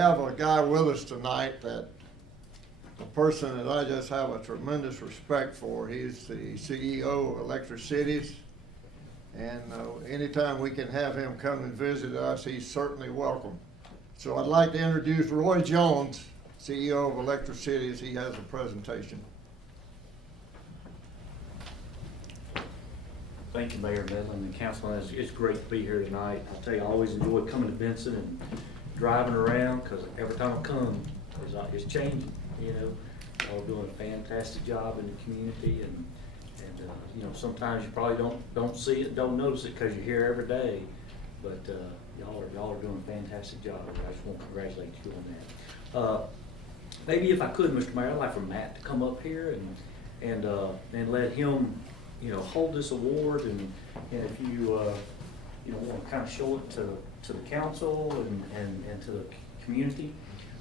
have a guy with us tonight that, a person that I just have a tremendous respect for. He's the CEO of Electric Cities. And anytime we can have him come and visit us, he's certainly welcome. So I'd like to introduce Roy Jones, CEO of Electric Cities. He has a presentation. Thank you, Mayor Medlin and Councilman. It's great to be here tonight. I'll tell you, I always enjoy coming to Benson and driving around, because every time I come, it's changing. You know, y'all are doing a fantastic job in the community, and you know, sometimes you probably don't see it, don't notice it because you're here every day, but y'all are doing a fantastic job. I just want to congratulate you on that. Maybe if I could, Mr. Mayor, I'd like for Matt to come up here and let him, you know, hold this award, and if you you know, want to kind of show it to the council and to the community.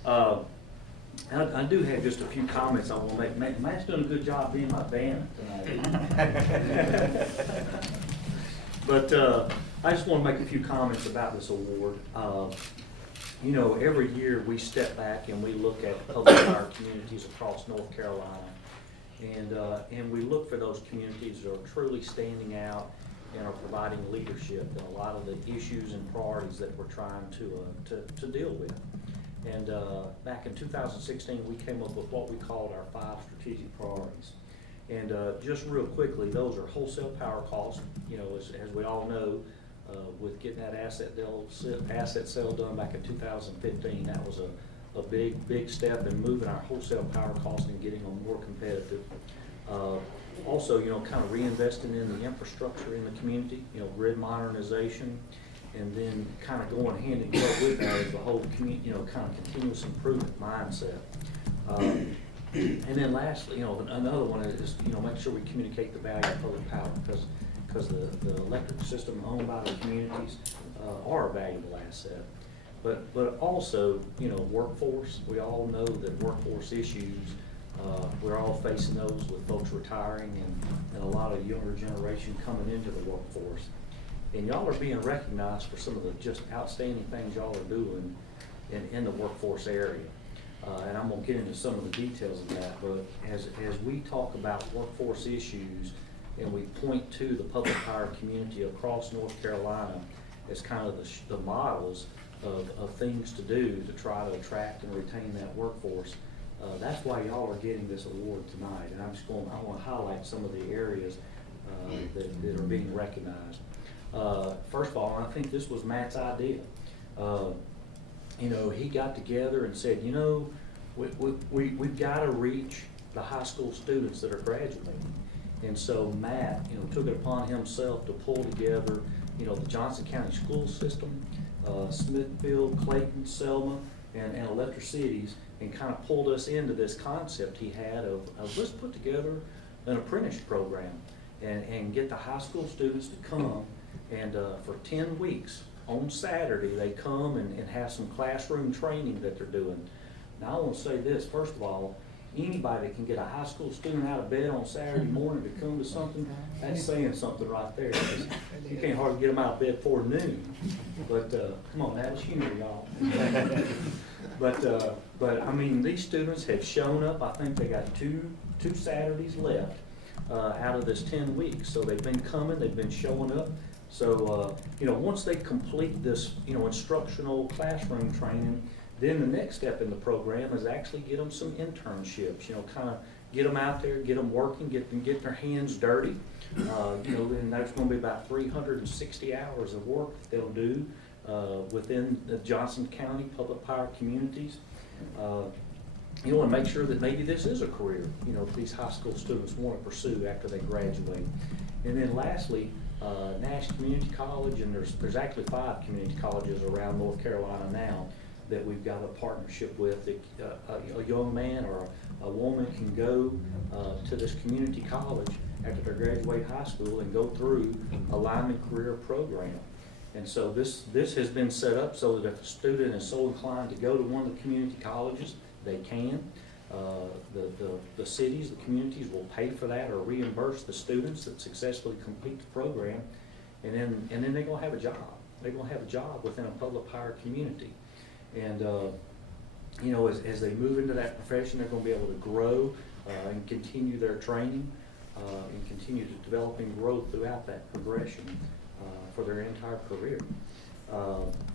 I do have just a few comments I want to make. Matt's doing a good job being my band tonight. But I just want to make a few comments about this award. You know, every year we step back and we look at public power communities across North Carolina, and we look for those communities that are truly standing out and are providing leadership in a lot of the issues and priorities that we're trying to deal with. And back in 2016, we came up with what we called our 5 strategic priorities. And just real quickly, those are wholesale power costs. You know, as we all know, with getting that asset sale done back in 2015, that was a big step in moving our wholesale power costs and getting them more competitive. Also, you know, kind of reinvesting in the infrastructure in the community, you know, grid modernization. And then kind of going hand in glove with that is the whole community, you know, kind of continuous improvement mindset. And then lastly, you know, another one is, you know, make sure we communicate the value of public power, because the electric system owned by the communities are a valuable asset. But also, you know, workforce. We all know that workforce issues, we're all facing those with folks retiring and a lot of younger generation coming into the workforce. And y'all are being recognized for some of the just outstanding things y'all are doing in the workforce area. And I'm going to get into some of the details of that, but as we talk about workforce issues and we point to the public power community across North Carolina as kind of the models of things to do to try to attract and retain that workforce, that's why y'all are getting this award tonight. And I want to highlight some of the areas that are being recognized. First of all, I think this was Matt's idea. You know, he got together and said, you know, we've got to reach the high school students that are graduating. And so Matt, you know, took it upon himself to pull together, you know, the Johnson County school system, Smithfield, Clayton, Selma, and Electric Cities, and kind of pulled us into this concept he had of let's put together an apprentice program and get the high school students to come. And for 10 weeks, on Saturday, they come and have some classroom training that they're doing. Now, I want to say this, first of all, anybody that can get a high school student out of bed on Saturday morning to come to something, that's saying something right there. You can't hardly get them out of bed before noon. But come on, that was humor, y'all. But I mean, these students have shown up. I think they got two Saturdays left out of this 10 weeks. So they've been coming, they've been showing up. So, you know, once they complete this, you know, instructional classroom training, then the next step in the program is actually get them some internships, you know, kind of get them out there, get them working, get their hands dirty. You know, and there's going to be about 360 hours of work that they'll do within the Johnson County public power communities. You want to make sure that maybe this is a career, you know, these high school students want to pursue after they graduate. And then lastly, Nash Community College, and there's actually 5 community colleges around North Carolina now that we've got a partnership with. A young man or a woman can go to this community college after they graduate high school and go through a lineman career program. And so this has been set up so that if a student is so inclined to go to one of the community colleges, they can. The cities, the communities will pay for that or reimburse the students that successfully complete the program, and then they're going to have a job. They're going to have a job within a public power community. And you know, as they move into that profession, they're going to be able to grow and continue their training and continue to develop and grow throughout that progression for their entire career.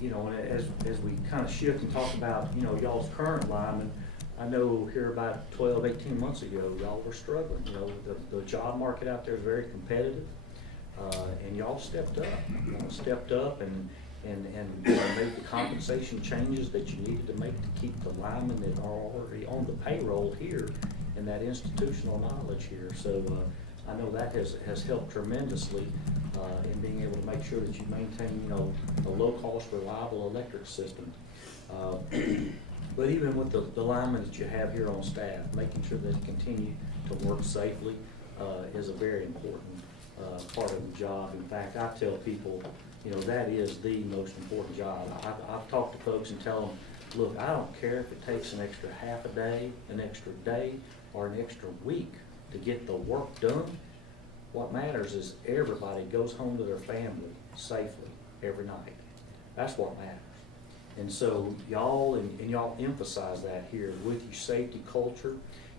You know, and as we kind of shift and talk about, you know, y'all's current linemen, I know here about 12, 18 months ago, y'all were struggling. You know, the job market out there is very competitive, and y'all stepped up. And made the compensation changes that you needed to make to keep the linemen that are already on the payroll here and that institutional knowledge here. So I know that has helped tremendously in being able to make sure that you maintain, you know, a low-cost, reliable electric system. But even with the linemen that you have here on staff, making sure that they continue to work safely is a very important part of the job. In fact, I tell people, you know, that is the most important job. I've talked to folks and tell them, look, I don't care if it takes an extra half a day, an extra day, or an extra week to get the work done. What matters is everybody goes home to their family safely every night. That's what matters. And so y'all, and y'all emphasize that here with your safety culture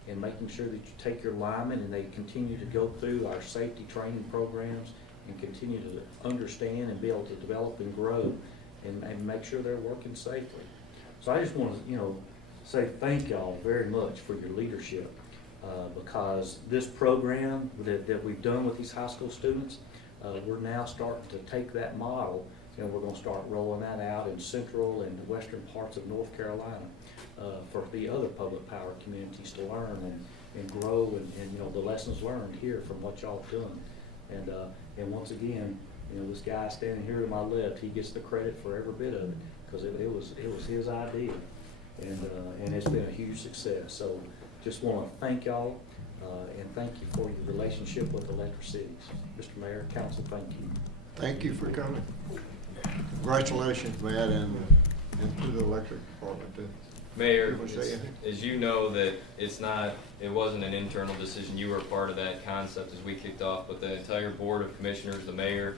and making sure that you take your linemen and they continue to go through our safety training programs and continue to understand and be able to develop and grow and make sure they're working safely. So I just want to, you know, say thank y'all very much for your leadership because this program that we've done with these high school students, we're now starting to take that model and we're going to start rolling that out in central and the western parts of North Carolina for the other public power communities to learn and grow and you know, the lessons learned here from what y'all have done. And once again, you know, this guy standing here to my left, he gets the credit for every bit of it because it was his idea, and it's been a huge success. So just want to thank y'all and thank you for your relationship with Electric Cities. Mr. Mayor, Council, thank you. Thank you for coming. Congratulations, Matt, and to the electric department too. Mayor, as you know, that it wasn't an internal decision. You were part of that concept as we kicked off, but the entire board of commissioners, the mayor,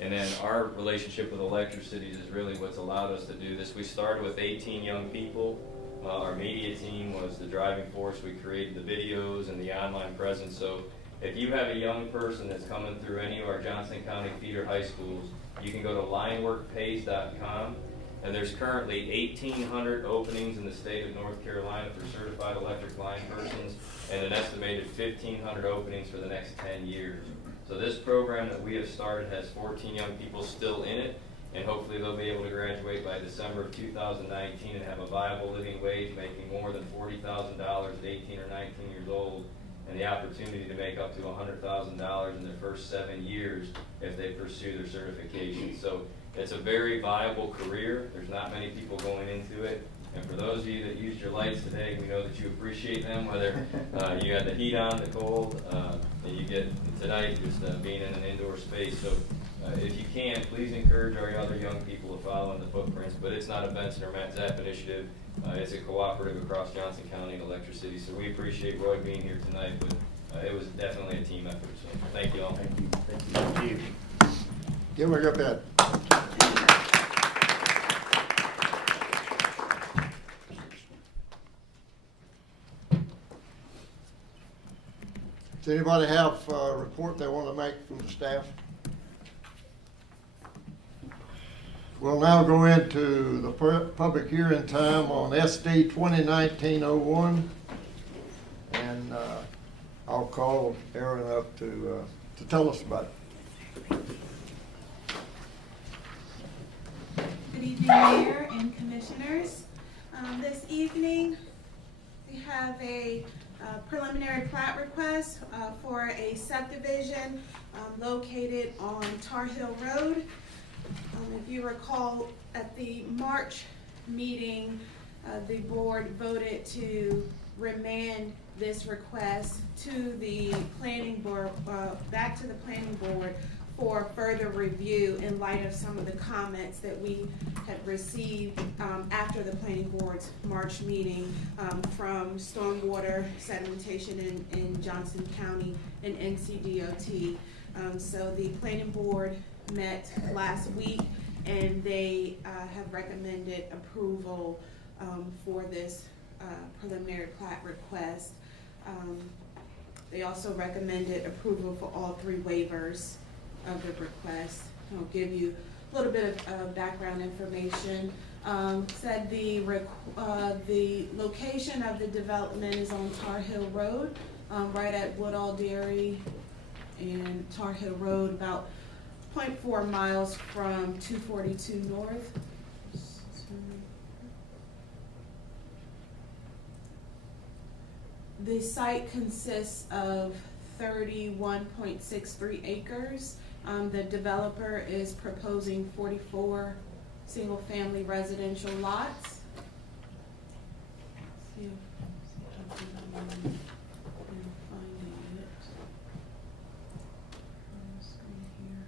and then our relationship with Electric Cities is really what's allowed us to do this. We started with 18 young people. Our media team was the driving force. We created the videos and the online presence. So if you have a young person that's coming through any of our Johnson County feeder high schools, you can go to lineworkpace.com. And there's currently 1,800 openings in the state of North Carolina for certified electric line persons and an estimated 1,500 openings for the next 10 years. So this program that we have started has 14 young people still in it, and hopefully they'll be able to graduate by December of 2019 and have a viable living wage making more than $40,000 at 18 or 19 years old, and the opportunity to make up to $100,000 in their first 7 years if they pursue their certification. So it's a very viable career. There's not many people going into it. And for those of you that used your lights today, we know that you appreciate them, whether you had the heat on, the cold, and you get tonight just being in an indoor space. So if you can, please encourage our other young people to follow in the footprints. But it's not a Benson or Matt Zapp initiative. It's a cooperative across Johnson County and Electric City. So we appreciate Roy being here tonight, but it was definitely a team effort. So thank you all. Thank you. Thank you. Give her a good bit. Does anybody have a report they want to make from the staff? We'll now go into the public hearing time on SD 2019-01, and I'll call Aaron up to tell us about it. Good evening, Mayor and Commissioners. This evening, we have a preliminary plat request for a subdivision located on Tar Hill Road. If you recall, at the March meeting, the board voted to remand this request to the planning board, back to the planning board for further review in light of some of the comments that we had received after the planning board's March meeting from stormwater sedimentation in Johnson County and NCDOT. So the planning board met last week and they have recommended approval for this preliminary plat request. They also recommended approval for all 3 waivers of the request. I'll give you a little bit of background information. Said the location of the development is on Tar Hill Road, right at Woodall Dairy and Tar Hill Road, about 0.4 miles from 242 North. The site consists of 31.63 acres. The developer is proposing 44 single-family residential lots. See if I can find it on the screen here.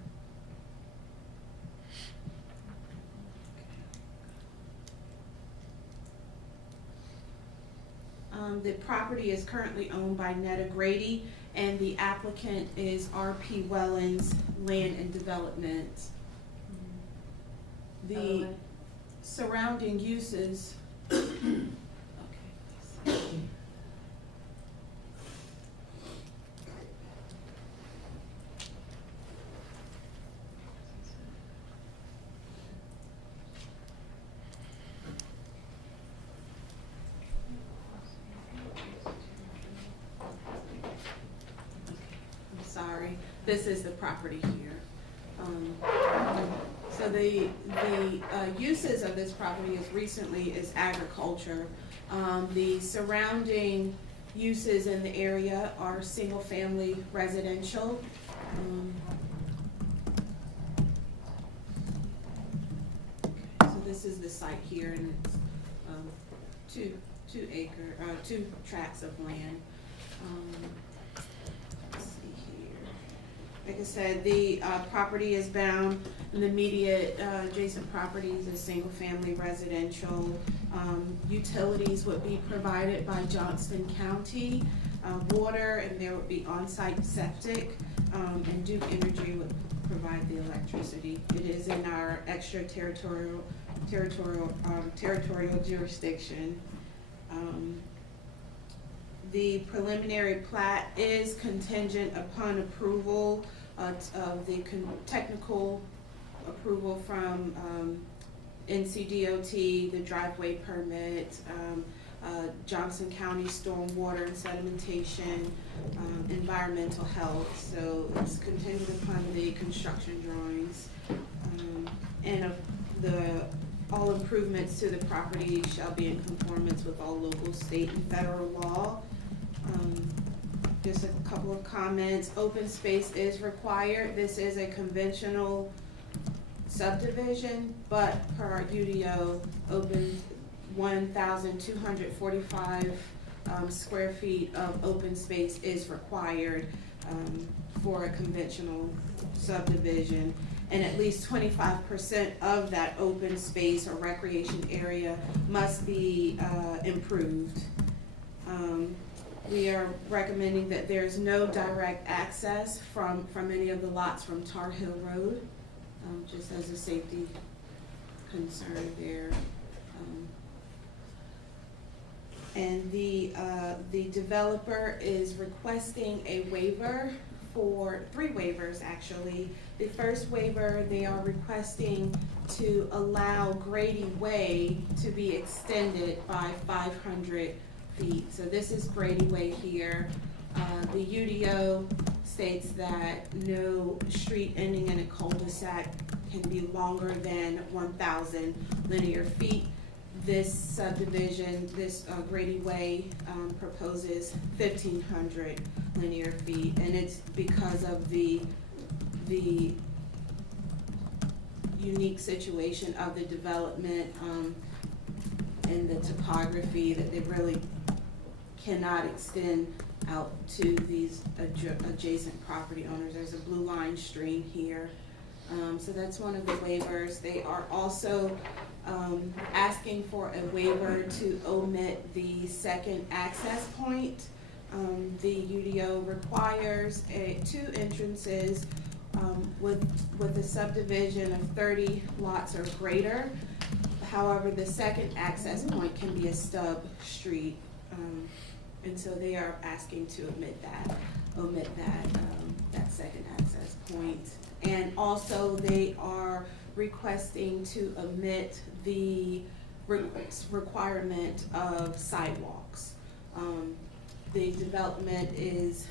The property is currently owned by Netta Grady, and the applicant is R.P. Wellens Land and Development. The surrounding uses. Okay. Sorry, this is the property here. So the uses of this property is agriculture. The surrounding uses in the area are single-family residential. So this is the site here, and it's two tracts of land. Like I said, the property is bound, and the immediate adjacent properties is single-family residential. Utilities would be provided by Johnston County, water, and there would be on-site septic, and Duke Energy would provide the electricity. It is in our extraterritorial jurisdiction. The preliminary plat is contingent upon approval of the technical approval from NCDOT, the driveway permit, Johnson County stormwater and sedimentation, environmental health. So it's contingent upon the construction drawings, and all improvements to the property shall be in conformance with all local, state, and federal law. Just a couple of comments. Open space is required. This is a conventional subdivision, but per our UDO, open 1,245 square feet of open space is required for a conventional subdivision. And at least 25% of that open space or recreation area must be improved. We are recommending that there's no direct access from any of the lots from Tar Hill Road, just as a safety concern there. And the developer is requesting a waiver for 3 waivers, actually. The first waiver, they are requesting to allow Grady Way to be extended by 500 feet. So this is Grady Way here. The UDO states that no street ending in a cul-de-sac can be longer than 1,000 linear feet. This subdivision, this Grady Way proposes 1,500 linear feet, and it's because of the unique situation of the development and the topography that they really cannot extend out to these adjacent property owners. There's a blue line stream here. So that's one of the waivers. They are also asking for a waiver to omit the second access point. The UDO requires 2 entrances with a subdivision of 30 lots or greater. However, the second access point can be a stub street, and so they are asking to omit that second access point. And also, they are requesting to omit the requirement of sidewalks. The development is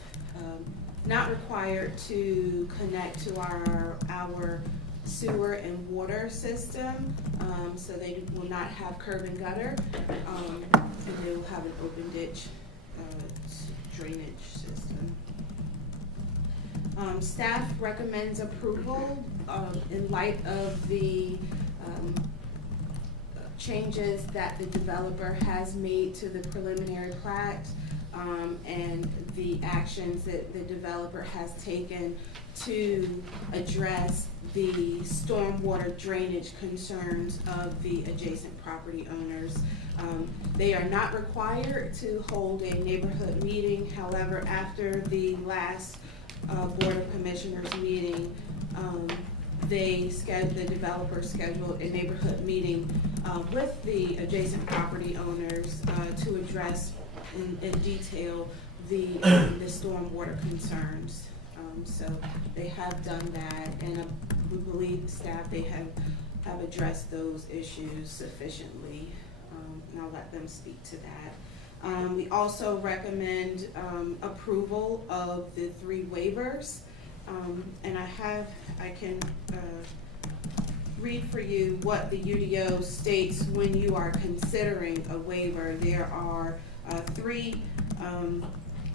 not required to connect to our sewer and water system, so they will not have curb and gutter, and they will have an open ditch drainage system. Staff recommends approval in light of the changes that the developer has made to the preliminary plat, and the actions that the developer has taken to address the stormwater drainage concerns of the adjacent property owners. They are not required to hold a neighborhood meeting. However, after the last Board of Commissioners meeting, the developer scheduled a neighborhood meeting with the adjacent property owners to address in detail the stormwater concerns. So they have done that, and we believe staff, they have addressed those issues sufficiently, and I'll let them speak to that. We also recommend approval of the 3 waivers, and I can read for you what the UDO states when you are considering a waiver. There are 3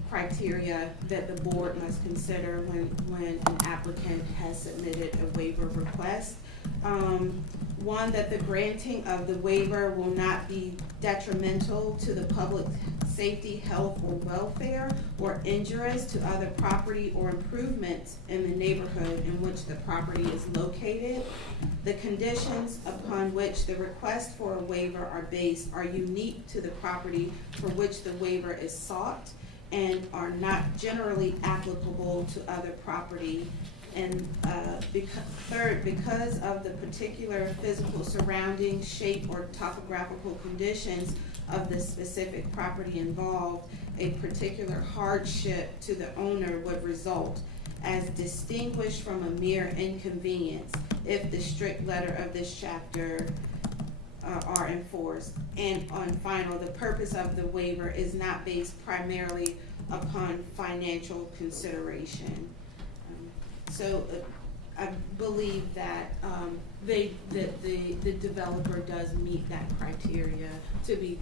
criteria that the board must consider when an applicant has submitted a waiver request. One, that the granting of the waiver will not be detrimental to the public safety, health, or welfare, or injurious to other property or improvements in the neighborhood in which the property is located. The conditions upon which the request for a waiver are based are unique to the property for which the waiver is sought, and are not generally applicable to other property. And third, because of the particular physical surroundings, shape, or topographical conditions of the specific property involved, a particular hardship to the owner would result, as distinguished from a mere inconvenience, if the strict letter of this chapter are enforced. And on final, the purpose of the waiver is not based primarily upon financial consideration. So I believe that the developer does meet that criteria to be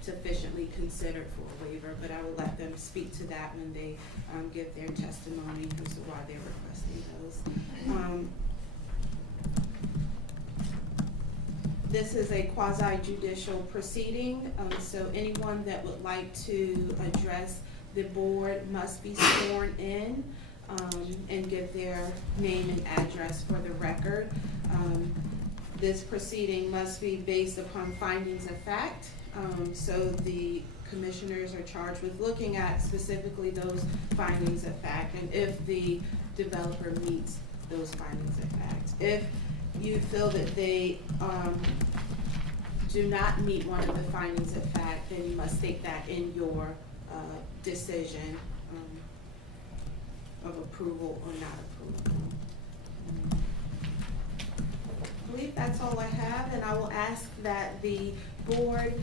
sufficiently considered for a waiver, but I will let them speak to that when they give their testimony as to why they're requesting those. This is a quasi-judicial proceeding, so anyone that would like to address the board must be sworn in and give their name and address for the record. This proceeding must be based upon findings of fact, so the commissioners are charged with looking at specifically those findings of fact, and if the developer meets those findings of fact. If you feel that they do not meet one of the findings of fact, then you must state that in your decision of approval or not approval. I believe that's all I have, and I will ask that the board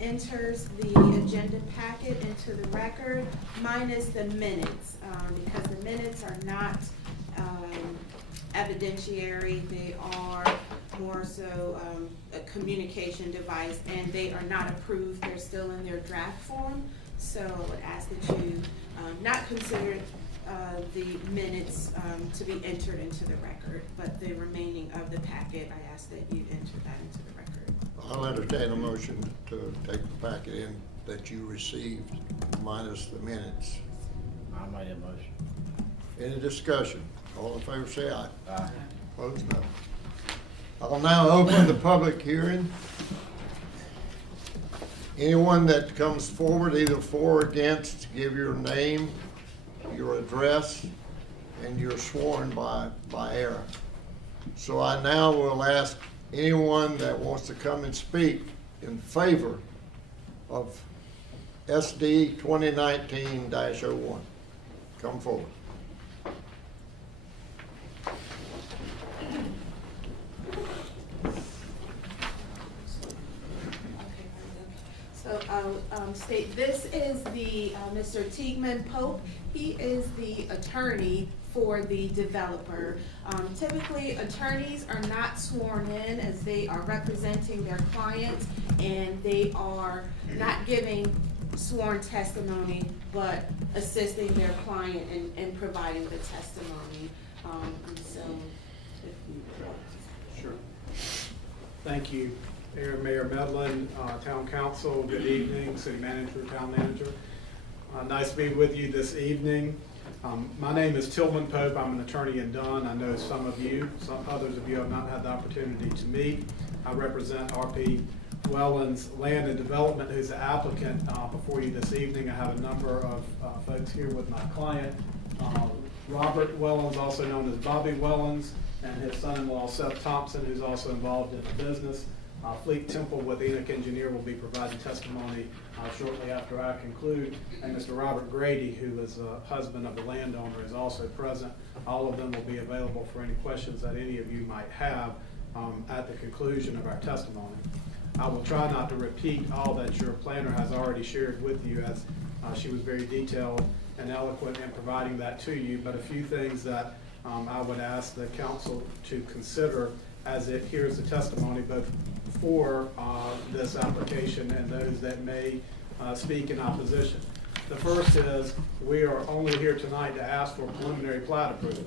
enters the agenda packet into the record, minus the minutes, because the minutes are not evidentiary. They are more so a communication device, and they are not approved. They're still in their draft form, so I would ask that you not consider the minutes to be entered into the record, but the remaining of the packet, I ask that you enter that into the record. I'll entertain a motion to take the packet in that you received minus the minutes. I made a motion. Any discussion? All in favor say aye. Aye. Opposed, no. I'll now open the public hearing. Anyone that comes forward, either for or against, give your name, your address, and you're sworn by Aaron. So I now will ask anyone that wants to come and speak in favor of SD 2019-01, come forward. So I'll state, this is the Mr. Teigman Pope. He is the attorney for the developer. Typically, attorneys are not sworn in as they are representing their clients, and they are not giving sworn testimony, but assisting their client in providing the testimony. And so, if you Sure. Thank you, Mayor Medlin, Town Council, good evening, City Manager, Town Manager. Nice to be with you this evening. My name is Tillman Pope. I'm an attorney in Dunn. I know some of you, some others of you have not had the opportunity to meet. I represent RP Wellens Land and Development, who's the applicant before you this evening. I have a number of folks here with my client, Robert Wellens, also known as Bobby Wellens, and his son-in-law Seth Thompson, who's also involved in the business. Fleet Temple with Enoch Engineer will be providing testimony shortly after I conclude. And Mr. Robert Grady, who is a husband of the landowner, is also present. All of them will be available for any questions that any of you might have at the conclusion of our testimony. I will try not to repeat all that your planner has already shared with you, as she was very detailed and eloquent in providing that to you, but a few things that I would ask the council to consider as it hears the testimony, both for this application and those that may speak in opposition. The first is, we are only here tonight to ask for preliminary plat approval.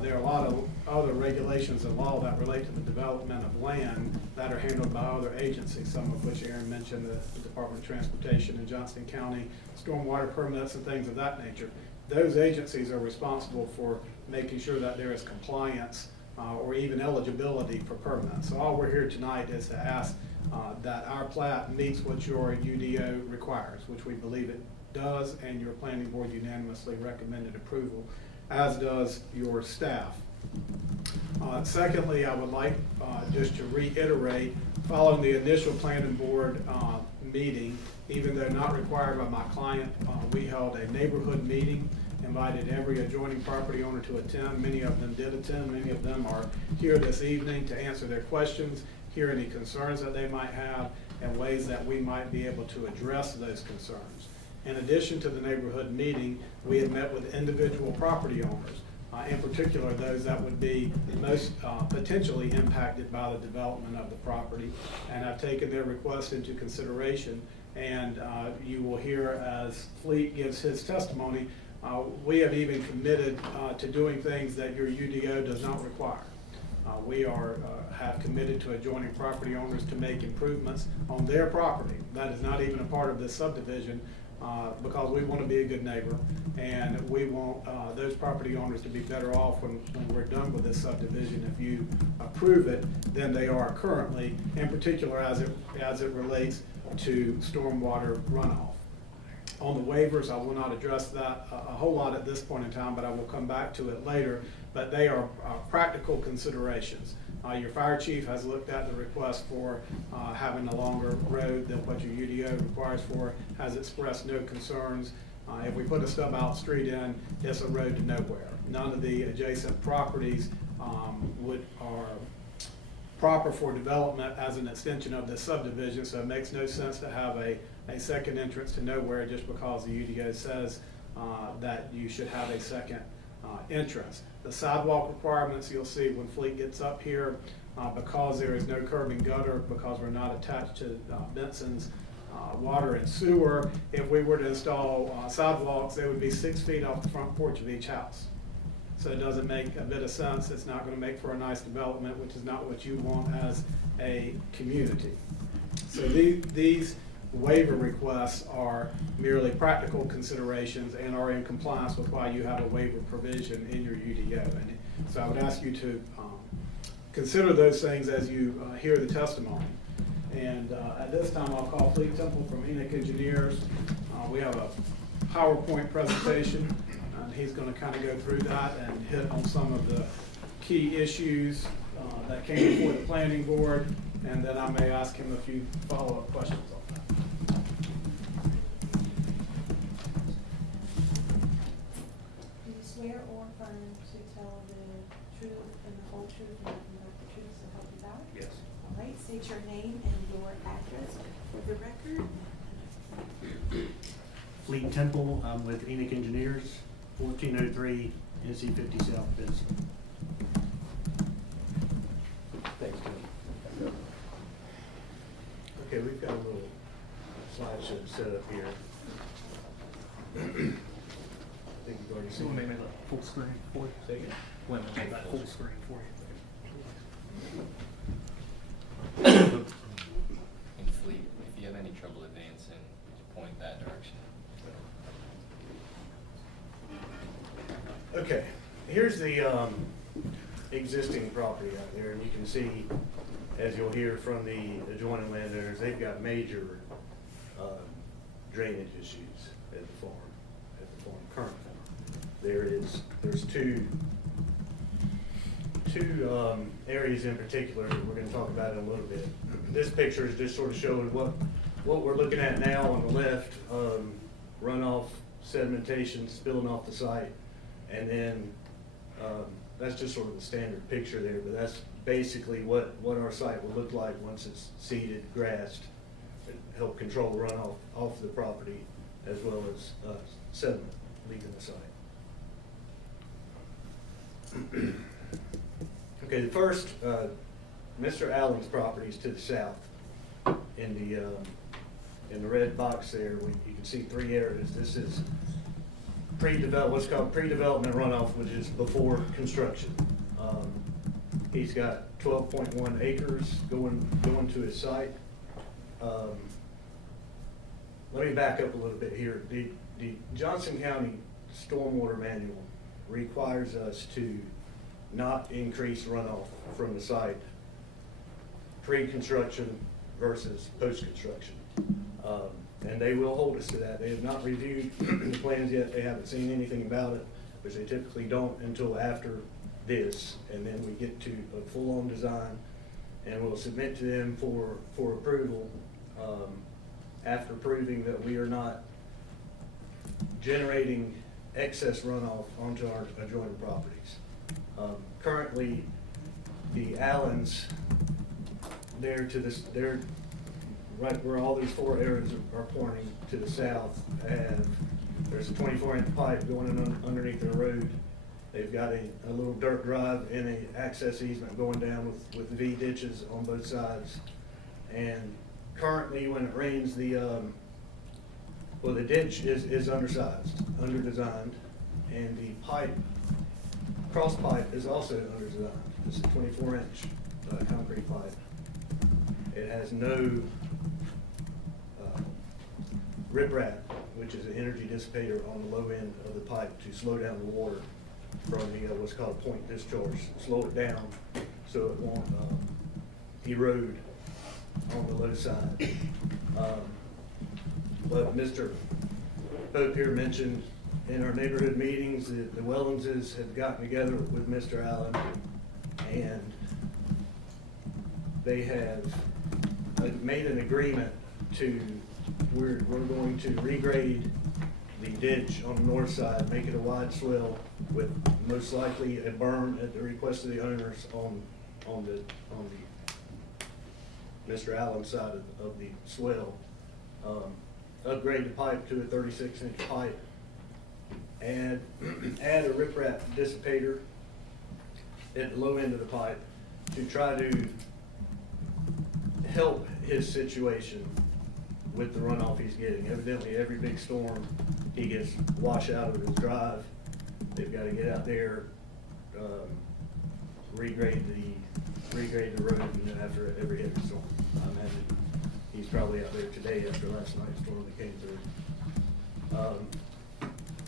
There are a lot of other regulations and law that relate to the development of land that are handled by other agencies, some of which Aaron mentioned, the Department of Transportation in Johnston County, stormwater permits and things of that nature. Those agencies are responsible for making sure that there is compliance or even eligibility for permits. So all we're here tonight is to ask that our plat meets what your UDO requires, which we believe it does, and your planning board unanimously recommended approval, as does your staff. Secondly, I would like just to reiterate, following the initial planning board meeting, even though not required by my client, we held a neighborhood meeting, invited every adjoining property owner to attend. Many of them did attend. Many of them are here this evening to answer their questions, hear any concerns that they might have, and ways that we might be able to address those concerns. In addition to the neighborhood meeting, we have met with individual property owners, in particular those that would be the most potentially impacted by the development of the property, and I've taken their requests into consideration. And you will hear as Fleet gives his testimony, we have even committed to doing things that your UDO does not require. We have committed to adjoining property owners to make improvements on their property. That is not even a part of this subdivision, because we want to be a good neighbor, and we want those property owners to be better off when we're done with this subdivision if you approve it than they are currently, in particular as it relates to stormwater runoff. On the waivers, I will not address that a whole lot at this point in time, but I will come back to it later. But they are practical considerations. Your fire chief has looked at the request for having a longer road than what your UDO requires for, has expressed no concerns. If we put a stub out street in, it's a road to nowhere. None of the adjacent properties are proper for development as an extension of this subdivision, so it makes no sense to have a second entrance to nowhere just because the UDO says that you should have a second entrance. The sidewalk requirements you'll see when Fleet gets up here, because there is no curb and gutter, because we're not attached to Benson's water and sewer, if we were to install sidewalks, they would be 6 feet off the front porch of each house. So it doesn't make a bit of sense. It's not going to make for a nice development, which is not what you want as a community. So these waiver requests are merely practical considerations and are in compliance with why you have a waiver provision in your UDO. And so I would ask you to consider those things as you hear the testimony. And at this time, I'll call Fleet Temple from Enoch Engineers. We have a PowerPoint presentation, and he's going to kind of go through that and hit on some of the key issues that came before the planning board, and then I may ask him a few follow-up questions on that. Do you swear or affirm to tell the truth and the whole truth and nothing but the truth, so help you God? Yes. All right, state your name and your address for the record. Fleet Temple, I'm with Enoch Engineers, 1403 NC 50 South Benson. Thanks, Tim. Okay, we've got a little slideshow set up here. I think you've already So seen we it. make that full screen for you. Say again? Wait a minute, make that full screen for you. In Fleet, if you have any trouble advancing, point that direction. Okay, here's the existing property out there, and you can see, as you'll hear from the adjoining landowners, they've got major drainage issues at the farm, current farm. There's two areas in particular that we're gonna talk about in a little bit. This picture is just sort of showing what we're looking at now on the left, runoff, sedimentation spilling off the site. And then, that's just sort of the standard picture there, but that's basically what our site will look like once it's seeded, grassed, and help control runoff off the property, as well as sediment leaving the site. Okay, the first, Mr. Allen's property is to the south. In the red box there, you can see 3 areas. This is what's called pre-development runoff, which is before construction. He's got 12.1 acres going to his site. Let me back up a little bit here. The Johnson County Stormwater Manual requires us to not increase runoff from the site pre-construction versus post-construction. And they will hold us to that. They have not reviewed the plans yet. They haven't seen anything about it, which they typically don't until after this. And then we get to a full-on design, and we'll submit to them for approval after proving that we are not generating excess runoff onto our adjoining properties. Currently, the Allens, they're right where all these 4 areas are pointing to the south, there's a 24-inch pipe going in underneath the road. They've got a little dirt drive and an access easement going down with V ditches on both sides. And currently, when it rains, the ditch is undersized, underdesigned, and the cross pipe is also underdesigned. It's a 24-inch concrete pipe. It has no riprap, which is an energy dissipator on the low end of the pipe to slow down the water from the what's called point discharge, slow it down so it won't erode on the low side. But Mr. Pope here mentioned in our neighborhood meetings that the Wellenses had gotten together with Mr. Allen, and they have made an agreement to, we're going to regrade the ditch on the north side, make it a wide swell with most likely a berm at the request of the owners on the Mr. Allen side of the swell. Upgrade the pipe to a 36-inch pipe. Add a riprap dissipator at the low end of the pipe to try to help his situation with the runoff he's getting. Evidently, every big storm, he gets washed out of his drive. They've got to get out there, regrade the road, and then after every heavy storm. I imagine he's probably out there today after last night's storm that came through.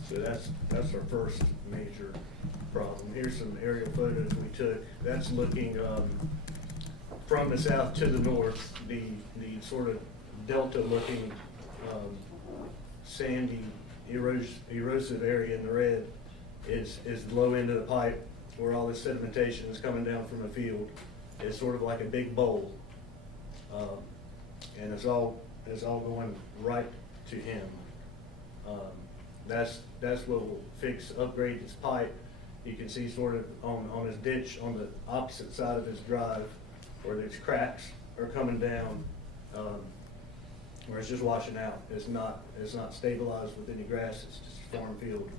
So that's our first major problem. Here's some aerial photos we took. That's looking from the south to the north. The sort of delta-looking sandy, erosive area in the red is the low end of the pipe where all this sedimentation is coming down from the field. is sort of like a big bowl. And it's all going right to him. That's what will upgrade his pipe. You can see sort of on his ditch on the opposite side of his drive where these cracks are coming down, where it's just washing out. It's not stabilized with any grass, it's just a farm field.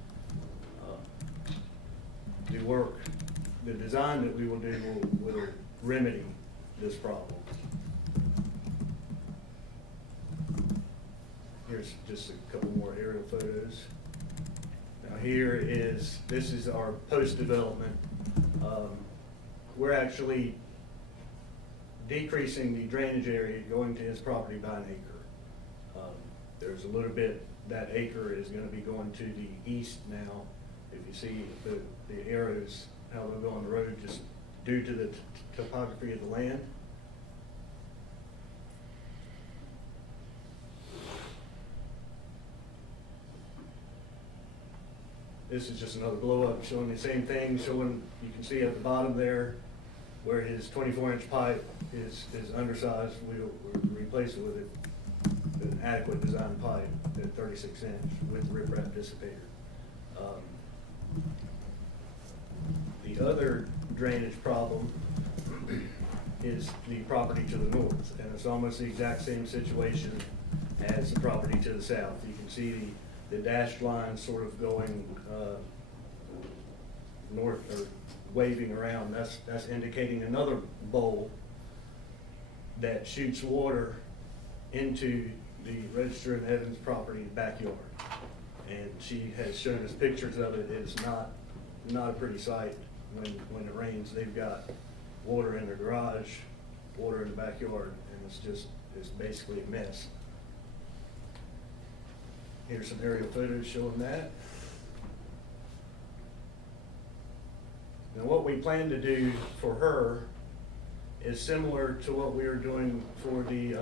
The design that we will do will remedy this problem. Here's just a couple more aerial photos. Now this is our post-development. We're actually decreasing the drainage area going to his property by an acre. There's a little bit, that acre is gonna be going to the east now. If you see the arrows, how they'll go on the road, just due to the topography of the land. This is just another blow up showing the same thing, showing, you can see at the bottom there where his 24-inch pipe is undersized. We'll replace it with an adequate design pipe at 36 inch with riprap dissipator. The other drainage problem is the property to the north, and it's almost the exact same situation as the property to the south. You can see the dashed line sort of going north, or waving around. That's indicating another bowl that shoots water into the Register and Evans property backyard. And she has shown us pictures of it. It's not a pretty sight when it rains. They've got water in their garage, water in the backyard, and it's basically a mess. Here's some aerial photos showing that. Now what we plan to do for her is similar to what we are doing for the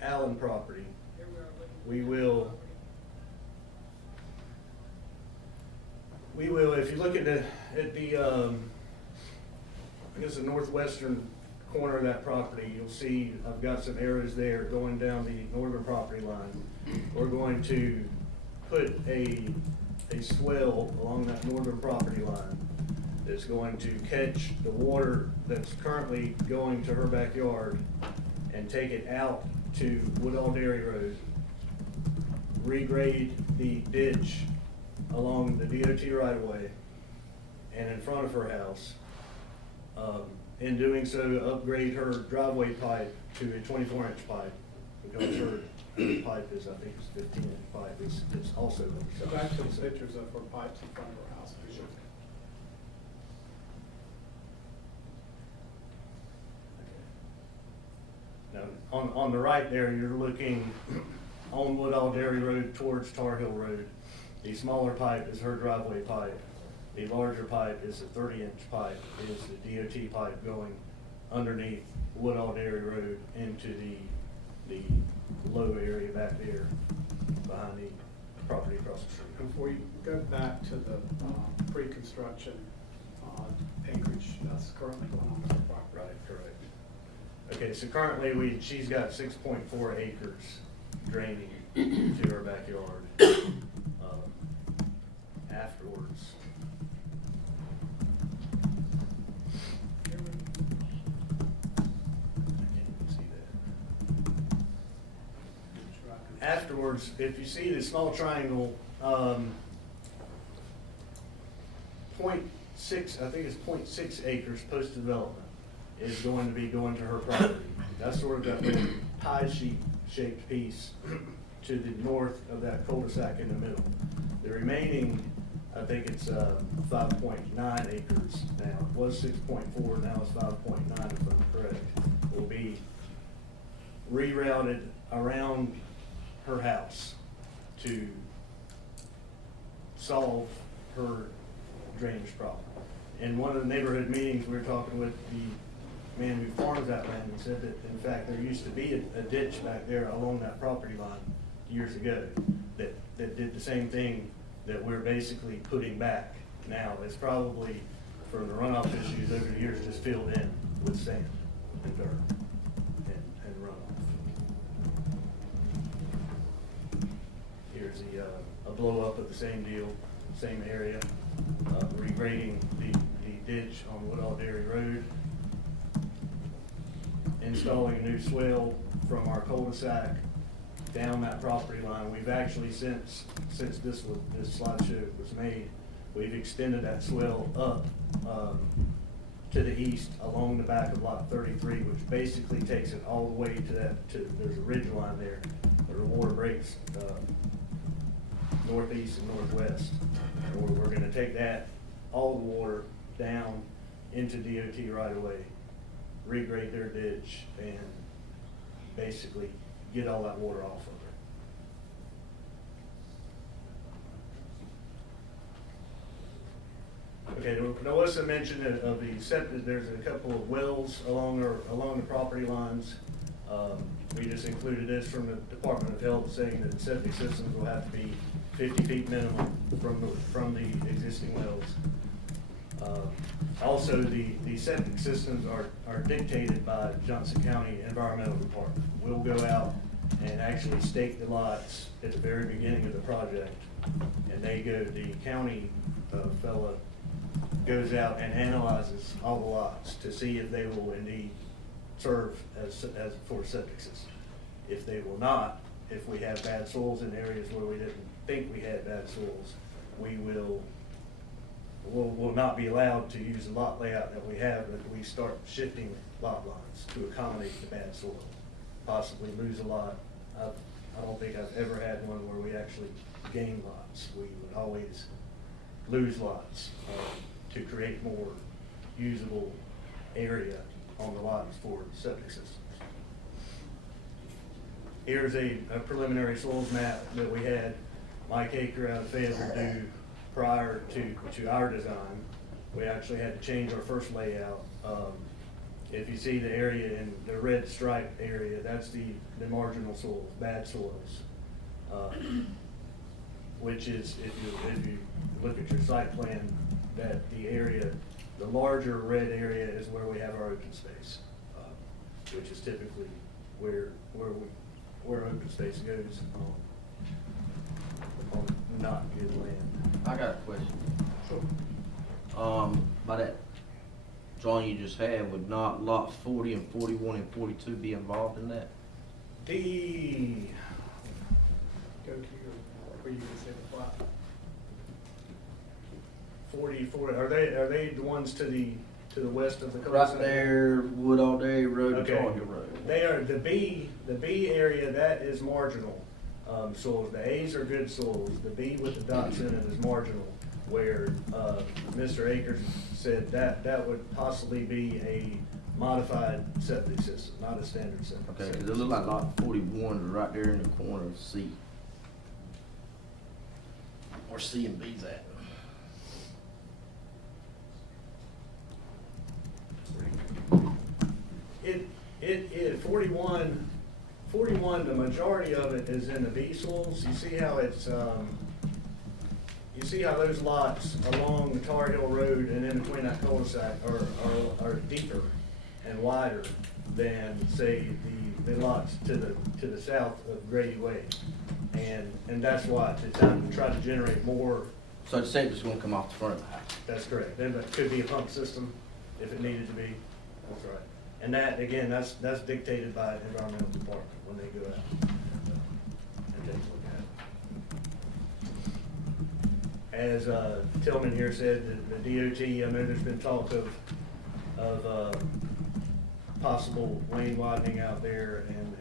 Allen property. We will, if you look at the I guess the northwestern corner of that property, you'll see I've got some arrows there going down the northern property line. We're going to put a swell along that northern property line that's going to catch the water that's currently going to her backyard and take it out to Woodall Dairy Road, regrade the ditch along the DOT right of way and in front of her house. In doing so, upgrade her driveway pipe to a 24-inch pipe, because her pipe is, I think it's 15-inch pipe. It's also. Go back to the pictures of her pipes in front of her house. Sure. Now, on the right there, you're looking on Woodall Dairy Road towards Tar Hill Road. The smaller pipe is her driveway pipe. The larger pipe is a 30-inch pipe, is the DOT pipe going underneath Woodall Dairy Road into the low area back there behind the property across the street. Before you go back to the pre-construction acreage that's currently going on with her property. Right, correct. Okay, so currently she's got 6.4 acres draining to her backyard. Afterwards, afterwards, if you see the small triangle, 0.6, I think it's 0.6 acres post-development is going to be going to her property. That's sort of that little pie sheet shaped piece to the north of that cul-de-sac in the middle. The remaining, I think it's 5.9 acres now. It was 6.4, now it's 5.9 if I'm correct. Will be rerouted around her house to solve her drainage problem. In one of the neighborhood meetings, we were talking with the man who farms that land and said that, in fact, there used to be a ditch back there along that property line years ago that did the same thing that we're basically putting back now. It's probably for the runoff issues over the years just filled in with sand and dirt and runoff. Here's a blow up of the same deal, same area, regrading the ditch on Woodall Dairy Road, installing a new swale from our cul-de-sac down that property line. We've actually, since this slideshow was made, we've extended that swale up to the east along the back of lot 33, which basically takes it all the way there's a ridge line there where the water breaks northeast and northwest. And we're gonna take all the water down into DOT right away, regrade their ditch, and basically get all that water off of it. Okay, there was some mention of the septic. There's a couple of wells along the property lines. We just included this from the Department of Health saying that septic systems will have to be 50 feet minimum from the existing wells. Also, the septic systems are dictated by Johnson County Environmental Department. We'll go out and actually stake the lots at the very beginning of the project, and the county fella goes out and analyzes all the lots to see if they will indeed serve as for a septic system. If they will not, if we have bad soils in areas where we didn't think we had bad soils, we will not be allowed to use the lot layout that we have, but we start shifting lot lines to accommodate the bad soil. Possibly lose a lot. I don't think I've ever had one where we actually gain lots. We would always lose lots to create more usable area on the lots for septic systems. Here's a preliminary soils map that we had Mike Aker out of Fayetteville do prior to our design. We actually had to change our first layout. If you see the area in the red striped area, that's the marginal soils, bad soils. Which is, if you look at your site plan, that the larger red area is where we have our open space, which is typically where open space goes on not good land. I got a question. By that drawing you just had, would not lots 40 and 41 and 42 be involved in that? Go to your, where you can say the plot. 40, are they the ones to the west of the Right cul-de-sac? there, Woodall Dairy Road, Okay. Tar Heel Road. They are the B area, that is marginal soils. The A's are good soils. The B with the dots in it is marginal, where Mr. Akers said that would possibly be a modified septic system, not a standard septic Okay, system. because it looked like lot 41 is right there in the corner of C. Where C and B's at. It is 41, the majority of it is in the B soils. You see how it's, you see how those lots along the Tar Heel Road and in between that cul-de-sac are deeper and wider than, say, the lots to the south of Grady Way. And that's why, to try to generate more. So the septic's gonna come off the front of the house. That's correct. Then that could be a pump system if it needed to be. That's right. And that, again, that's dictated by the environmental department when they go out and take a look at it. As Tillman here said, the DOT, I know there's been talk of possible lane widening out there, and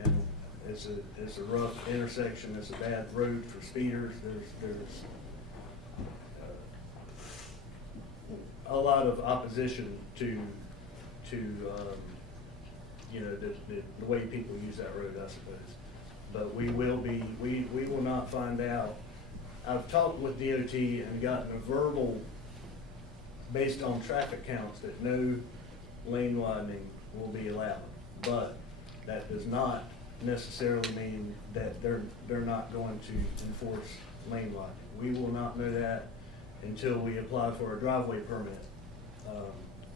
it's a rough intersection. It's a bad road for speeders. There's a lot of opposition to the way people use that road, I suppose. But we will not find out. I've talked with DOT and gotten a verbal, based on traffic counts, that no lane widening will be allowed. But that does not necessarily mean that they're not going to enforce lane widening. We will not know that until we apply for a driveway permit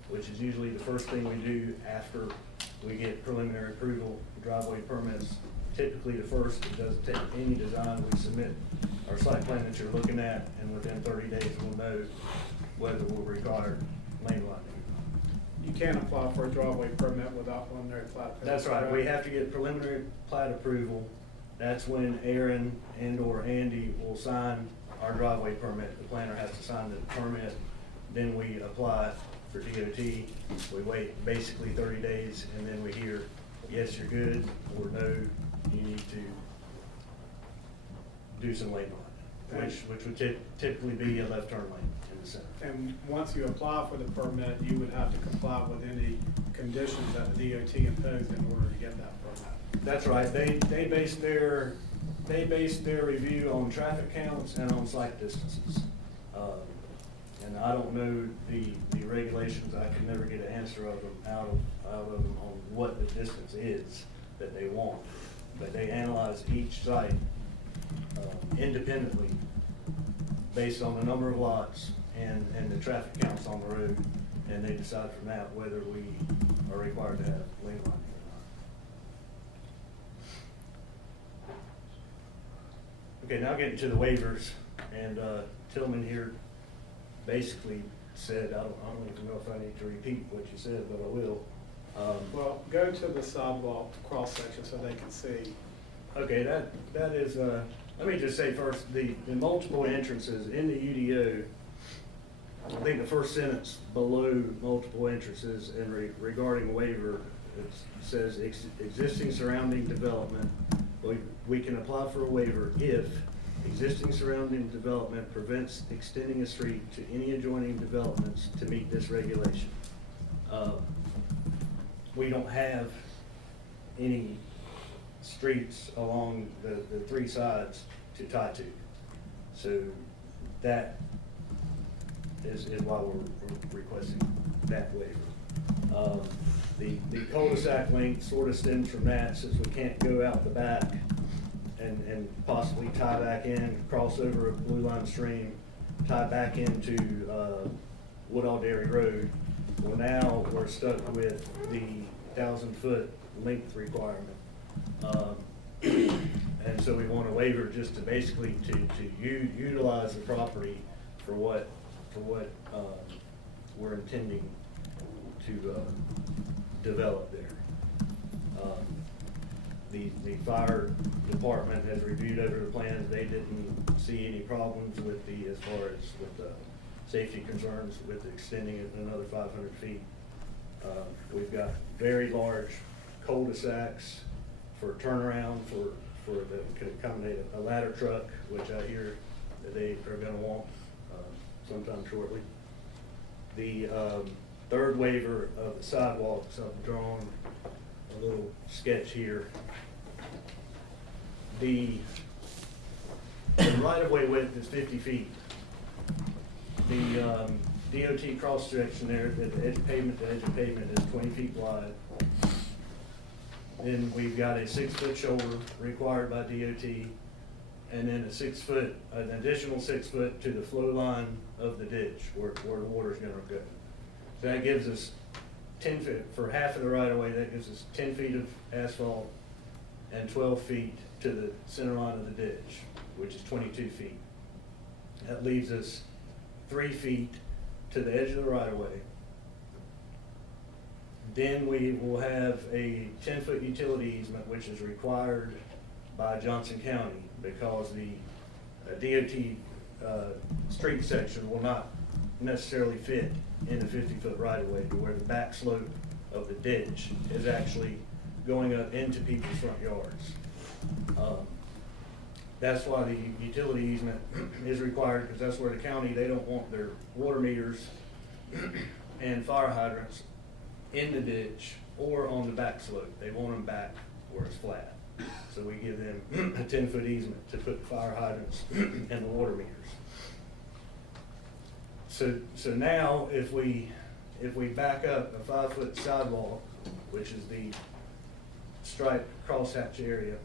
which is usually the first thing we do after we get preliminary approval, driveway permits. Typically the first, it doesn't take any design, we submit our site plan that you're looking at, and within 30 days we'll know whether we'll require lane widening. You can't apply for a driveway permit without preliminary plat. That's right, we have to get preliminary plat approval. That's when Aaron and/or Andy will sign our driveway permit. The planner has to sign the permit, then we apply for DOT. We wait basically 30 days, and then we hear, yes, you're good, or no, you need to do some lane widening, which would typically be a left turn lane in the center. And once you apply for the permit, you would have to comply with any conditions that the DOT imposed in order to get that permit. That's right, they base their review on traffic counts and on site distances. And I don't know the regulations, I can never get an answer of them out of them on what the distance is that they want. But they analyze each site independently based on the number of lots and the traffic counts on the road, and they decide from that whether we are required to have lane widening or not. Okay, now getting to the waivers, and Tillman here basically said, I don't even know if I need to repeat what you said, but I will. Well, go to the sidewalk cross-section so they can see. Okay, that is, let me just say first, the multiple entrances in the UDO, I think the first sentence below multiple entrances and regarding waiver, it says existing surrounding development, we can apply for a waiver if existing surrounding development prevents extending a street to any adjoining developments to meet this regulation. We don't have any streets along the three sides to tie to. So that is why we're requesting that waiver. The cul-de-sac length sort of stems from that, since we can't go out the back and possibly tie back in, cross over a blue line stream, tie back into Woodall Dairy Road. Well, now we're stuck with the 1,000-foot length requirement. And so we want a waiver just to basically to utilize the property for what we're intending to develop there. The fire department has reviewed over the plans. They didn't see any problems with as far as with the safety concerns with extending it another 500 feet. We've got very large cul-de-sacs for turnaround that could accommodate a ladder truck, which I hear that they are gonna want sometime shortly. The third waiver of the sidewalks, I've drawn a little sketch here. The right-of-way width is 50 feet. The DOT cross section there, the edge of pavement to edge of pavement is 20 feet wide. Then we've got a 6-foot shoulder required by DOT, and then an additional 6 foot to the flow line of the ditch where the water's gonna go. So that gives us 10 feet, for half of the right of way, that gives us 10 feet of asphalt and 12 feet to the center line of the ditch, which is 22 feet. That leaves us 3 feet to the edge of the right of way. Then we will have a 10-foot utility easement, which is required by Johnson County because the DOT street section will not necessarily fit in the 50-foot right-of-way to where the back slope of the ditch is actually going up into people's front yards. That's why the utility easement is required, because that's where the county, they don't want their water meters and fire hydrants in the ditch or on the back slope. They want them back where it's flat. So we give them a 10-foot easement to put fire hydrants and the water meters. So now if we back up a 5-foot sidewalk, which is the striped crosshatch area,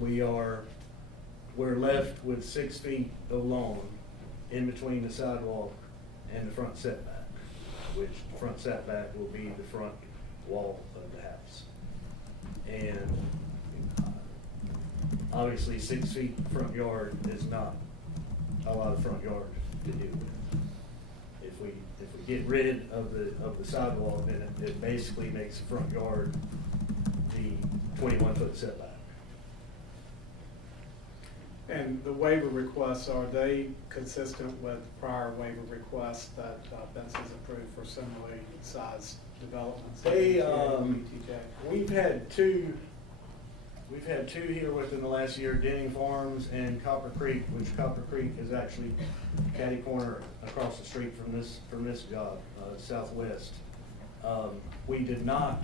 we're left with 6 feet of lawn in between the sidewalk and the front setback. which the front setback will be the front wall of the house. And obviously 6 feet front yard is not a lot of front yard to deal with. If we get rid of the sidewalk, then it basically makes the front yard the 21-foot setback. And the waiver requests, are they consistent with prior waiver requests that Benson's approved for similarly sized developments? They, BTJ? we've had two here within the last year, Denning Farms and Copper Creek, which Copper Creek is actually catty corner across the street from this job, southwest. We did not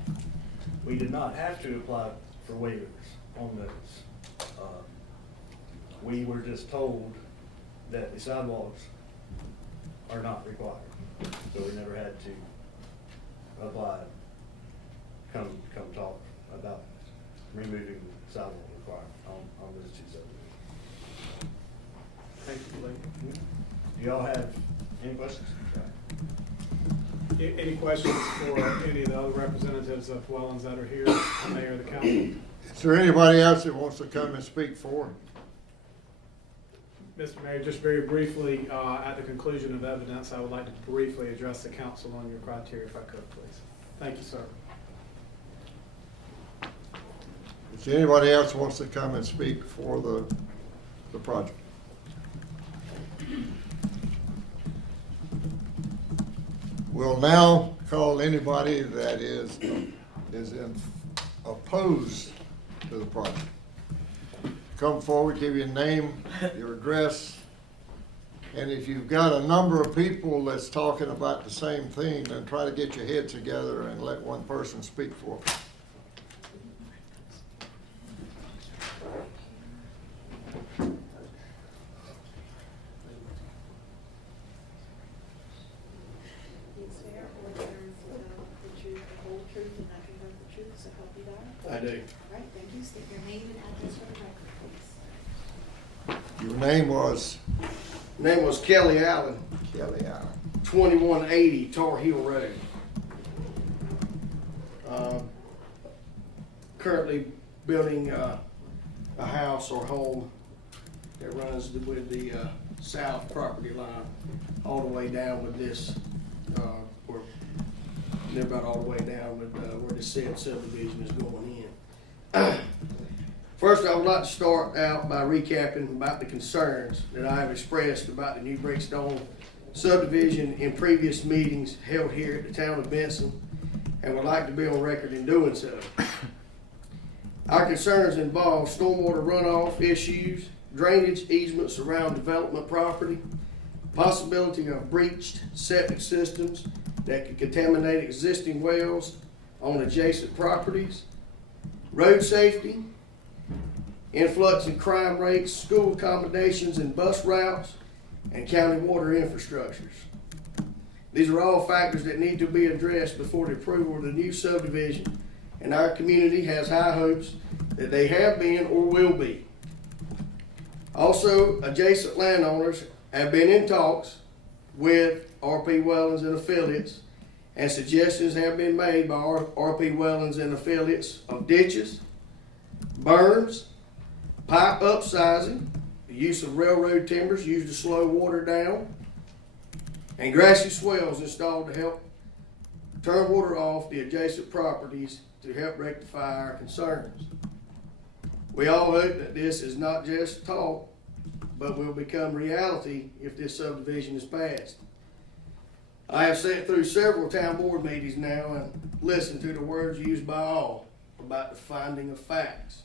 have to apply for waivers on those. We were just told that the sidewalks are not required, so we never had to apply, come talk about removing the sidewalk requirement on those two subdivisions. Thank you, Lee. Do y'all have any questions? Any questions for any of the other representatives of Dwellings that are here, the mayor of the council? Is there anybody else that wants to come and speak for? Mr. Mayor, just very briefly, at the conclusion of evidence, I would like to briefly address the council on your criteria, if I could, please. Thank you, sir. Is there anybody else who wants to come and speak for the project? We'll now call anybody that is opposed to the project. Come forward, give your name, your address, and if you've got a number of people that's talking about the same thing, then try to get your heads together and let one person speak for it. Swear or affirm to tell the truth, the whole truth, and nothing but the truth, so help you God? I do. All right, thank you. State your name and address for the record, please. Your name was Name was Kelly Allen, Kelly Allen. 2180 Tar Heel Road. Currently building a house or home that runs with the south property line all the way down with this, or they're about all the way down with where the said subdivision is going in. First, I would like to start out by recapping about the concerns that I have expressed about the new Brickstone subdivision in previous meetings held here at the town of Benson, and would like to be on record in doing so. Our concerns involve stormwater runoff issues, drainage easements around development property, possibility of breached septic systems that could contaminate existing wells on adjacent properties, road safety, influx in crime rates, school accommodations and bus routes, and county water infrastructures. These are all factors that need to be addressed before the approval of the new subdivision, and our community has high hopes that they have been or will be. Also, adjacent landowners have been in talks with RP Wellens and affiliates, and suggestions have been made by RP Wellens and affiliates of ditches, berms, pipe upsizing, the use of railroad timbers used to slow water down, and grassy swells installed to help turn water off the adjacent properties to help rectify our concerns. We all hope that this is not just talk, but will become reality if this subdivision is passed. I have sat through several town board meetings now and listened to the words used by all about the finding of facts.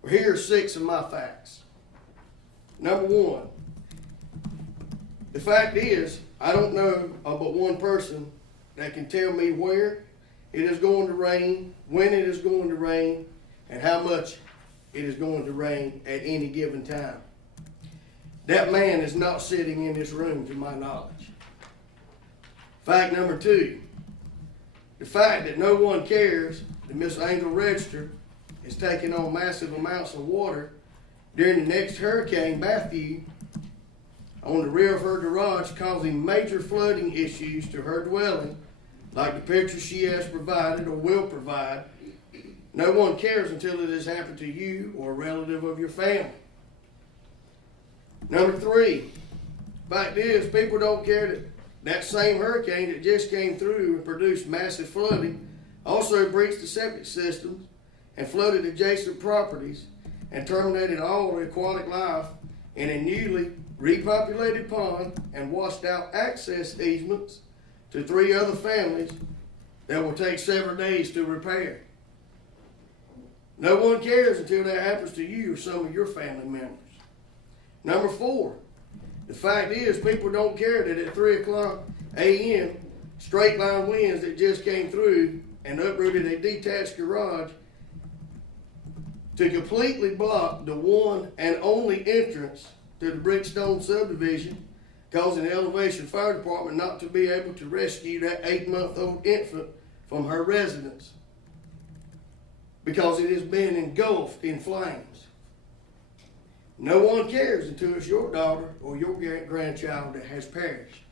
Well, here are 6 of my facts. Number 1, the fact is, I don't know of but one person that can tell me where it is going to rain, when it is going to rain, and how much it is going to rain at any given time. That man is not sitting in this room to my knowledge. Fact number 2, the fact that no one cares that Miss Angel Register is taking on massive amounts of water during the next Hurricane Matthew on the rear of her garage, causing major flooding issues to her dwelling, like the picture she has provided or will provide. No one cares until it has happened to you or a relative of your family. Number 3, fact is, people don't care that that same hurricane that just came through and produced massive flooding also breached the septic systems and flooded adjacent properties and terminated all the aquatic life in a newly repopulated pond and washed out access easements to 3 other families that will take several days to repair. No one cares until that happens to you or some of your family members. Number 4, the fact is, people don't care that at 3 o'clock a.m., straight line winds that just came through and uprooted a detached garage to completely block the one and only entrance to the Brickstone subdivision, causing the Elevation Fire Department not to be able to rescue that 8-month-old infant from her residence because it has been engulfed in flames. No one cares until it's your daughter or your grandchild that has perished.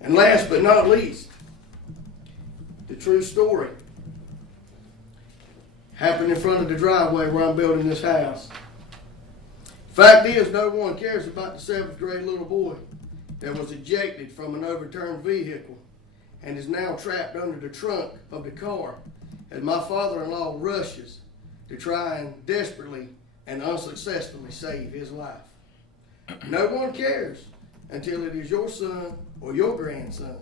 And last but not least, the true story happened in front of the driveway where I'm building this house. Fact is, no one cares about the 7th grade little boy that was ejected from an overturned vehicle and is now trapped under the trunk of the car as my father-in-law rushes to try and desperately and unsuccessfully save his life. No one cares until it is your son or your grandson,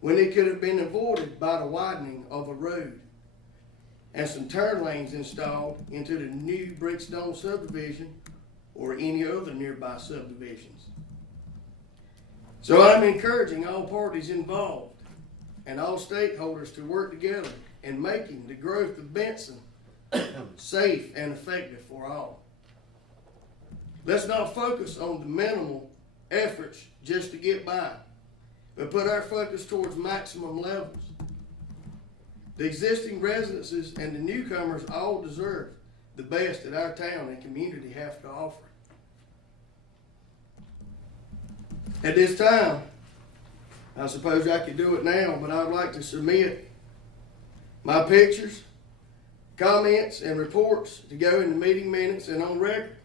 when it could have been avoided by the widening of a road and some turn lanes installed into the new Brickstone subdivision or any other nearby subdivisions. So I'm encouraging all parties involved and all stakeholders to work together in making the growth of Benson safe and effective for all. Let's not focus on the minimal efforts just to get by, but put our focus towards maximum levels. The existing residences and the newcomers all deserve the best that our town and community have to offer. At this time, I suppose I could do it now, but I'd like to submit my pictures, comments, and reports to go in the meeting minutes and on record.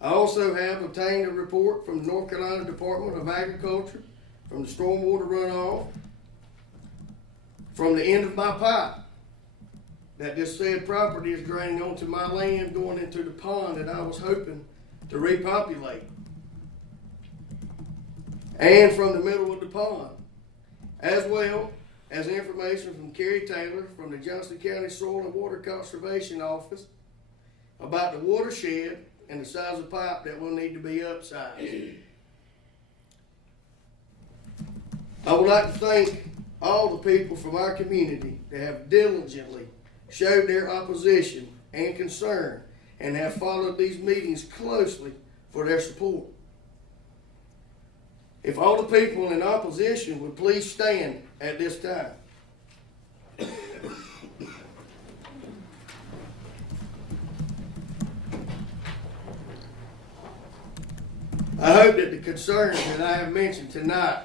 I also have obtained a report from the North Carolina Department of Agriculture, from the stormwater runoff, from the end of my pipe, that this said property is draining onto my land going into the pond that I was hoping to repopulate, and from the middle of the pond, as well as information from Kerry Taylor from the Johnson County Soil and Water Conservation Office about the watershed and the size of pipe that will need to be upsized. I would like to thank all the people from our community that have diligently showed their opposition and concern and have followed these meetings closely for their support. If all the people in opposition would please stand at this time. I hope that the concerns that I have mentioned tonight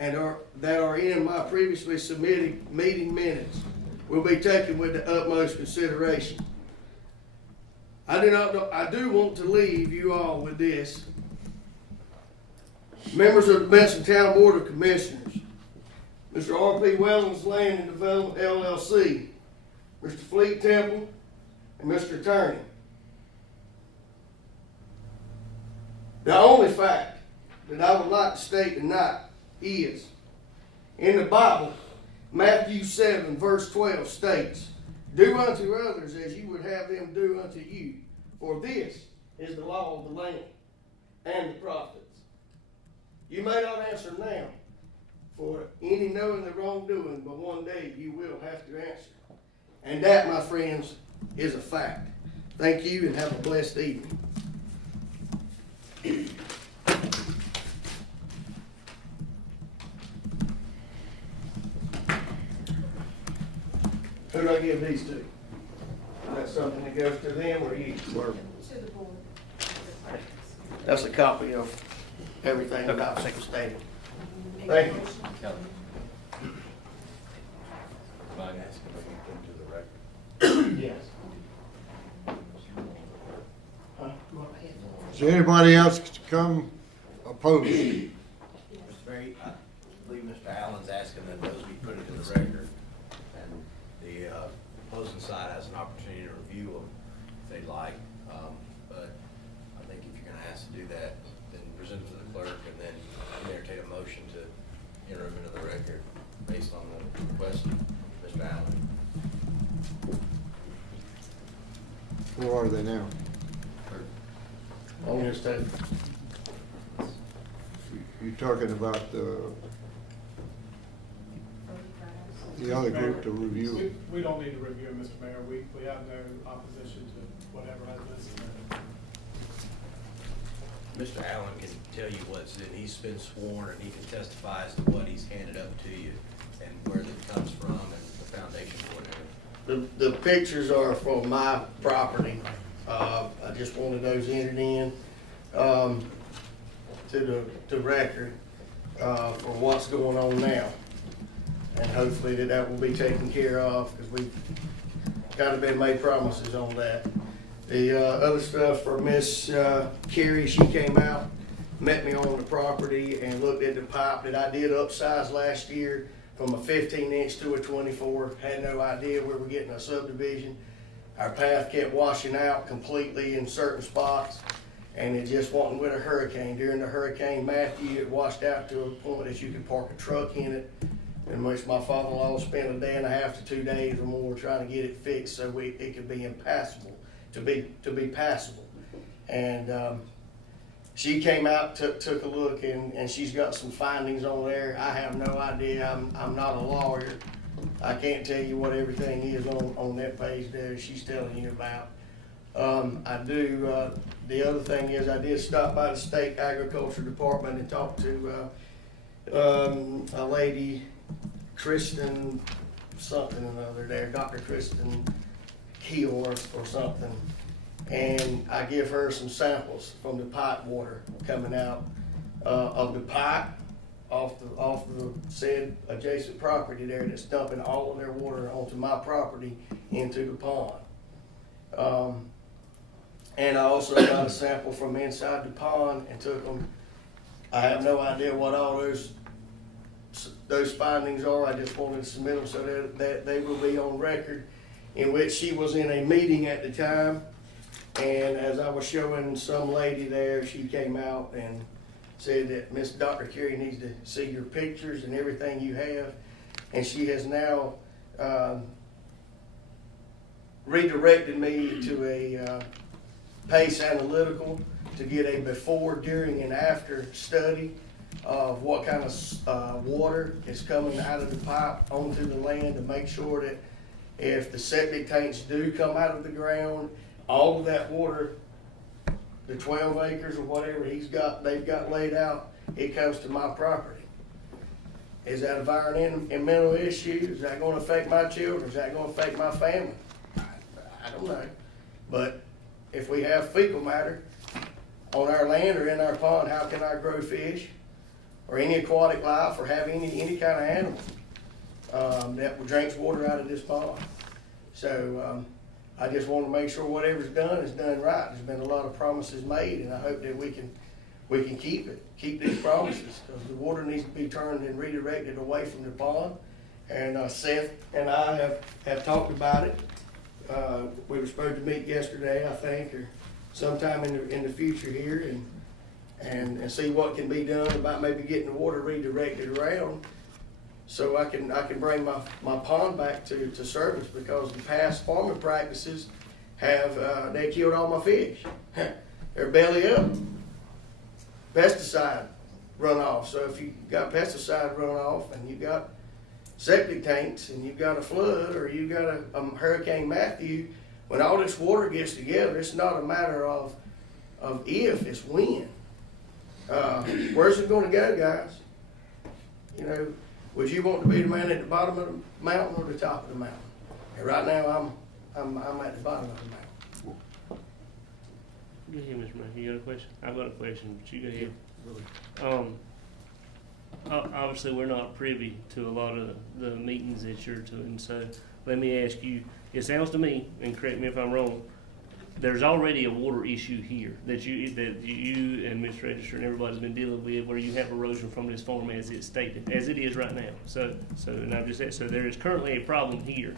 and that are in my previously submitted meeting minutes will be taken with the utmost consideration. I do want to leave you all with this. Members of the Benson Town Board of Commissioners, Mr. R.P. Wellens Land and Development LLC, Mr. Fleet Temple, and Mr. Attorney. The only fact that I would like to state tonight is, in the Bible, Matthew 7 verse 12 states, "Do unto others as you would have them do unto you, for this is the law of the land and the prophets." You may not answer now for any knowing the wrongdoing, but one day you will have to answer. And that, my friends, is a fact. Thank you and have a blessed evening. Who do I give these to? Is that something that goes to them or you? To the board. That's a copy of everything that I've stated. Thank you. Kelly. Mike. Yes. Is there anybody else to come opposed? Mr. Mayor, I believe Mr. Allen's asking that those be put into the record, and the opposing side has an opportunity to review them if they'd like. But I think if you're gonna ask to do that, then present it to the clerk, and then entertain a motion to enter them into the record based on the request of Mr. Allen. Where are they now? On your statement. You talking about the other group to review? We don't need to review it, Mr. Mayor. We have no opposition to whatever has been submitted. Mr. Allen can tell you what's in, he's been sworn and he can testify as to what he's handed up to you and where it comes from and the foundation for it. The pictures are from my property. I just wanted those entered in, to the record, for what's going on now. And hopefully that will be taken care of, because we've kind of been made promises on that. The other stuff for Miss Carrie, she came out, met me on the property and looked at the pipe that I did upsize last year from a 15-inch to a 24. Had no idea we were getting a subdivision. Our path kept washing out completely in certain spots, and it just wasn't with a hurricane. During the Hurricane Matthew, it washed out to a point that you could park a truck in it, in which my father-in-law spent a day and a half to 2 days or more trying to get it fixed so it could be impassable, to be passable. And she came out, took a look, and she's got some findings on there. I have no idea. I'm not a lawyer. I can't tell you what everything is on that page there she's telling you about. The other thing is I did stop by the State Agriculture Department and talk to a lady, Kristen something or other there, Dr. Kristen Keel or something. And I give her some samples from the pipe water coming out of the pipe off the said adjacent property there that's dumping all of their water onto my property into the pond. And I also got a sample from inside the pond and took them. I have no idea what all those findings are. I just wanted to submit them so that they will be on record, in which she was in a meeting at the time. And as I was showing some lady there, she came out and said that Dr. Carey needs to see your pictures and everything you have. And she has now redirected me to a PACE analytical to get a before, during, and after study of what kind of water is coming out of the pipe onto the land, to make sure that if the septic tanks do come out of the ground, all of that water, the 12 acres or whatever they've got laid out, it comes to my property. Is that an environmental issue? Is that going to affect my children? Is that going to affect my family? I don't know. But if we have fecal matter on our land or in our pond, how can I grow fish or any aquatic life or have any kind of animal that drinks water out of this pond? So I just want to make sure whatever's done is done right. There's been a lot of promises made, and I hope that we can keep these promises, because the water needs to be turned and redirected away from the pond. And Seth and I have talked about it. We were supposed to meet yesterday, I think, or sometime in the future here, and see what can be done about maybe getting the water redirected around, so I can bring my pond back to service, because the past farming practices have they killed all my fish. They're belly up. Pesticide runoff. So if you got pesticide runoff and you got septic tanks and you've got a flood or you've got a Hurricane Matthew, when all this water gets together, it's not a matter of if, it's when. Where's it going to go, guys? You know, would you want to be the man at the bottom of the mountain or the top of the mountain? And right now, I'm at the bottom of the mountain. Go ahead, Mr. Mayor, you got a question? I've got a question, but you go ahead. Obviously, we're not privy to a lot of the meetings that you're doing, so let me ask you, it sounds to me, and correct me if I'm wrong, there's already a water issue here that you and Ms. Register and everybody's been dealing with, where you have erosion from this farm as it's stated, as it is right now. And I've just said, so there is currently a problem here.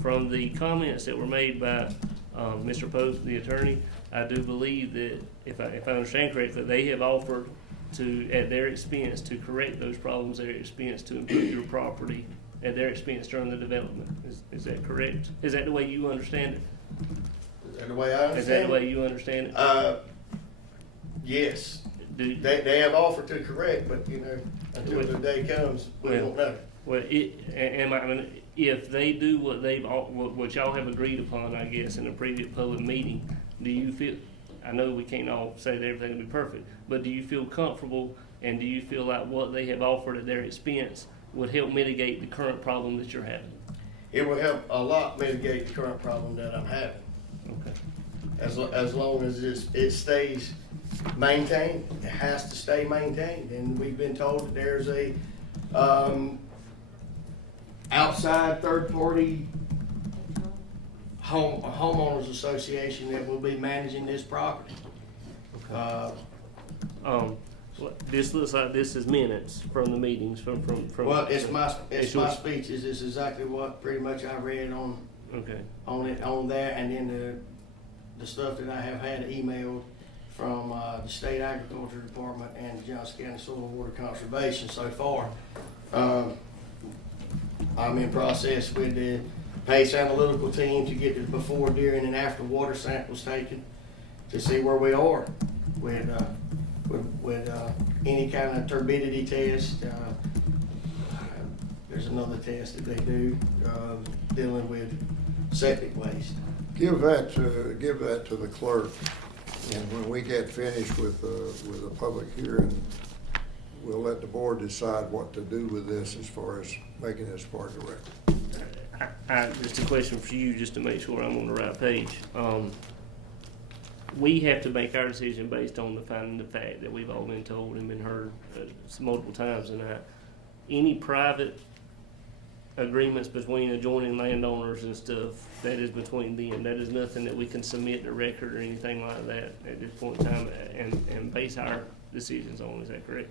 From the comments that were made by Mr. Post, the attorney, I do believe that, if I understand correctly, they have offered to, at their expense, to correct those problems at their expense, to improve your property at their expense during the development. Is that correct? Is that the way you understand it? Is that the way I understand it? Is that the way you understand it? Yes. They have offered to correct, but until the day comes, we won't know. Well, if they do what y'all have agreed upon, I guess, in a previous public meeting, do you feel, I know we can't all say that everything will be perfect, but do you feel comfortable, and do you feel like what they have offered at their expense would help mitigate the current problem that you're having? It will help a lot mitigate the current problem that I'm having. Okay. As long as it stays maintained, it has to stay maintained. And we've been told that there's a outside third-party homeowners association that will be managing this property. This looks like this is minutes from the meetings from. Well, it's my speeches. It's exactly what pretty much I read on. Okay. On there, and then the stuff that I have had emailed from the State Agriculture Department and the Johnson County Soil and Water Conservation so far. I'm in process with the PACE analytical team to get the before, during, and after water samples taken to see where we are with any kind of turbidity test. There's another test that they do dealing with septic waste. Give that to the clerk, and when we get finished with a public hearing, we'll let the board decide what to do with this as far as making this part of the record. Just a question for you, just to make sure I'm on the right page. We have to make our decision based on the finding of fact that we've all been told and been heard multiple times tonight. Any private agreements between adjoining landowners and stuff, that is between them. That is nothing that we can submit to record or anything like that at this point in time and base our decisions on. Is that correct?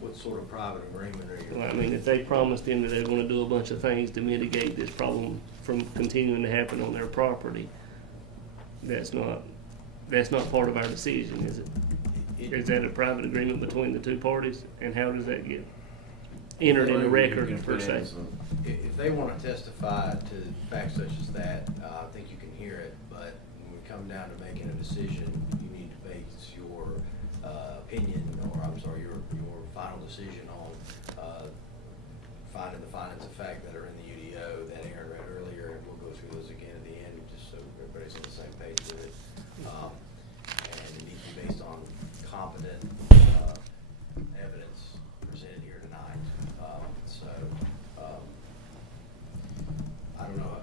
What sort of private agreement are you? Well, I mean, if they promised them that they're gonna do a bunch of things to mitigate this problem from continuing to happen on their property, that's not part of our decision, is it? Is that a private agreement between the two parties, and how does that get entered in the record per se? If they want to testify to facts such as that, I think you can hear it, but when we come down to making a decision, you need to base your opinion, or I'm sorry, your final decision on finding the findings of fact that are in the UDO that Aaron read earlier, and we'll go through those again at the end, just so everybody's on the same page with it. And it needs to be based on competent evidence presented here tonight. I don't know.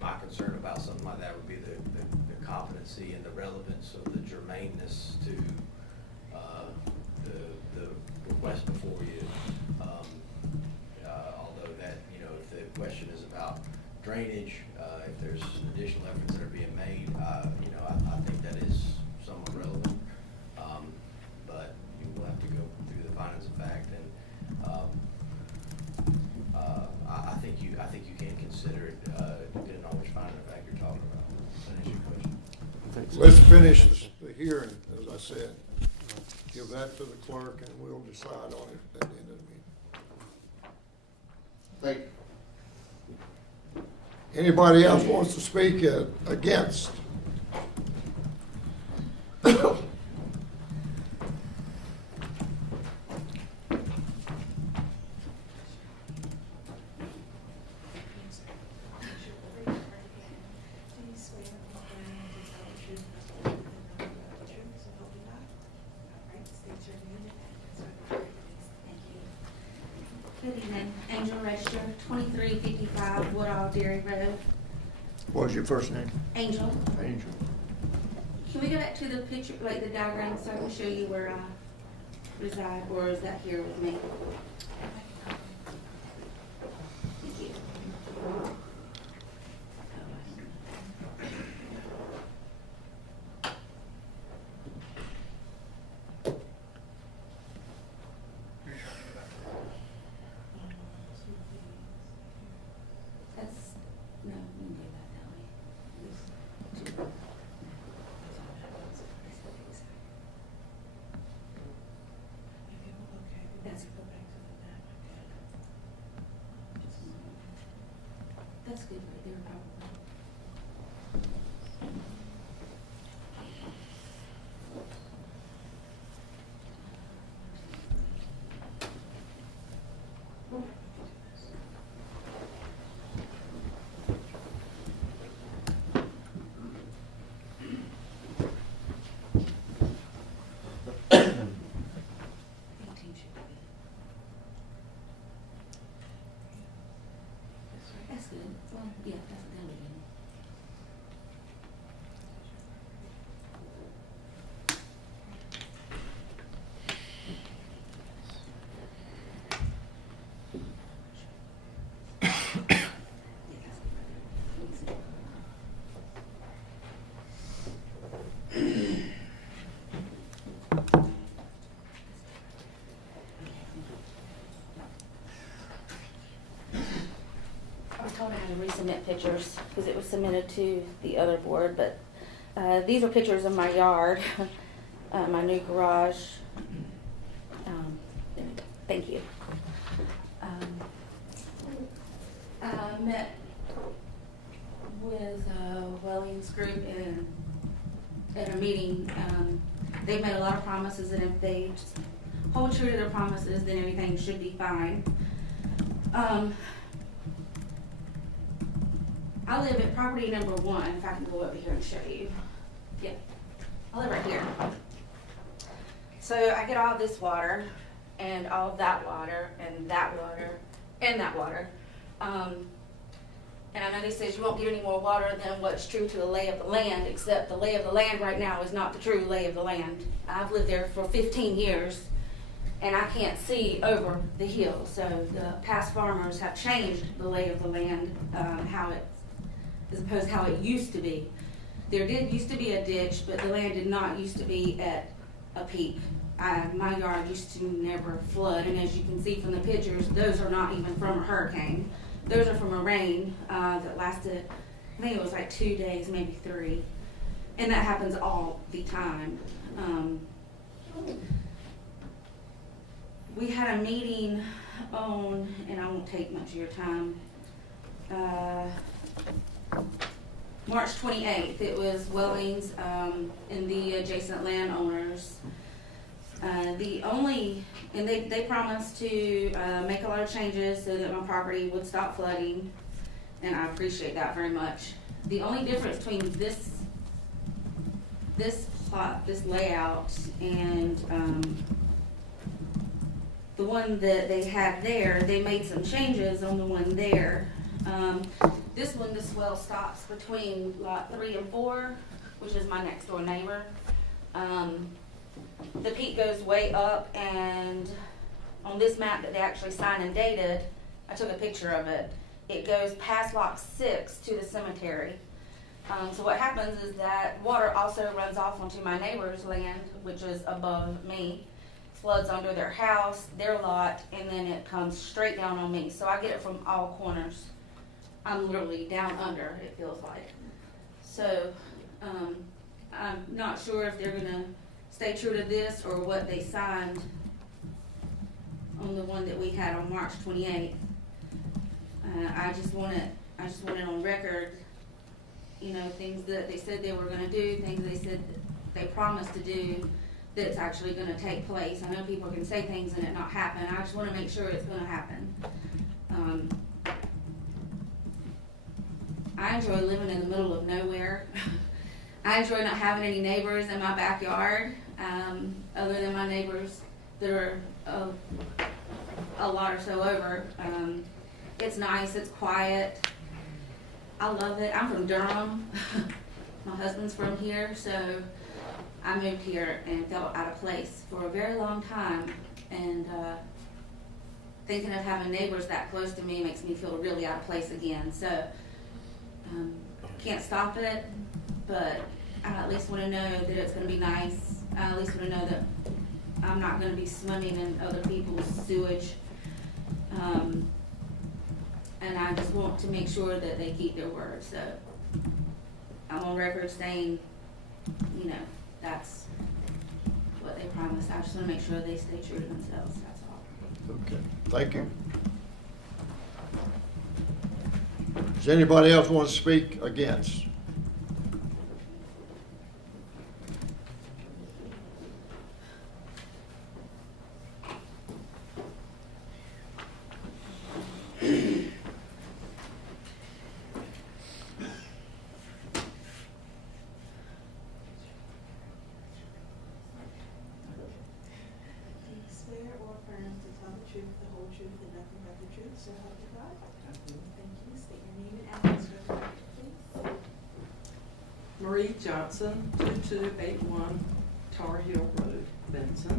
My concern about something like that would be the competency and the relevance of the germaneness to the request before you. Although that, if the question is about drainage, if there's additional efforts that are being made, I think that is somewhat relevant. But you will have to go through the findings of fact, and I think you can consider it, depending on which finding of fact you're talking about. Does that answer your question? Let's finish the hearing, as I said. Give that to the clerk, and we'll decide on it at the end of the meeting. Thank you. Anybody else wants to speak against? Good evening, Angel Register, 2355 Woodall Dairy Road. What was your first name? Angel, Angel. can we go back to the picture, like the diagram, so I can show you where I reside, or is that here with me? Thank you. That's, no, we can do that that way. That's good right there, probably. That's good. Well, yeah, that's that'll be good. Yeah, that's good. I was told I had to resubmit pictures because it was submitted to the other board, but these are pictures of my yard, my new garage. Thank you. I met with Wellings Group in a meeting. They've made a lot of promises, and if they hold true to their promises, then everything should be fine. I live at property number 1, if I can go over here and show you. Yeah, I live right here. So I get all this water, and all that water, and that water, and that water. And I know they says you won't get any more water than what's true to the lay of the land, except the lay of the land right now is not the true lay of the land. I've lived there for 15 years, and I can't see over the hill. So the past farmers have changed the lay of the land, how it, as opposed to how it used to be. There did used to be a ditch, but the land did not used to be at a peak. My yard used to never flood, and as you can see from the pictures, those are not even from a hurricane. Those are from a rain that lasted, I think it was like 2 days, maybe 3. And that happens all the time. We had a meeting on, and I won't take much of your time, March 28th. It was Wellings and the adjacent landowners. And they promised to make a lot of changes so that my property would stop flooding, and I appreciate that very much. The only difference between this plot, this layout, and the one that they had there, they made some changes on the one there. This one, the swell stops between lot 3 and 4, which is my next door neighbor. The peak goes way up, and on this map that they actually signed and dated, I took a picture of it. It goes past lot 6 to the cemetery. So what happens is that water also runs off onto my neighbor's land, which is above me, floods under their house, their lot, and then it comes straight down on me. So I get it from all corners. I'm literally down under, it feels like. So I'm not sure if they're gonna stay true to this or what they signed on the one that we had on March 28th. I just want it on record, you know, things that they said they were gonna do, things they said that they promised to do, that's actually gonna take place. I know people can say things and it not happen. I just wanna make sure it's gonna happen. I enjoy living in the middle of nowhere. I enjoy not having any neighbors in my backyard, other than my neighbors that are a lot or so over. It's nice, it's quiet. I love it. I'm from Durham. My husband's from here, so I moved here and felt out of place for a very long time. And thinking of having neighbors that close to me makes me feel really out of place again. So can't stop it, but I at least want to know that it's going to be nice. I at least want to know that I'm not going to be swimming in other people's sewage. And I just want to make sure that they keep their word. So I'm on record saying, you know, that's what they promised. I just want to make sure they stay true to themselves. That's all. Okay, thank you. Does anybody else want to speak against? Do you swear or affirm to tell the truth, the whole truth, and nothing but the truth, so help you God? Thank you. State your name and address for the record, please. Marie Johnson, 2281 Tar Hill Road, Benson.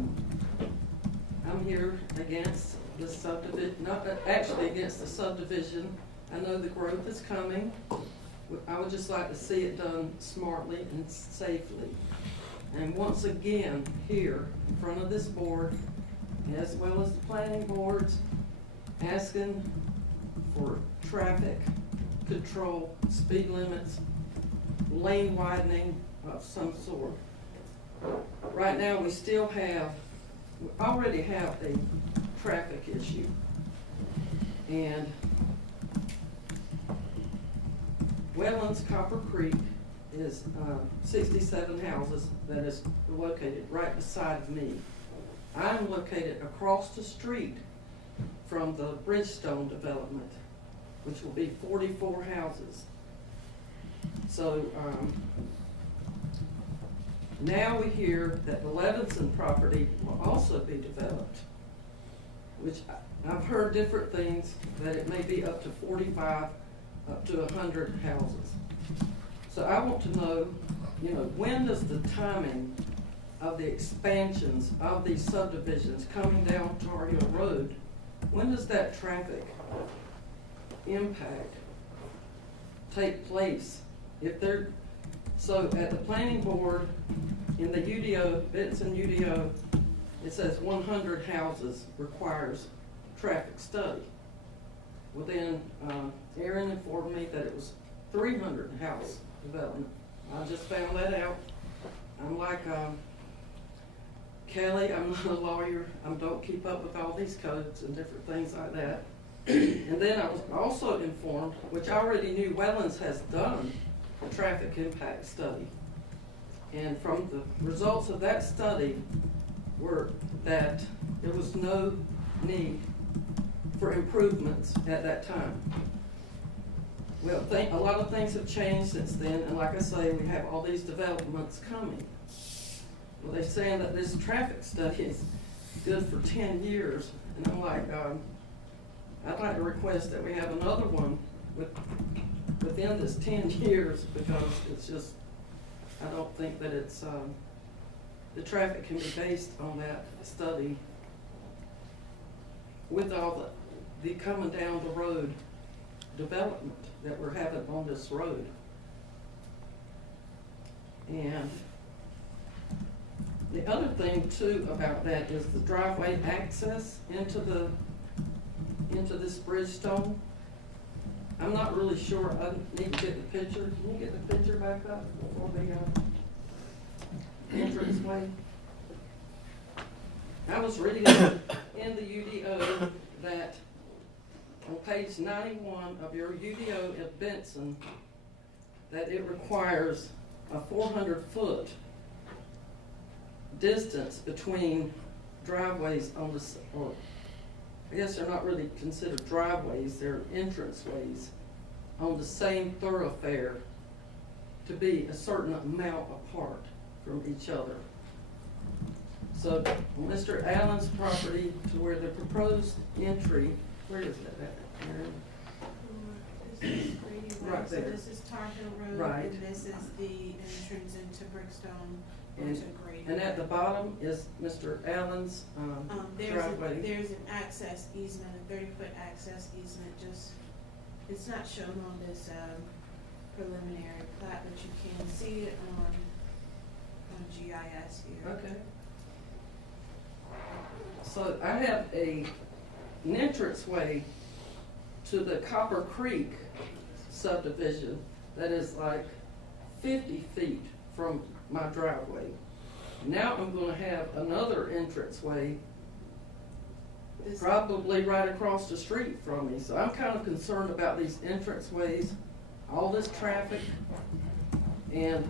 I'm here against the subdivision, not actually against the subdivision. I know the growth is coming. I would just like to see it done smartly and safely. And once again, here in front of this board, as well as the planning boards, asking for traffic control, speed limits, lane widening of some sort. Right now, we already have a traffic issue. And Wellens Copper Creek is 67 houses that is located right beside me. I'm located across the street from the Bridgestone development, which will be 44 houses. So now we hear that the Levinson property will also be developed, which I've heard different things, that it may be up to 45, up to 100 houses. So I want to know, when does the timing of the expansions of these subdivisions coming down Tar Hill Road, when does that traffic impact take place? So at the planning board, in the UDO, Benson UDO, it says 100 houses requires traffic study. Well then, Aaron informed me that it was 300 house development. I just found that out. I'm like, Kelly, I'm not a lawyer. I don't keep up with all these codes and different things like that. And then I was also informed, which I already knew, Wellens has done a traffic impact study. And from the results of that study were that there was no need for improvements at that time. Well, a lot of things have changed since then, and like I say, we have all these developments coming. Well, they're saying that this traffic study is good for 10 years, and I'm like, I'd like to request that we have another one within this 10 years, because it's just, I don't think that it's, the traffic can be based on that study with all the coming down the road development that we're having on this road. And the other thing too about that is the driveway access into this Bridgestone. I'm not really sure. I need to get the picture. Can you get the picture back up for the entranceway? I was reading in the UDO that on page 91 of your UDO at Benson, that it requires a 400-foot distance between driveways on the, or I guess they're not really considered driveways, they're entranceways on the same thoroughfare to be a certain amount apart from each other. So on Mr. Allen's property, to where the proposed entry, where is that at, Aaron? Right So there. this is Tar Hill Road, Right. and this is the entrance into Brickstone, or And- to Grady. And at the bottom is Mr. Allen's, driveway. There's an access easement, a 30-foot access easement, it's not shown on this, preliminary plat, but you can see it on GIS here. Okay. So I have an entranceway to the Copper Creek subdivision that is like 50 feet from my driveway. Now I'm gonna have another entranceway This- probably right across the street from me. So I'm kind of concerned about these entranceways, all this traffic, and,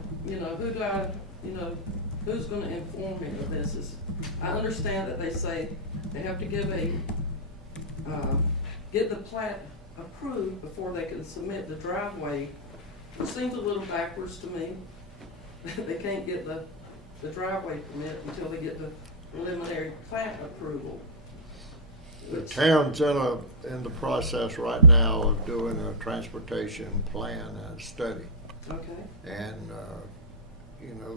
who's gonna inform me of this? I understand that they say they have to give get the plat approved before they can submit the driveway. It seems a little backwards to me. They can't get the driveway permit until they get the preliminary plat approval. The town's in the process right now of doing a transportation plan and study. Okay, And,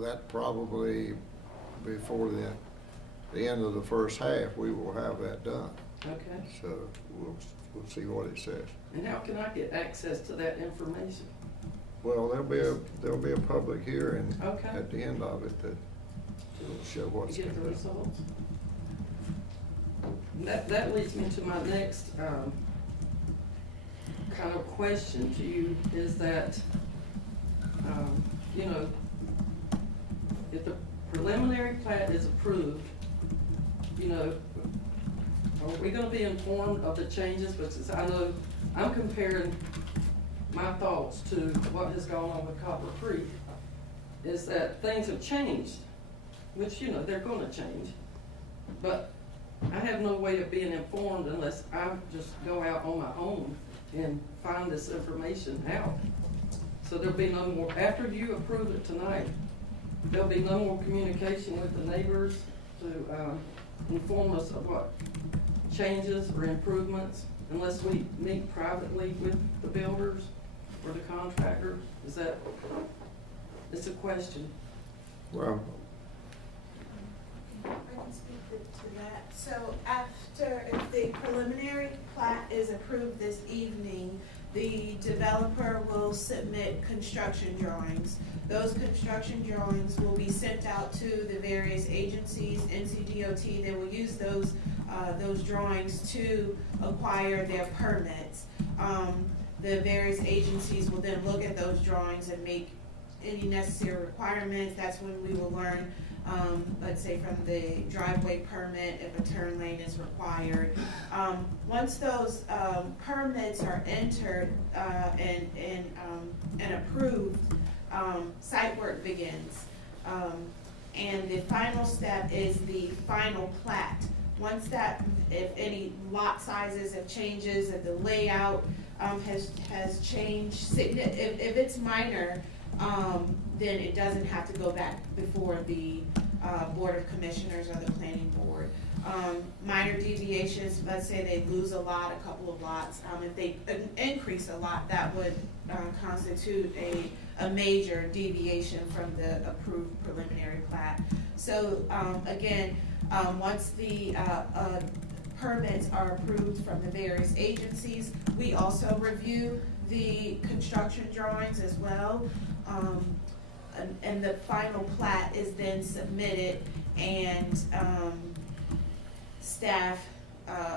that probably before the end of the first half, we will have that done. okay. So we'll see what it says. And how can I get access to that information? Well, there'll be a public hearing Okay. at the end of it that will show what's Get been the done. results? That leads me to my next, kind of question to you, is that, if the preliminary plat is approved, are we gonna be informed of the changes? Because I know I'm comparing my thoughts to what has gone on with Copper Creek, is that things have changed, which, they're gonna change. But I have no way of being informed unless I just go out on my own and find this information out. So there'll be no more, after you approve it tonight, there'll be no more communication with the neighbors to inform us of what changes or improvements, unless we meet privately with the builders or the contractor. Is that, it's a question. Well, I can speak to that. So if the preliminary plat is approved this evening, the developer will submit construction drawings. Those construction drawings will be sent out to the various agencies, NCDOT. They will use those drawings to acquire their permits. The various agencies will then look at those drawings and make any necessary requirements. That's when we will learn, let's say from the driveway permit, if a turn lane is required. Once those permits are entered and approved, site work begins. And the final step is the final plat. Once that, if any lot sizes have changes, if the layout has changed, if it's minor, then it doesn't have to go back before the Board of Commissioners or the Planning Board. Minor deviations, let's say they lose a lot, a couple of lots, if they increase a lot, that would constitute a major deviation from the approved preliminary plat. So again, once the permits are approved from the various agencies, we also review the construction drawings as well. And the final plat is then submitted, and staff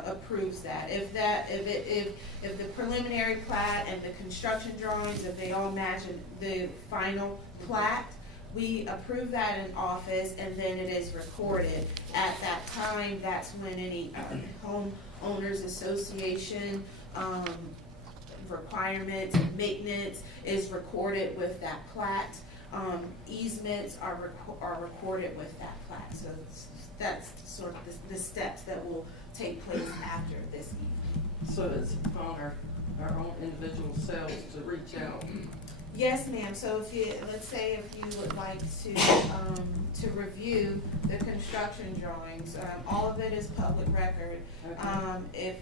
approves that. If the preliminary plat and the construction drawings, if they all match the final plat, we approve that in office, and then it is recorded. At that time, that's when any homeowners association requirements, maintenance is recorded with that plat. Easements are recorded with that plat. So that's sort of the steps that will take place after this evening. So it's upon our own individual selves to reach out. Yes, ma'am. So let's say if you would like to review the construction drawings, all of it is public record. Okay.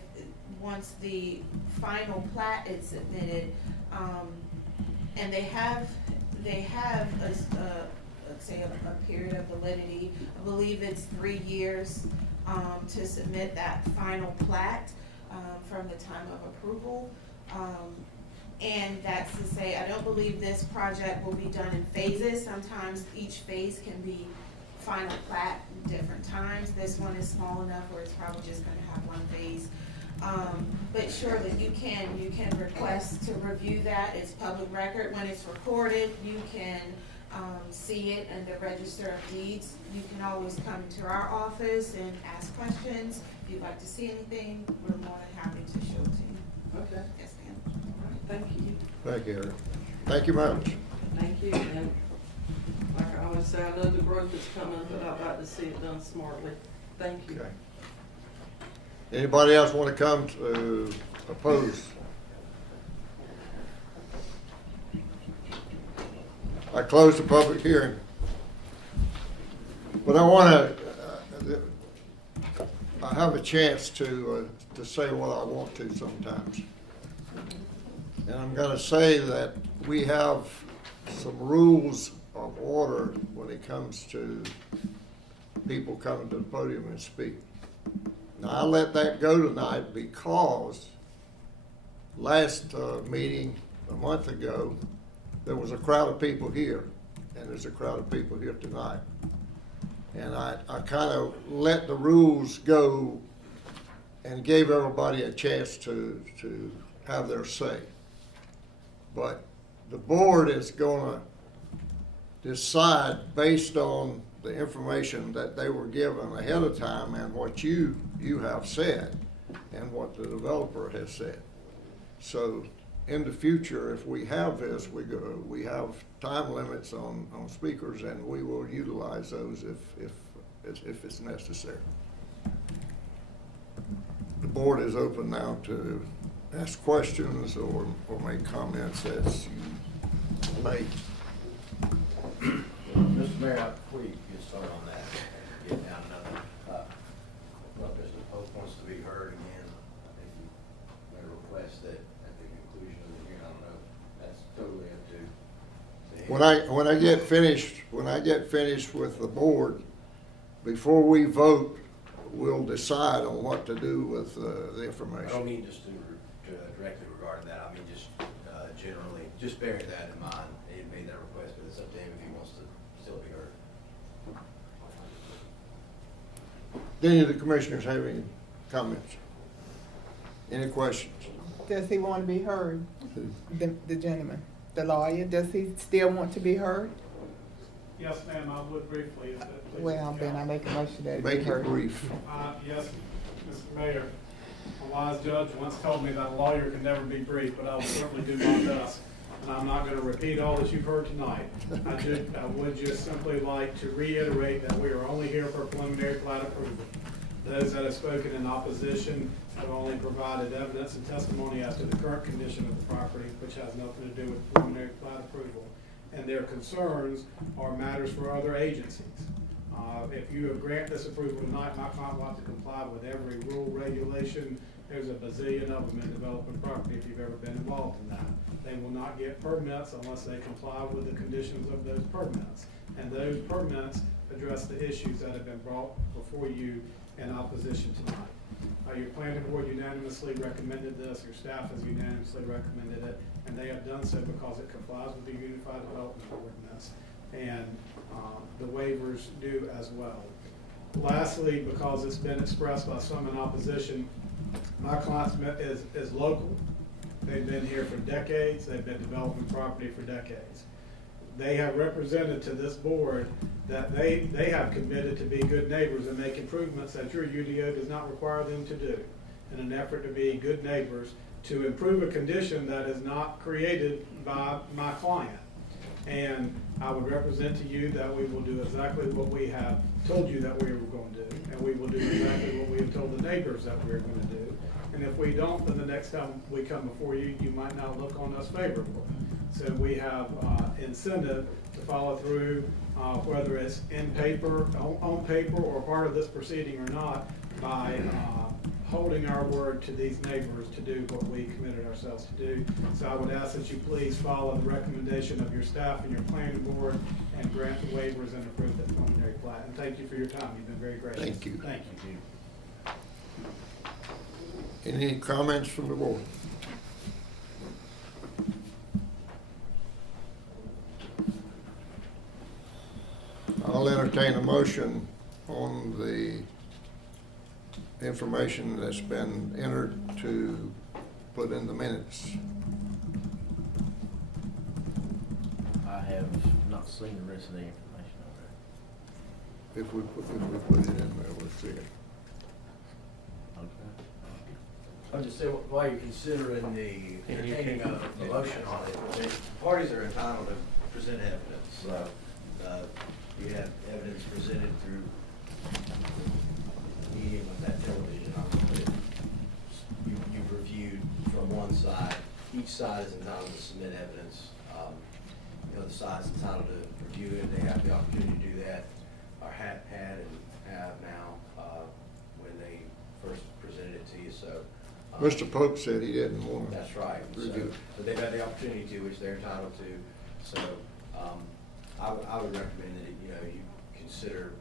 Once the final plat is submitted, And they have let's say a period of validity. I believe it's 3 years to submit that final plat from the time of approval. And that's to say, I don't believe this project will be done in phases. Sometimes each phase can be final plat in different times. This one is small enough where it's probably just gonna have one phase. But surely you can request to review that. It's public record. When it's recorded, you can see it in the Register of Deeds. You can always come to our office and ask questions. If you'd like to see anything, we're more than happy to show it to you. Okay. Yes, ma'am. All right, thank you. Thank you, Eric. Thank you much. Thank you, and like I always say, I know the growth is coming, but I'd like to see it done smartly. Thank you. Okay. Anybody else want to come to oppose? I close the public hearing. But I want to, I have a chance to say what I want to sometimes. And I'm going to say that we have some rules of order when it comes to people coming to the podium and speak. Now, I let that go tonight because last meeting a month ago, there was a crowd of people here, and there's a crowd of people here tonight. And I kind of let the rules go and gave everybody a chance to have their say. But the board is going to decide based on the information that they were given ahead of time and what you have said and what the developer has said. So in the future, if we have this, we have time limits on speakers, and we will utilize those if it's necessary. The board is open now to ask questions or make comments as you may. Mr. Mayor, before you get started on that, get down another, well, Mr. Pope wants to be heard again. I think you may request that at the conclusion of the hearing. I don't know. That's totally up to him. When I get finished with the board, before we vote, we'll decide on what to do with the information. I don't mean just to directly regarding that. I mean just generally, just bear that in mind. He had made that request, but it's up to him if he wants to still be heard. Do any of the commissioners have any comments? Any questions? Does he want to be heard? The gentleman, the lawyer, does he still want to be heard? Yes, ma'am, I would briefly, if that pleases Well, the then I council. make a motion that it be Make it heard. brief. Yes, Mr. Mayor, a wise judge once told me that a lawyer can never be brief, but I will certainly do my best. And I'm not going to repeat all that you've heard tonight. I would just simply like to reiterate that we are only here for preliminary plat approval. Those that have spoken in opposition have only provided evidence and testimony as to the current condition of the property, which has nothing to do with preliminary plat approval. And their concerns are matters for other agencies. If you grant this approval tonight, my client will have to comply with every rule, regulation. There's a bazillion of them in development property if you've ever been involved in that. They will not get permits unless they comply with the conditions of those permits. And those permits address the issues that have been brought before you in opposition tonight. Your planning board unanimously recommended this, your staff has unanimously recommended it, and they have done so because it complies with the Unified Development Ordinance, and the waivers do as well. Lastly, because it's been expressed by some in opposition, my client is local. They've been here for decades. They've been developing property for decades. They have represented to this board that they have committed to be good neighbors and make improvements that your UDO does not require them to do in an effort to be good neighbors to improve a condition that is not created by my client. And I would represent to you that we will do exactly what we have told you that we were going to do, and we will do exactly what we have told the neighbors that we're going to do. And if we don't, then the next time we come before you, you might not look on us favorably. So we have incentive to follow through, whether it's in paper, on paper, or part of this proceeding or not, by holding our word to these neighbors to do what we committed ourselves to do. So I would ask that you please follow the recommendation of your staff and your planning board and grant the waivers and approve the preliminary plat. And thank you for your time. You've been very gracious. Thank you. Thank you. Any comments from the board? I'll entertain a motion on the information that's been entered to put in the minutes. I have not seen the rest of the information already. If we put it in there, we'll see it. Okay. I'll just say, while you're considering the entertaining of the motion on it, the parties are entitled to present evidence. So, you have evidence presented through meeting with that television. You've reviewed from one side. Each side is entitled to submit evidence. The other side's entitled to review it. They have the opportunity to do that, or had and have now, when they first presented it to you. So. Mr. Pope said he didn't want to. That's right. Review. So they've had the opportunity to, which they're entitled to. So, I would recommend that, you consider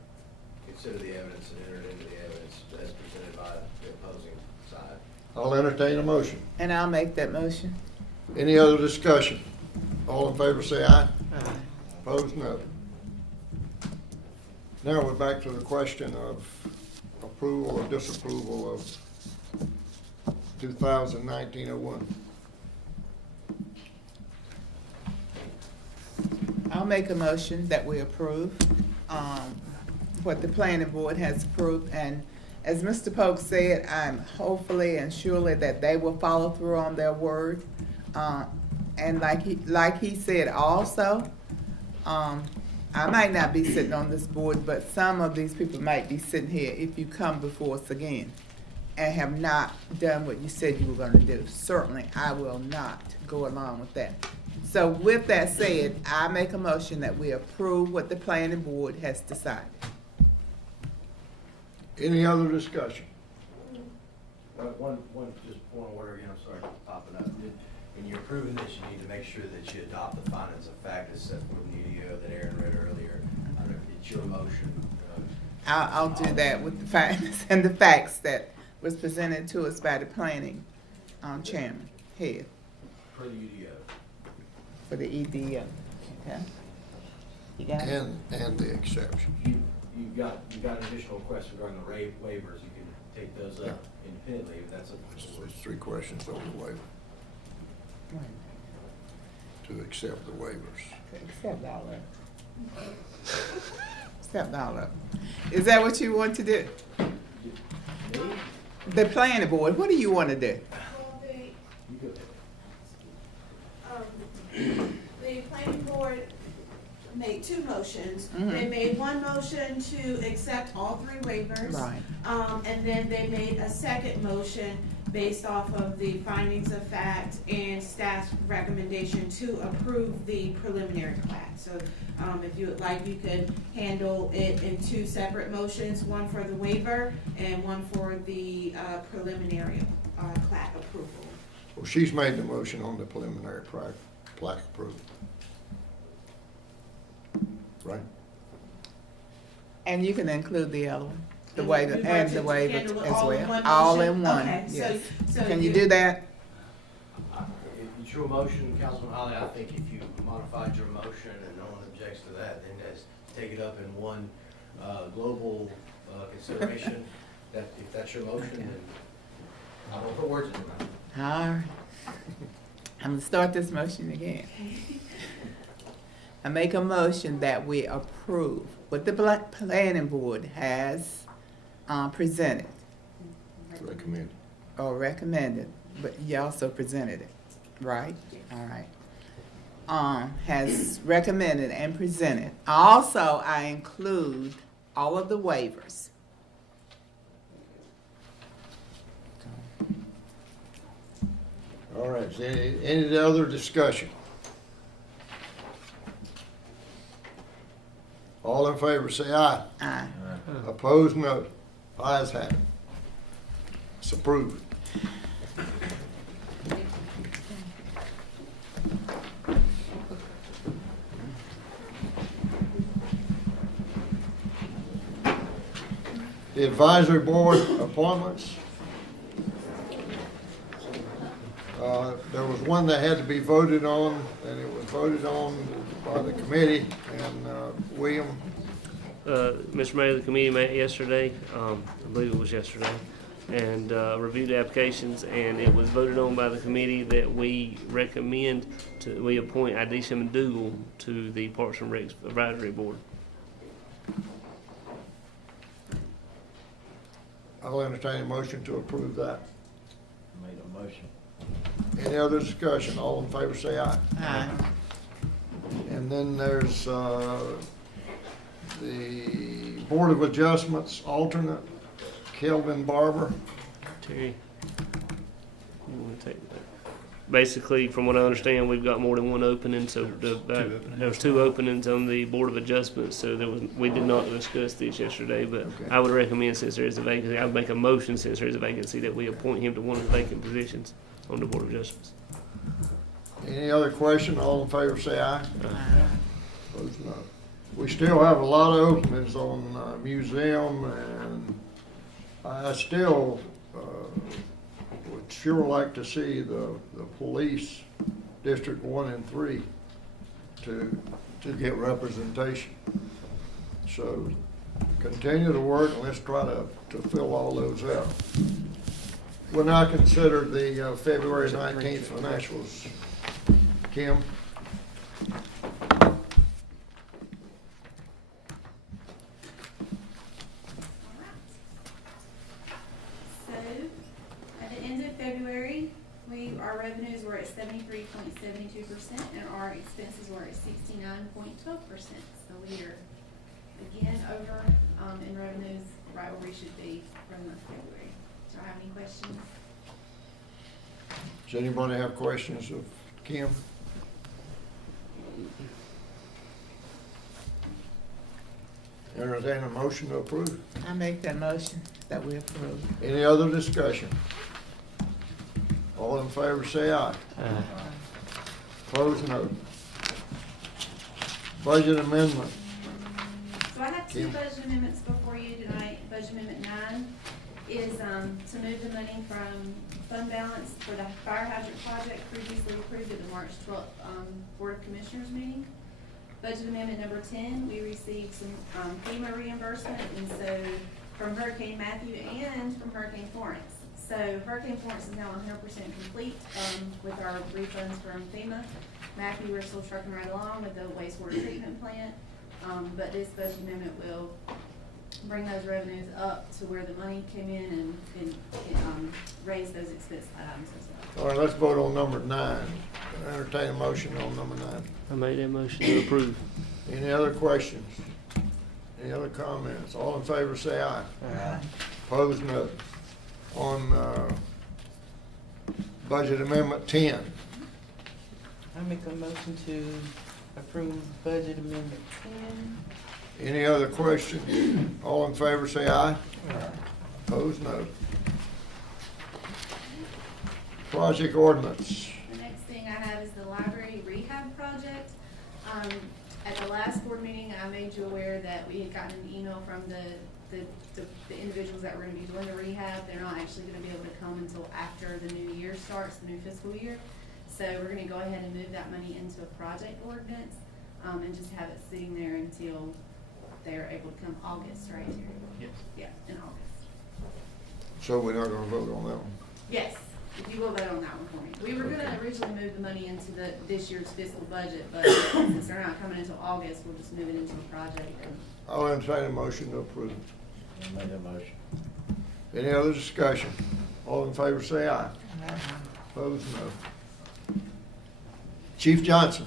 the evidence and enter into the evidence as presented by the opposing side. I'll entertain a motion. And I'll make that motion. Any other discussion? All in favor say aye. Aye. Opposed, no. Now we're back to the question of approval or disapproval of 2019-01. I'll make a motion that we approve what the planning board has approved. And as Mr. Polk said, I'm hopefully and surely that they will follow through on their word. And like he said also, I might not be sitting on this board, but some of these people might be sitting here if you come before us again and have not done what you said you were going to do. Certainly, I will not go along with that. So with that said, I make a motion that we approve what the planning board has decided. Any other discussion? One just point of order again, I'm sorry for popping up. When you're approving this, you need to make sure that you adopt the findings of fact as set forth in the EDO that Aaron read earlier. I don't know if it's your motion. I'll do that with the findings and the facts that was presented to us by the planning chairman, head, For the UDO. for the EDO. Okay? You got it? And the exception. You've got additional questions regarding the waivers. You can take those up independently if that's There's 3 questions on the waiver. To accept the waivers. Accept all of it. Accept all of it. Is that what you want to do? The planning board, what do you want to do? The planning board made 2 motions. Mhm. They made one motion to accept all 3 waivers. Right. And then they made a second motion based off of the findings of fact and staff's recommendation to approve the preliminary plat. So, if you would like, you could handle it in 2 separate motions, one for the waiver and one for the, preliminary, plat approval. Well, she's made the motion on the preliminary plat approval. Right? And you can include the other one, the And waiver, you'd like and to the waiver handle it as all in well. one All motion? in one, Okay, yes. so Can you do that? It's your motion, Councilman Holly. I think if you modified your motion and no one objects to that, then just take it up in one global consideration. That if that's your motion, then I don't put words in your mouth. All right. I'm gonna start this motion again. I make a motion that we approve what the planning board has presented Recommend. or recommended, but you also presented it, right? All right. Has recommended and presented. Also, I include all of the waivers. All right, is there any other discussion? All in favor say aye. Aye. Opposed, no. Ayes have it. It's approved. The advisory board appointments. There was one that had to be voted on, and it was voted on by the committee, and William. Mr. Mayor, the committee met yesterday, I believe it was yesterday, and reviewed the applications, and it was voted on by the committee that we recommend we appoint Adisha McDougal to the Parks and Rec Advisory Board. I'll entertain a motion to approve that. Made a motion. Any other discussion? All in favor say aye. Aye. And then there's the Board of Adjustments alternate, Kelvin Barber. Terry, you want to take that? Basically, from what I understand, we've got more than one opening, so there was 2 openings on the Board of Adjustments, so we did not discuss this yesterday, but Okay. I would recommend, since there is a vacancy, I would make a motion, since there is a vacancy, that we appoint him to one of the vacant positions on the Board of Adjustments. Any other question? All in favor say aye. Opposed, no. We still have a lot of openings on museum, and I still would sure like to see the police District 1 and 3 to get representation. So continue to work, and let's try to fill all those out. We'll now consider the February 19th financials. Kim? So, at the end of February, our revenues were at 73.72% and our expenses were at 69.12%. So we are again over in revenues right where we should be for the month of February. Do I have any questions? Does anybody have questions of Kim? Entertain a motion to approve. I make that motion that we approve. Any other discussion? All in favor say aye. Opposed, no. Budget amendment. So I have 2 Kim. budget amendments before you tonight. Budget amendment 9 is to move the money from fund balance for the fire hydrant project previously approved at the March 12th Board of Commissioners meeting. Budget amendment number 10, we received some FEMA reimbursement, and so from Hurricane Matthew and from Hurricane Florence. So Hurricane Florence is now 100% complete with our refunds from FEMA. Matthew, we're still trucking right along with the wastewater treatment plant, but this budget amendment will bring those revenues up to where the money came in and raise those expense items as well. All right, let's vote on number 9. Entertain a motion on number 9. I made that motion to approve. Any other questions? Any other comments? All in favor say aye. Aye. Opposed, no. On budget amendment 10. I make a motion to approve budget amendment 10. Any other questions? All in favor say aye. Opposed, no. Project ordinance. The next thing I have is the library rehab project. At the last board meeting, I made you aware that we had gotten an email from the individuals that were gonna be doing the rehab. They're not actually gonna be able to come until after the new year starts, the new fiscal year. So we're gonna go ahead and move that money into a project ordinance, and just have it sitting there until they're able to come August, right? Yes. Yeah, in August. So we're not gonna vote on that one. Yes, if you will vote on that one for me. We were gonna originally move the money into this year's fiscal budget, but since they're not coming until August, we'll just move it into a project. I'll entertain a motion to approve. I made a motion. Any other discussion? All in favor say aye. Opposed, no. Chief Johnson.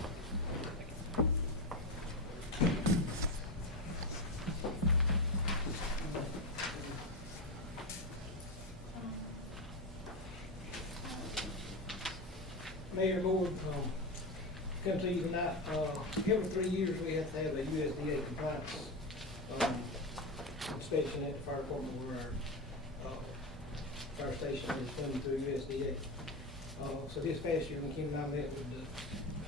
Mayor, Board, come to you tonight, every 3 years we have to have a USDA compliance inspection at the fire department where our fire station is funded through USDA. So this past year, when Kim and I met with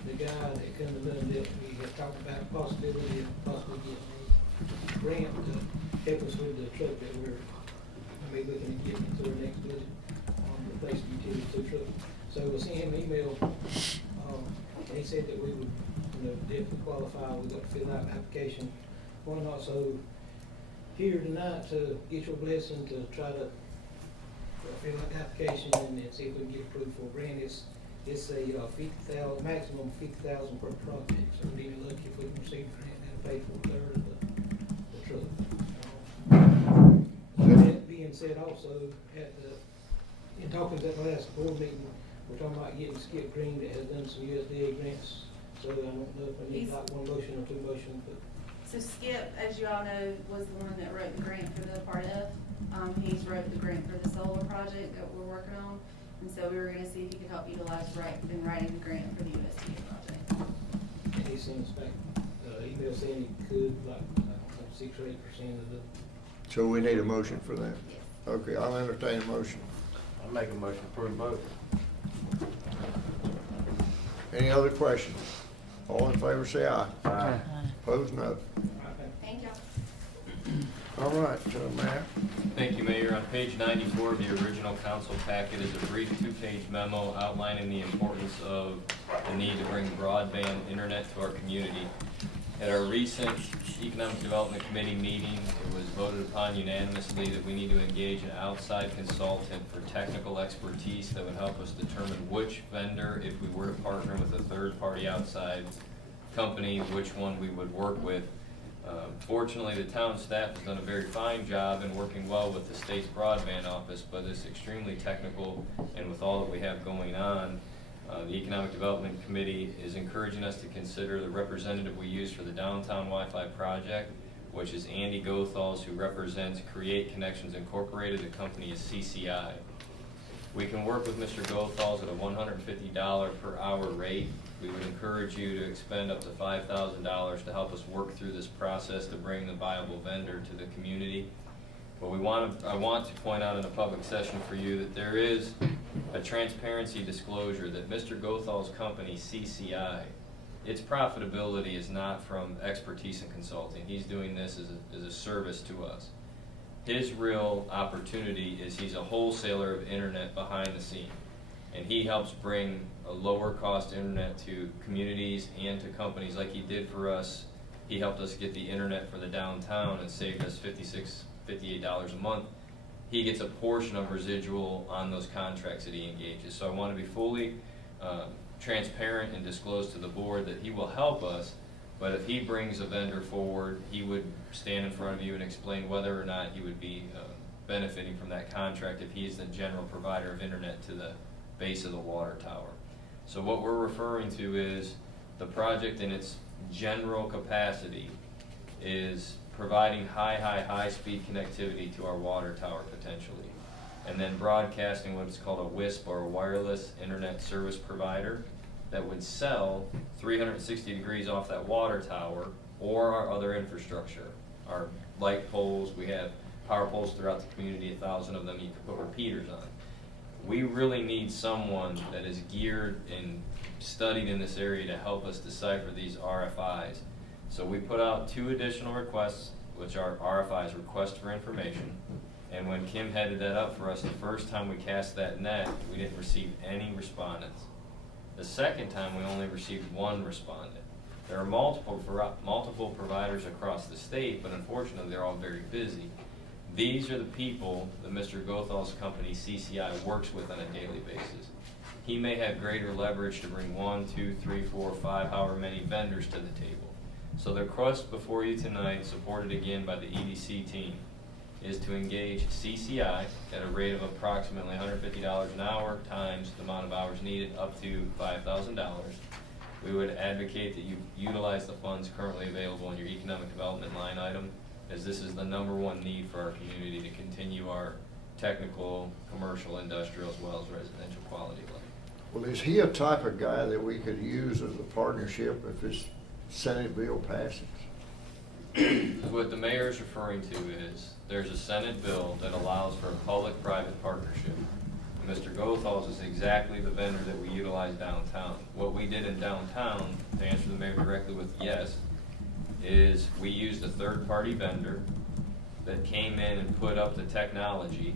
the guy that come to done that, we had talked about the possibility of possibly getting a grant to help us with the truck that we're, looking at getting into our next budget, replace the utility tow truck. So we sent him an email, and he said that we would, definitely qualify. We got to fill out an application. One also here tonight to get your blessing to try to fill out the application and then see if we can get approved for a grant. It's a $50,000, maximum $50,000 per project. So we'd be lucky if we can receive a grant that'll pay for a third of the truck. That being said, also in talking at the last board meeting, we're talking about getting Skip Green that has done some USDA grants. So I don't know if we need like one motion or two motions, but. So Skip, as you all know, was the one that wrote the grant for the Part F. He's wrote the grant for the solar project that we're working on. And so we were gonna see if he could help utilize in writing the grant for the USDA project. And he sent us back, email saying he could, like, 6 or 8% of the. So we need a motion for that? Yes. Okay, I'll entertain a motion. I make a motion to approve both. Any other questions? All in favor say aye. Aye. Opposed, no. Thank y'all. All right, Matt. Thank you, Mayor. On page 94 of the original council packet is a brief two-page memo outlining the importance of the need to bring broadband internet to our community. At our recent Economic Development Committee meeting, it was voted upon unanimously that we need to engage an outside consultant for technical expertise that would help us determine which vendor, if we were to partner with a third-party outside company, which one we would work with. Fortunately, the town staff has done a very fine job in working well with the state's broadband office, but it's extremely technical, and with all that we have going on, the Economic Development Committee is encouraging us to consider the representative we use for the downtown Wi-Fi project, which is Andy Gothals, who represents Create Connections Incorporated. The company is CCI. We can work with Mr. Gothals at a $150 per hour rate. We would encourage you to expend up to $5,000 to help us work through this process to bring the viable vendor to the community. But I want to point out in a public session for you that there is a transparency disclosure that Mr. Gothal's company, CCI, its profitability is not from expertise in consulting. He's doing this as a service to us. His real opportunity is he's a wholesaler of internet behind the scene, and he helps bring a lower cost internet to communities and to companies like he did for us. He helped us get the internet for the downtown and saved us $58 a month. He gets a portion of residual on those contracts that he engages. So I want to be fully transparent and disclose to the board that he will help us, but if he brings a vendor forward, he would stand in front of you and explain whether or not he would be benefiting from that contract if he is the general provider of internet to the base of the water tower. So what we're referring to is the project in its general capacity is providing high-speed connectivity to our water tower potentially, and then broadcasting what's called a WISP, or a wireless internet service provider, that would sell 360 degrees off that water tower or our other infrastructure. Our light poles, we have power poles throughout the community, 1,000 of them you can put repeaters on. We really need someone that is geared and studied in this area to help us decipher these RFIs. So we put out 2 additional requests, which are RFIs, request for information. And when Kim headed that up for us, the first time we cast that net, we didn't receive any respondents. The second time, we only received 1 respondent. There are multiple providers across the state, but unfortunately, they're all very busy. These are the people that Mr. Gothal's company, CCI, works with on a daily basis. He may have greater leverage to bring 1, 2, 3, 4, 5, however many vendors to the table. So the request before you tonight, supported again by the EDC team, is to engage CCI at a rate of approximately $150 an hour times the amount of hours needed, up to $5,000. We would advocate that you utilize the funds currently available in your economic development line item, as this is the #1 need for our community to continue our technical, commercial, industrial, as well as residential quality of life. Well, is he a type of guy that we could use as a partnership if his Senate bill passes? What the mayor is referring to is, there's a Senate bill that allows for a public-private partnership. And Mr. Gothal's is exactly the vendor that we utilize downtown. What we did in downtown, to answer the mayor directly with yes, is we used a third-party vendor that came in and put up the technology,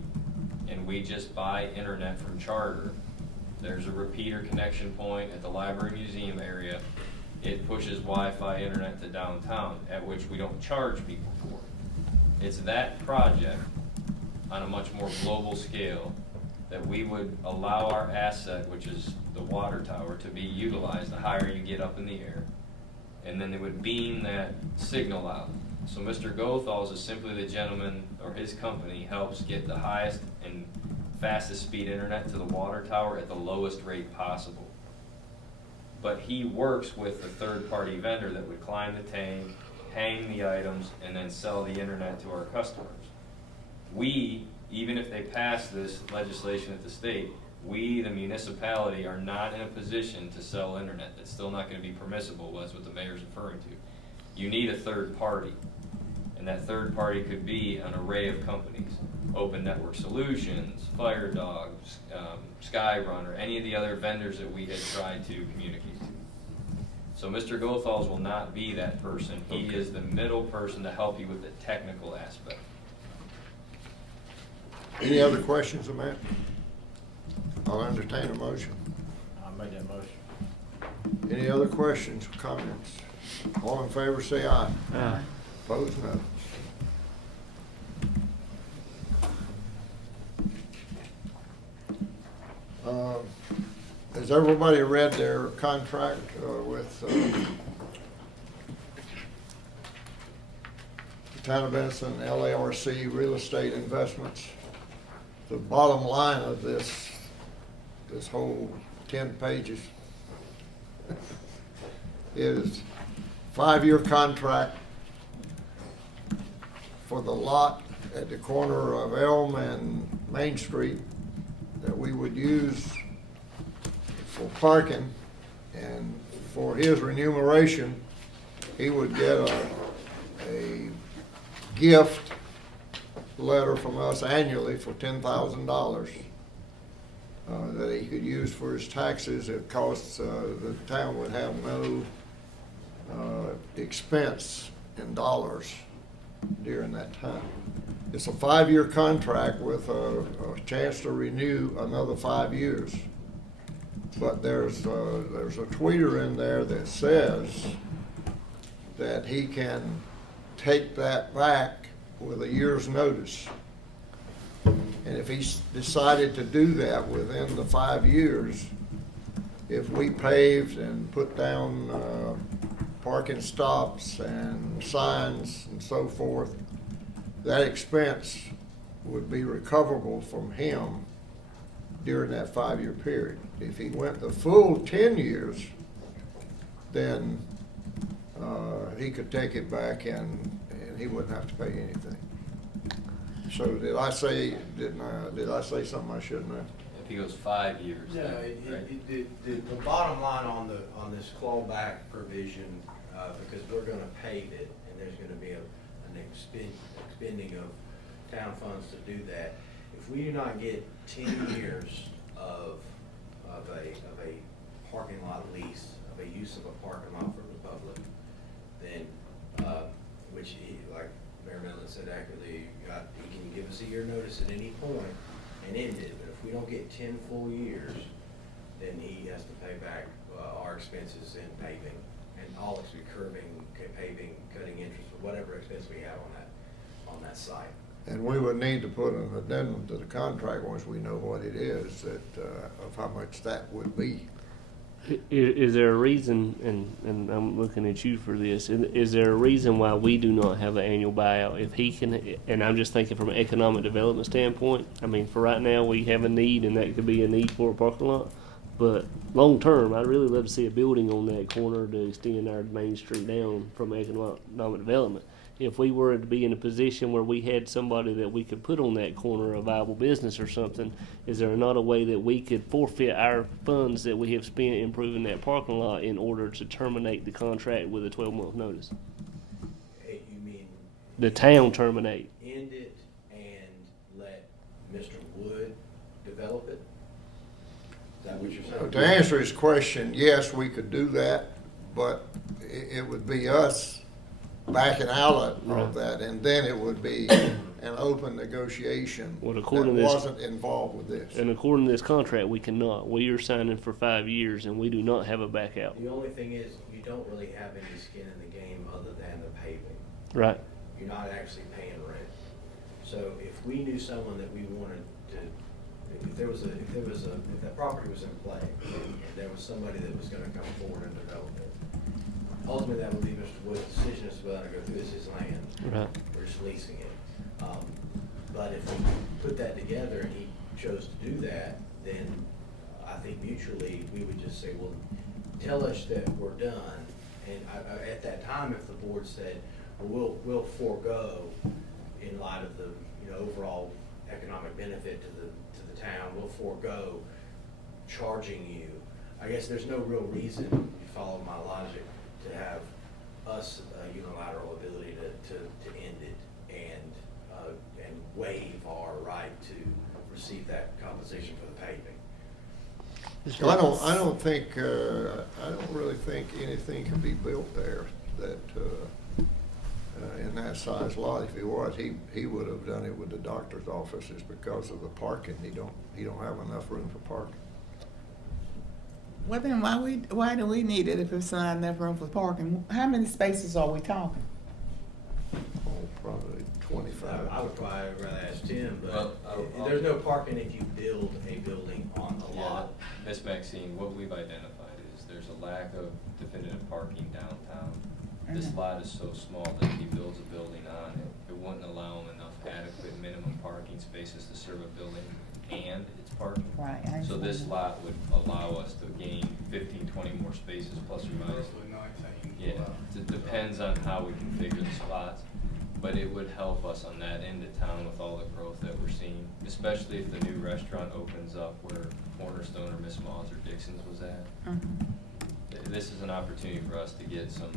and we just buy internet from Charter. There's a repeater connection point at the library museum area. It pushes Wi-Fi internet to downtown, at which we don't charge people for. It's that project on a much more global scale that we would allow our asset, which is the water tower, to be utilized the higher you get up in the air. And then they would beam that signal out. So Mr. Gothal's is simply the gentleman, or his company, helps get the highest and fastest speed internet to the water tower at the lowest rate possible. But he works with a third-party vendor that would climb the tank, hang the items, and then sell the internet to our customers. We, even if they pass this legislation at the state, we, the municipality, are not in a position to sell internet. That's still not going to be permissible. That's what the mayor's referring to. You need a third party, and that third party could be an array of companies. Open Network Solutions, FireDog, Skyrunner, any of the other vendors that we had tried to communicate to. So Mr. Gothal's will not be that person. He is the middle person to help you with the technical aspect. Any other questions of Matt? I'll entertain a motion. I made that motion. Any other questions or comments? All in favor say aye. Aye. Opposed, no. Has everybody read their contract with the Town of Benson LARC Real Estate Investments? The bottom line of this whole 10 pages is 5-year contract for the lot at the corner of Elm and Main Street that we would use for parking, and for his remuneration, he would get a gift letter from us annually for $10,000 that he could use for his taxes. It costs, the town would have no expense in dollars during that time. It's a 5-year contract with a chance to renew another 5 years. But there's a tweeter in there that says that he can take that back with a year's notice. And if he decided to do that within the 5 years, if we paved and put down parking stops and signs and so forth, that expense would be recoverable from him during that 5-year period. If he went the full 10 years, then he could take it back and he wouldn't have to pay anything. So did I say something I shouldn't have? If he goes 5 years. No, then, right? the bottom line on this clawback provision, because we're gonna pave it, and there's gonna be an expending of town funds to do that. If we do not get 10 years of a parking lot lease, of a use of a parking lot for the public, then, which like Mayor Mellon said accurately, he can give us a year notice at any point and end it. But if we don't get 10 full years, then he has to pay back our expenses in paving and all curbing, paving, cutting interest, or whatever expense we have on that site. And we would need to put an addendum to the contract once we know what it is, of how much that would be. Is there a reason, and I'm looking at you for this, is there a reason why we do not have an annual buyout? If he can, and I'm just thinking from an economic development standpoint, I mean, for right now, we have a need, and that could be a need for a parking lot. But long term, I'd really love to see a building on that corner to extend our main street down from economic development. If we were to be in a position where we had somebody that we could put on that corner, a viable business or something, is there not a way that we could forfeit our funds that we have spent improving that parking lot in order to terminate the contract with a 12-month notice? You mean the town terminate. End it and let Mr. Wood develop it? Is that what you're saying? To answer his question, yes, we could do that, but it would be us backing out of that, and then it would be an open negotiation Well, that according to this- wasn't involved with this. And according to this contract, we cannot. We are signing for 5 years, and we do not have a back out. The only thing is, you don't really have any skin in the game other than the paving. Right. You're not actually paying rent. So if we knew someone that we wanted to, if that property was in play, and there was somebody that was gonna come forward and develop it, ultimately that would be Mr. Wood's decision as to whether to go through. This is his land. Right. We're just leasing it. But if we put that together and he chose to do that, then I think mutually, we would just say, well, tell us that we're done. And at that time, if the board said, well, we'll forego in light of the, overall economic benefit to the town, we'll forego charging you. I guess there's no real reason, if you follow my logic, to have us a unilateral ability to end it and waive our right to receive that compensation for the paving. So I don't really think anything can be built there that, in that size lot. If it was, he would have done it with the doctor's offices because of the parking. He don't have enough room for parking. Well, then why do we need it if it's not enough room for parking? How many spaces are we talking? Oh, probably 25. I would probably rather ask Tim, but Well, there's no parking if you build a building on a lot. Ms. Maxine, what we've identified is there's a lack of definitive parking downtown. This lot is so small that if he builds a building on it, it wouldn't allow him enough adequate minimum parking spaces to serve a building and its parking. Right. So this lot would allow us to gain 15, 20 more spaces plus or minus. Yeah, it depends on how we configure the spots, but it would help us on that end of town with all the growth that we're seeing, especially if the new restaurant opens up where Cornerstone or Miss Ma's or Dixon's was at. This is an opportunity for us to get some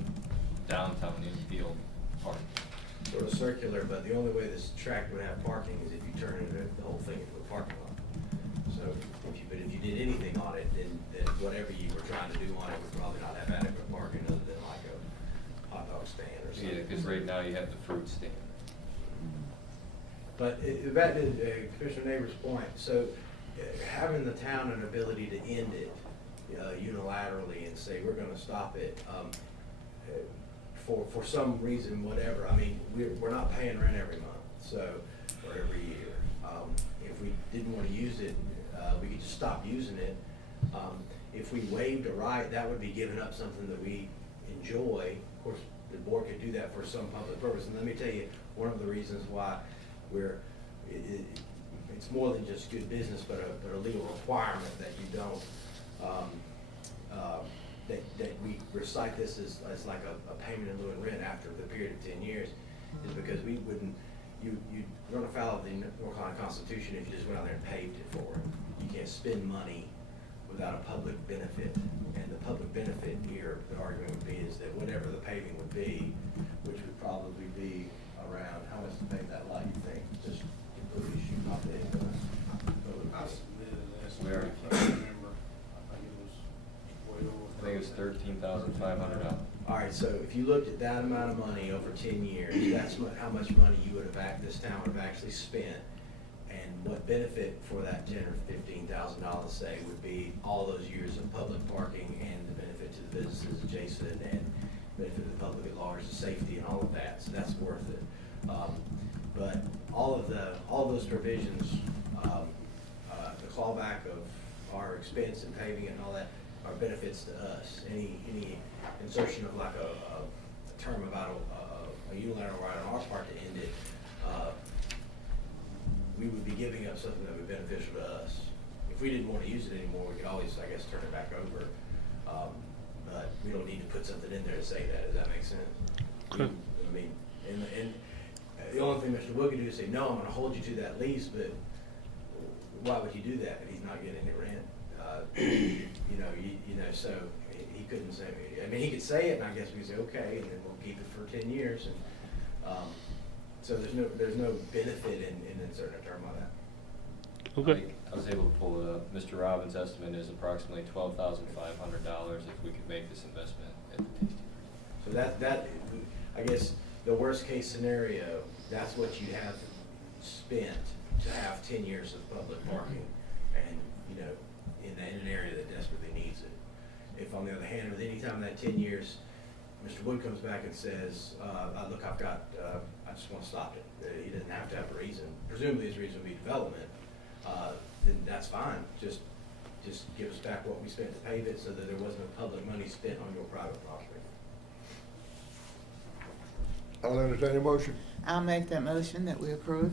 downtown infield parking. Sort of circular, but the only way this tract would have parking is if you turn the whole thing into a parking lot. So, if you did anything on it, then whatever you were trying to do on it would probably not have adequate parking other than like a hot dog stand or something. Yeah, because right now you have the fruit stand. But back to Commissioner Neighbor's point, so having the town an ability to end it unilaterally and say, we're gonna stop it, for some reason, whatever, I mean, we're not paying rent every month, so, or every year. If we didn't wanna use it, we could just stop using it. If we waived a right, that would be giving up something that we enjoy. Of course, the board could do that for some public purpose, and let me tell you, one of the reasons why it's more than just good business, but a legal requirement that you don't, that we recite this as like a payment in lieu of rent after the period of 10 years, is because we wouldn't, you'd run afoul of the North Carolina Constitution if you just went out there and paved it for it. You can't spend money without a public benefit, and the public benefit here, the argument would be, is that whatever the paving would be, which would probably be around, how much to pave that lot, you think? Just completely shooting off the head of us. Where? I think it was $13,500. All right, so if you looked at that amount of money over 10 years, that's how much money you would have, this town would have actually spent, and what benefit for that $10,000 or $15,000, say, would be all those years of public parking and the benefit to the businesses adjacent and benefit to the public at large, the safety and all of that. So that's worth it. But all those provisions, the clawback of our expense and paving and all that, are benefits to us. Any insertion of like a term about a unilateral right on our part to end it, we would be giving up something that would be beneficial to us. If we didn't want to use it anymore, we could always, I guess, turn it back over. But we don't need to put something in there to say that. Does that make sense? Okay. I mean, and the only thing Mr. Wood could do is say, no, I'm going to hold you to that lease, but why would he do that if he's not getting any rent? So he couldn't say. I mean, he could say it, and I guess we say okay, and then we'll keep it for 10 years. And So there's no benefit in inserting a term on that. Okay. I was able to pull it up. Mr. Robbins' estimate is approximately $12,500 if we could make this investment at the tasty So that, I guess, the worst case scenario, that's what you have spent to have 10 years of public parking and, you know, in an area that desperately needs it. If on the other hand, with any time in that 10 years, Mr. Wood comes back and says, look, I just want to stop it. He doesn't have to have a reason. Presumably his reason would be development. Then that's fine. Just give us back what we spent to pave it so that there wasn't a public money spent on your private property. I'll entertain a motion. I'll make that motion that we approve.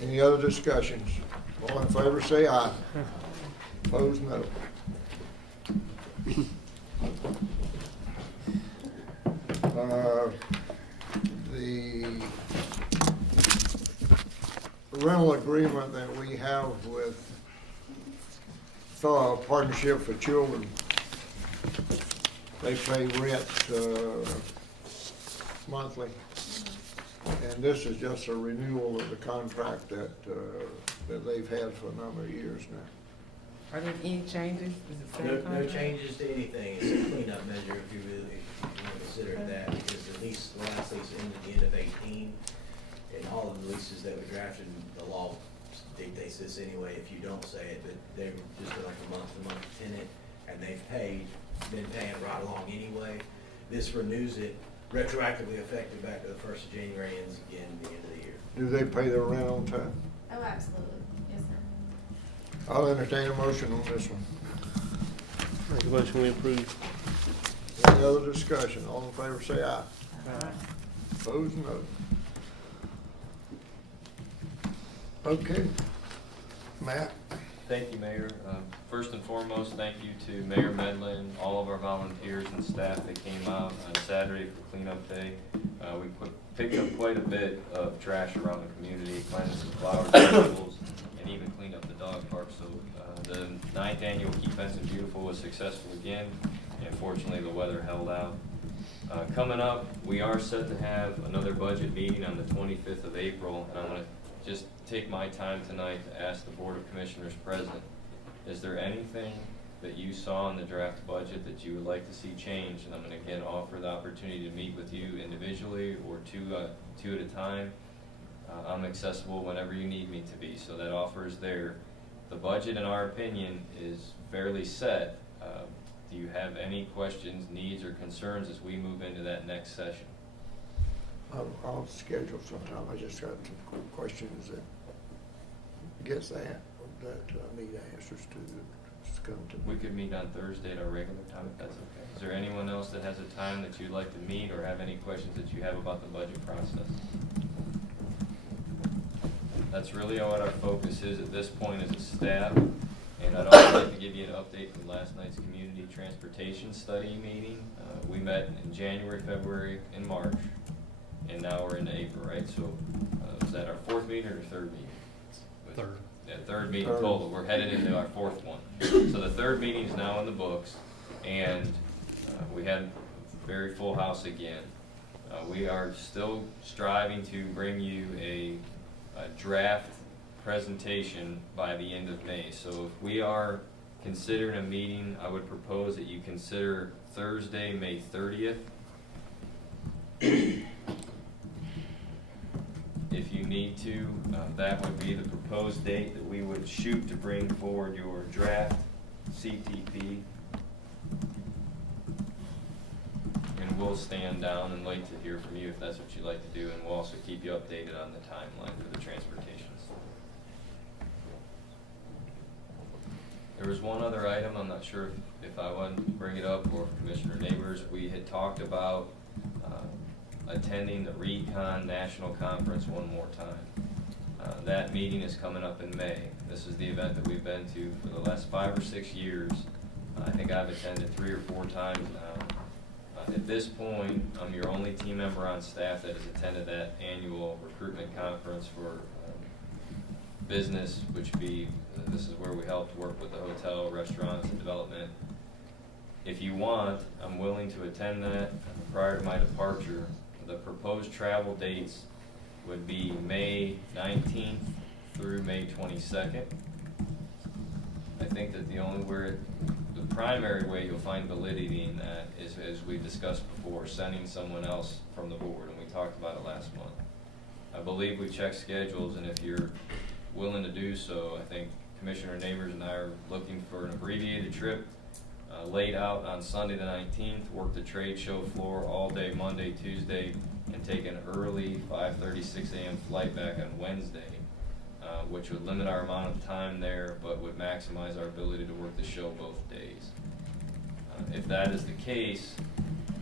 Any other discussions? All in favor, say aye. Opposed, no. The rental agreement that we have with Partnership for Children, they pay rent monthly. And this is just a renewal of the contract that they've had for a number of years now. Are there any changes? Is it same No contract? changes to anything. It's a cleanup measure if you want to consider it that, because the last lease ended at the end of 18, and all of the leases that we drafted, the law dictates this anyway, if you don't say it, but they were just like a month-to-month tenant, and they've been paying right along anyway. This renews it, retroactively effective back to the 1st of January, ends again at the end of the year. Do they pay their rent on time? Oh, absolutely. Yes, sir. I'll entertain a motion on this one. Make a motion we approve. Any other discussion? All in favor, say aye. Aye. Opposed, no. Okay. Matt? Thank you, Mayor. First and foremost, thank you to Mayor Medlin, all of our volunteers and staff that came out on Saturday for cleanup day. We picked up quite a bit of trash around the community, planted some flowers, vegetables, and even cleaned up the dog park. So the 9th annual Keep Benson Beautiful was successful again, and fortunately the weather held out. Coming up, we are set to have another budget meeting on the 25th of April, and I'm going to just take my time tonight to ask the Board of Commissioners present, is there anything that you saw in the draft budget that you would like to see changed? And I'm going to again offer the opportunity to meet with you individually or two at a time. I'm accessible whenever you need me to be, so that offer is there. The budget, in our opinion, is fairly set. Do you have any questions, needs, or concerns as we move into that next session? I'll schedule sometime. I just got some quick questions that I need answers to. Just come to me. We could meet on Thursday at our regular time if that's okay. Is there anyone else that has a time that you'd like to meet or have any questions that you have about the budget process? That's really what our focus is at this point as a staff. And I'd also like to give you an update from last night's community transportation study meeting. We met in January, February, and March, and now we're into April, right? So was that our 4th meeting or 3rd meeting? Third. Yeah, 3rd meeting total. We're headed into our 4th one. So the 3rd meeting is now in the books, and we had a very full house again. We are still striving to bring you a draft presentation by the end of May. So if we are considering a meeting, I would propose that you consider Thursday, May 30th. If you need to, that would be the proposed date that we would shoot to bring forward your draft CTP. And we'll stand down and wait to hear from you if that's what you'd like to do, and we'll also keep you updated on the timeline for the transportations. There was one other item, I'm not sure if I wanted to bring it up or if Commissioner Neighbors, we had talked about attending the Recon National Conference one more time. That meeting is coming up in May. This is the event that we've been to for the last 5 or 6 years. I think I've attended 3 or 4 times now. At this point, I'm your only team member on staff that has attended that annual recruitment conference for business, which this is where we help to work with the hotel, restaurants, and development. If you want, I'm willing to attend that prior to my departure. The proposed travel dates would be May 19th through May 22nd. I think that the primary way you'll find validity in that is, as we discussed before, sending someone else from the board, and we talked about it last month. I believe we checked schedules, and if you're willing to do so, I think Commissioner Neighbors and I are looking for an abbreviated trip, laid out on Sunday the 19th, work the trade show floor all day Monday, Tuesday, and take an early 5:30, 6 a.m. flight back on Wednesday, which would limit our amount of time there, but would maximize our ability to work the show both days. If that is the case,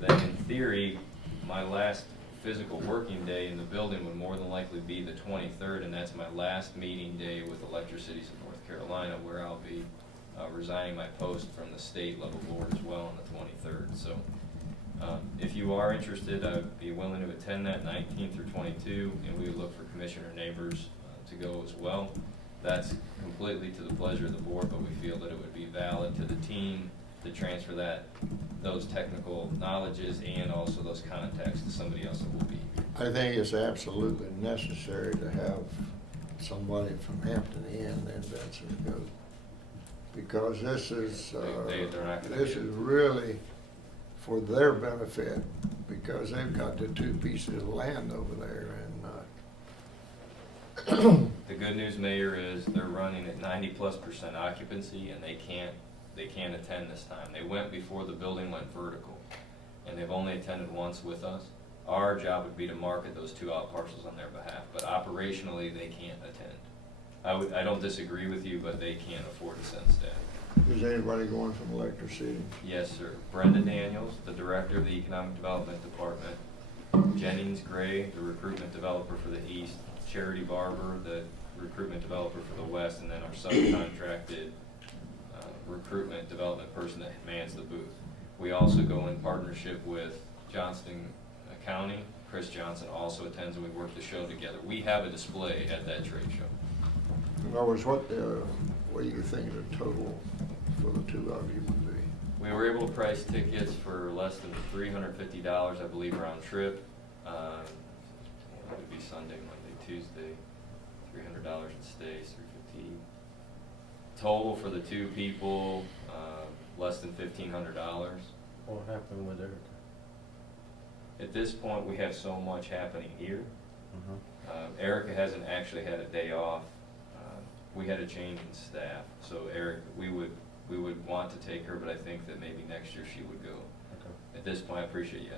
then in theory, my last physical working day in the building would more than likely be the 23rd, and that's my last meeting day with Electricities of North Carolina, where I'll be resigning my post from the state level board as well on the 23rd. So if you are interested, I'd be willing to attend that 19th through 22, and we would look for Commissioner Neighbors to go as well. That's completely to the pleasure of the board, but we feel that it would be valid to the team to transfer those technical knowledges and also those contacts to somebody else that will be here. I think it's absolutely necessary to have somebody from Hampton Inn and Benson go, because this is, They're not gonna this get- is really for their benefit, because they've got the two pieces of land over there, and The good news, Mayor, is they're running at 90+% occupancy, and they can't attend this time. They went before the building went vertical, and they've only attended once with us. Our job would be to market those two out parcels on their behalf, but operationally, they can't attend. I don't disagree with you, but they can't afford to send staff. is anybody going from Electric City? Yes, sir. Brenda Daniels, the Director of the Economic Development Department, Jennings Gray, the Recruitment Developer for the East, Charity Barber, the Recruitment Developer for the West, and then our subcontracted recruitment development person that mans the booth. We also go in partnership with Johnston County. Chris Johnson also attends, and we work the show together. We have a display at that trade show. In other words, what do you think the total for the two of you would be? We were able to price tickets for less than $350, I believe, round trip. It would be Sunday, Monday, Tuesday. $300 in stays, $350. Total for the two people, less than $1,500. What happened with everything? At this point, we have so much happening here. Erica hasn't actually had a day off. We had a change in staff, so Eric, we would want to take her, but I think that maybe next year she would go. Okay. At this point, I appreciate you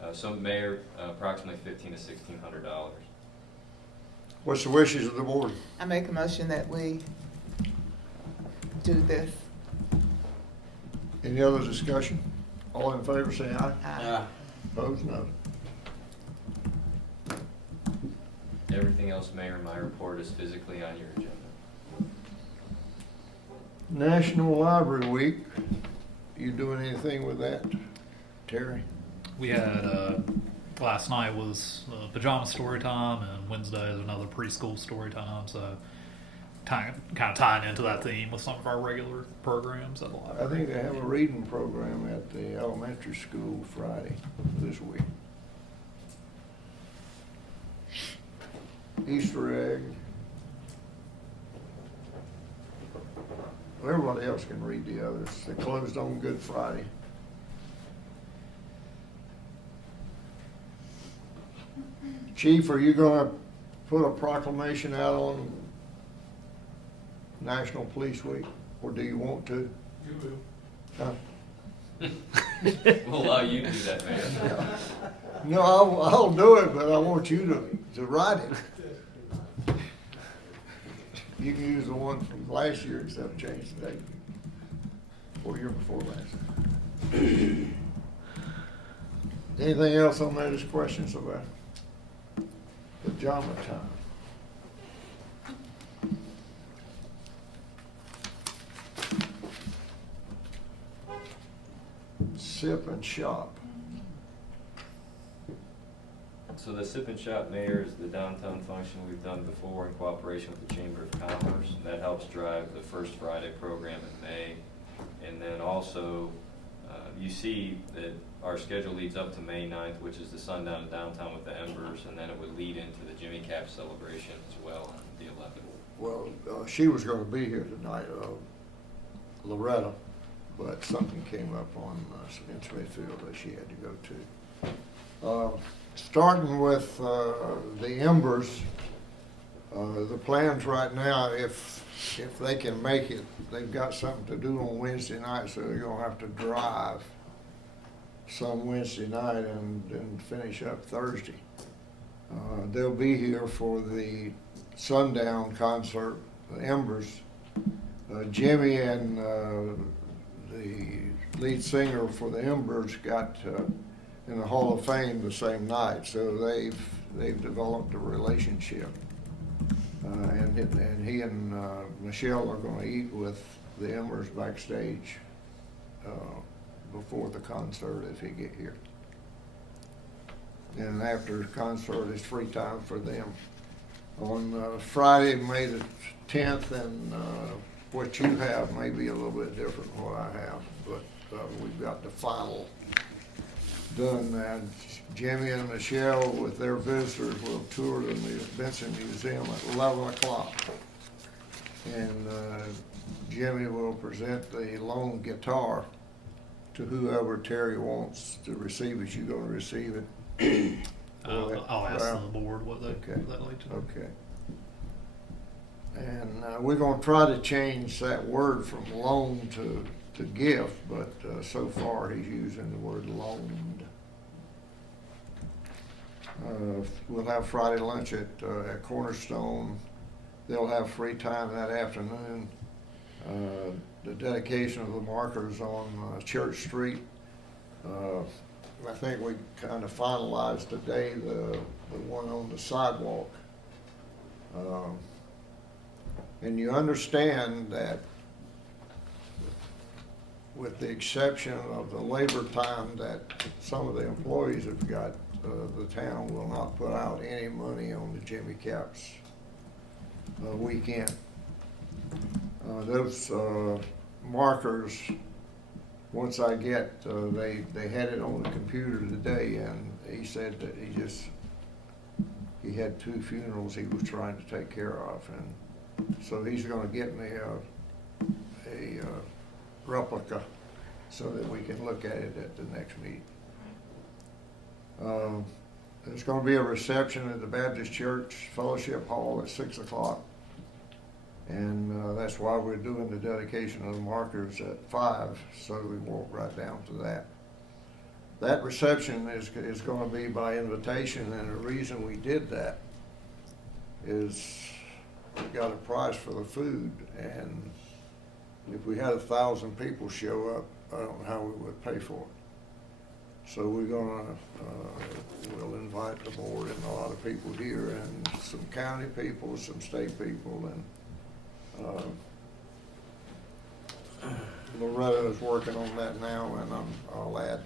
asking. So, Mayor, approximately $1,500 to $1,600. What's the wishes of the board? I make a motion that we do this. Any other discussion? All in favor, say aye. Aye. Opposed, no. Everything else, Mayor, in my report is physically on your agenda. National Library Week, you doing anything with that, Terry? We had, last night was pajama story time, and Wednesday is another preschool story time, so kind of tying into that theme with some of our regular programs at the I library. think they have a reading program at the elementary school Friday this week. Easter egg. Well, everybody else can read the others. They closed on Good Friday. Chief, are you gonna put a proclamation out on National Police Week, or do you want to? You will. Huh? We'll allow you to do that, Mayor. No, I'll do it, but I want you to write it. You can use the one from last year, except change the date. Or year before last. Anything else on that? Is questions about pajama time? Sip and shop. So the Sip and Shop, Mayor, is the downtown function we've done before in cooperation with the Chamber of Commerce. That helps drive the First Friday program in May. And then also, You see that our schedule leads up to May 9th, which is the sundown in downtown with the Embers, and then it would lead into the Jimmy Cap celebration as well on the 11th. Well, she was gonna be here tonight, Loretta, but something came up on in Smithfield that she had to go to. Starting with the Embers, the plans right now, if they can make it, they've got something to do on Wednesday night, so they're gonna have to drive some Wednesday night and finish up Thursday. They'll be here for the sundown concert, the Embers. Jimmy and the lead singer for the Embers got in the Hall of Fame the same night, so they've developed a relationship. And he and Michelle are going to eat with the Embers backstage before the concert if he get here. And after the concert, it's free time for them. On Friday, May the 10th, and what you have may be a little bit different than what I have, but we've got the final done. And Jimmy and Michelle with their visitors will tour the Benson Museum at 11 o'clock. And Jimmy will present the lone guitar to whoever Terry wants to receive it. You're going to receive it. I'll ask the board what they like to do. Okay. And we're going to try to change that word from loan to gift, but so far he's using the word loaned. We'll have Friday lunch at Cornerstone. They'll have free time that afternoon. The dedication of the markers on Church Street. I think we kind of finalized today the one on the sidewalk. And you understand that with the exception of the labor time that some of the employees have got, the town will not put out any money on the Jimmy Caps weekend. Those markers, once I get, they had it on the computer today, and he said that he had 2 funerals he was trying to take care of, and so he's going to get me a replica so that we can look at it at the next meeting. There's going to be a reception at the Baptist Church Fellowship Hall at 6 o'clock. And that's why we're doing the dedication of the markers at 5, so we walk right down to that. That reception is going to be by invitation, and the reason we did that is we got a price for the food, and if we had 1,000 people show up, I don't know how we would pay for it. So we're gonna, we'll invite the board and a lot of people here, and some county people, some state people, and Loretta is working on that now, and I'll add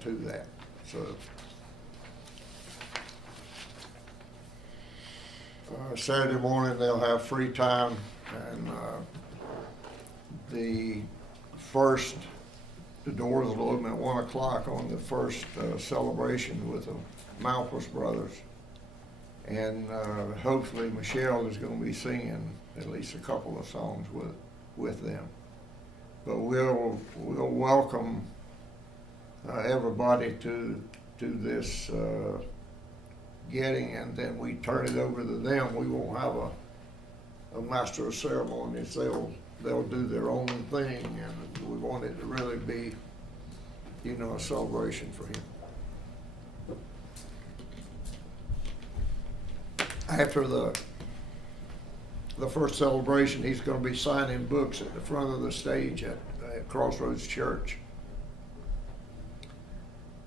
to that. So Saturday morning they'll have free time, and the doors will open at 1 o'clock on the first celebration with the Malpas brothers, and hopefully Michelle is going to be singing at least a couple of songs with them. But we'll welcome everybody to this getting, and then we turn it over to them. We won't have a master of ceremonies. They'll do their own thing, and we want it to really be, a celebration for him. After the first celebration, he's going to be signing books at the front of the stage at Crossroads Church.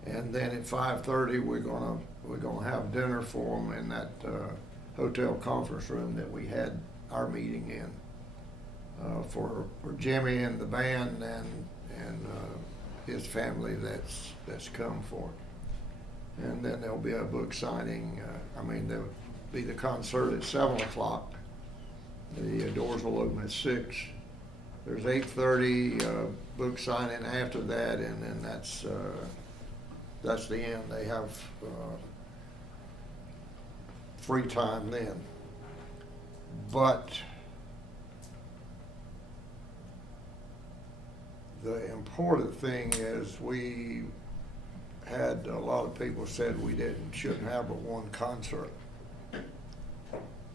And then at 5:30, we're gonna have dinner for him in that hotel conference room that we had our meeting in, for Jimmy and the band and his family that's come for it. And then there'll be a book signing. There'll be the concert at 7 o'clock. The doors will open at 6, there's 8:30 book signing after that, and then that's the end. They have free time then. But the important thing is we had a lot of people said we shouldn't have but one concert.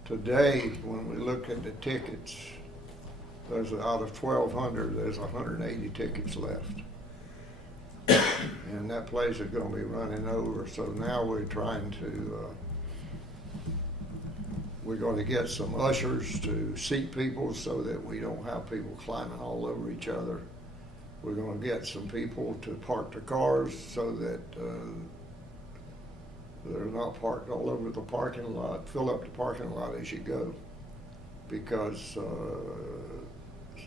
Today, when we look at the tickets, there's out of 1,200, there's 180 tickets left. And that place is going to be running over. So now we're trying to, we're going to get some ushers to seat people so that we don't have people climbing all over each other. We're going to get some people to park their cars so that they're not parked all over the parking lot. Fill up the parking lot as you go, because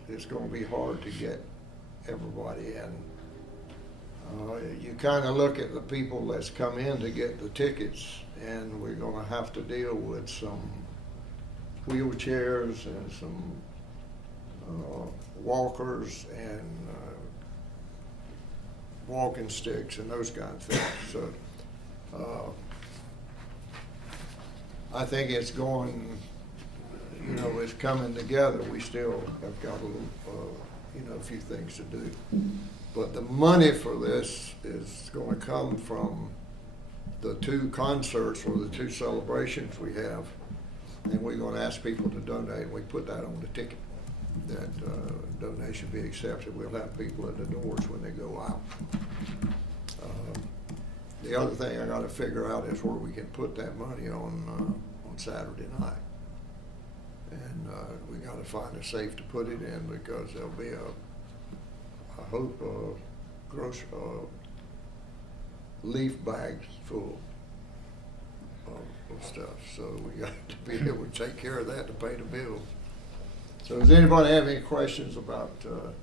it's going to be hard to get everybody in. You kind of look at the people that's come in to get the tickets, and we're going to have to deal with some wheelchairs and some walkers and walking sticks and those kind of things. So I think it's going, it's coming together. We still have got a few things to do. But the money for this is going to come from the 2 concerts or the 2 celebrations we have. And we're going to ask people to donate. We put that on the ticket, that donation be accepted. We'll have people at the doors when they go out. The other thing I got to figure out is where we can put that money on Saturday night. And we got to find a safe to put it in, because there'll be I hope, leaf bags full of stuff. So we got to be able to take care of that to pay the bills. So does anybody have any questions about the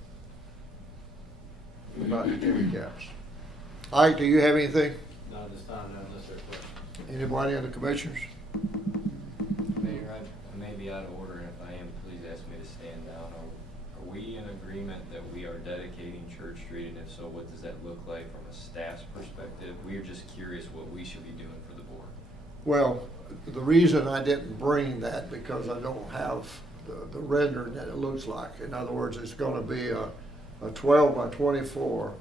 Jimmy Caps? Ike, do you have anything? No, this time, no, unless there's questions. Anybody in the commissioners? Mayor, I may be out of order, and if I am, please ask me to stand down. Are we in agreement that we are dedicating Church Street, and if so, what does that look like from a staff's perspective? We are just curious what we should be doing for the board. Well, the reason I didn't bring that, because I don't have the rendering that it looks like. In other words, it's going to be a 12 by 24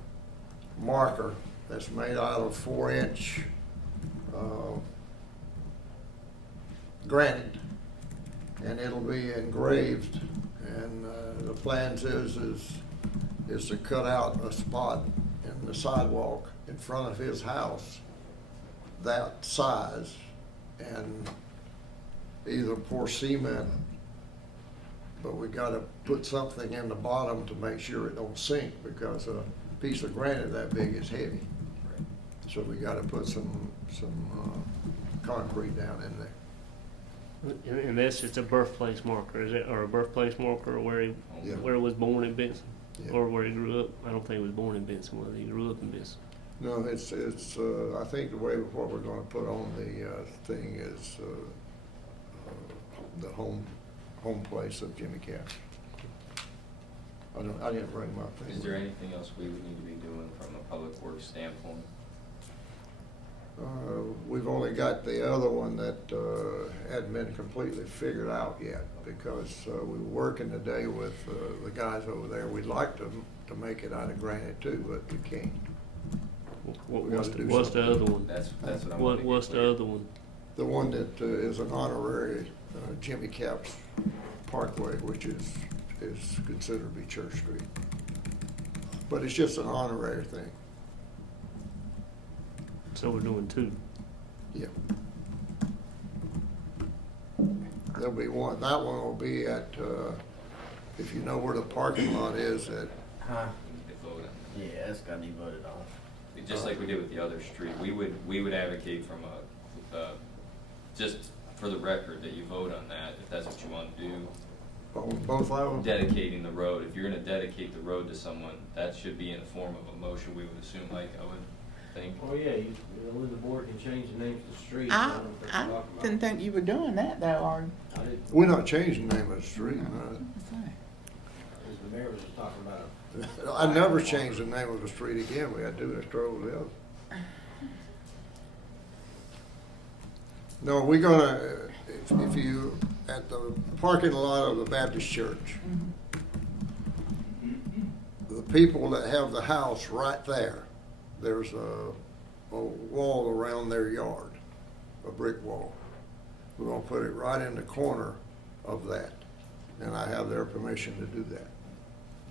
marker that's made out of 4-inch granite, and it'll be engraved. And the plans is to cut out a spot in the sidewalk in front of his house that size, and either pour cement, but we got to put something in the bottom to make sure it don't sink, because a piece of granite that big is heavy. So we got to put some concrete down in there. And this is a birthplace marker, is it? Or a birthplace marker where he was born in Benson? Yeah. Or where he grew up? I don't think he was born in Benson, whether he grew up in Benson. No, it's I think the way what we're going to put on the thing is the home place of Jimmy Caps. I didn't bring my thing. Is there anything else we would need to be doing from a public works standpoint? We've only got the other one that hadn't been completely figured out yet, because we were working today with the guys over there. We'd like to make it out of granite too, but we can't. What's the other one? That's what I'm What's the other one? The one that is an honorary Jimmy Caps Parkway, which is considered to be Church Street. But it's just an honorary thing. So we're doing 2. Yeah. There'll be one. That one will be at, if you know where the parking lot is, at. Yeah, it's got to be voted on. Just like we did with the other street, we would advocate from just for the record that you vote on that, if that's what you want to do. Both of them? Dedicating the road. If you're going to dedicate the road to someone, that should be in the form of a motion, we would assume, like I would think. Oh, yeah, only the board can change the names of the streets. I didn't think you were doing that though, or? We're not changing the name of the street. It's The mayor was just talking about I never changed the name of the street again. We had to do this to over the other. No, we're gonna, if you, at the parking lot of the Baptist church, the people that have the house right there, there's a wall around their yard, a brick wall. We're gonna put it right in the corner of that, and I have their permission to do that.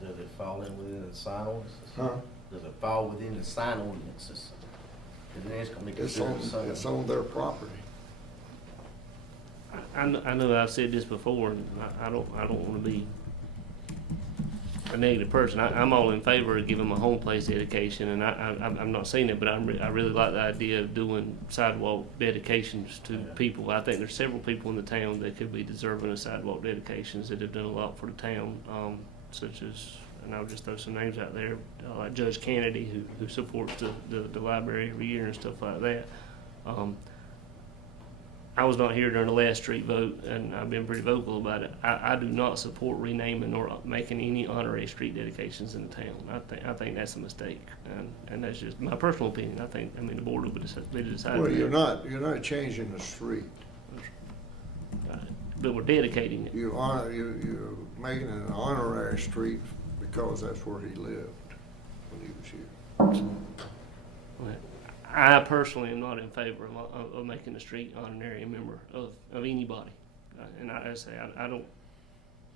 Does it fall in within the sign ordinances? Huh? Does it fall within the sign ordinances? And then it's gonna be It's considered a sign. it's on their property. I know I've said this before, and I don't want to be a negative person. I'm all in favor of giving them a home place dedication, and I'm not saying it, but I really like the idea of doing sidewalk dedications to people. I think there's several people in the town that could be deserving of sidewalk dedications that have done a lot for the town, such as, and I'll just throw some names out there, like Judge Kennedy, who supports the library every year and stuff like that. I was not here during the last street vote, and I've been pretty vocal about it. I do not support renaming or making any honorary street dedications in the town. I think that's a mistake, and that's just my personal opinion. I mean, the board will decide. Well, you're not changing the street. Right. But we're dedicating it. You're making it an honorary street because that's where he lived when he was here. Right. I personally am not in favor of making the street honorary member of anybody. And I say, I don't,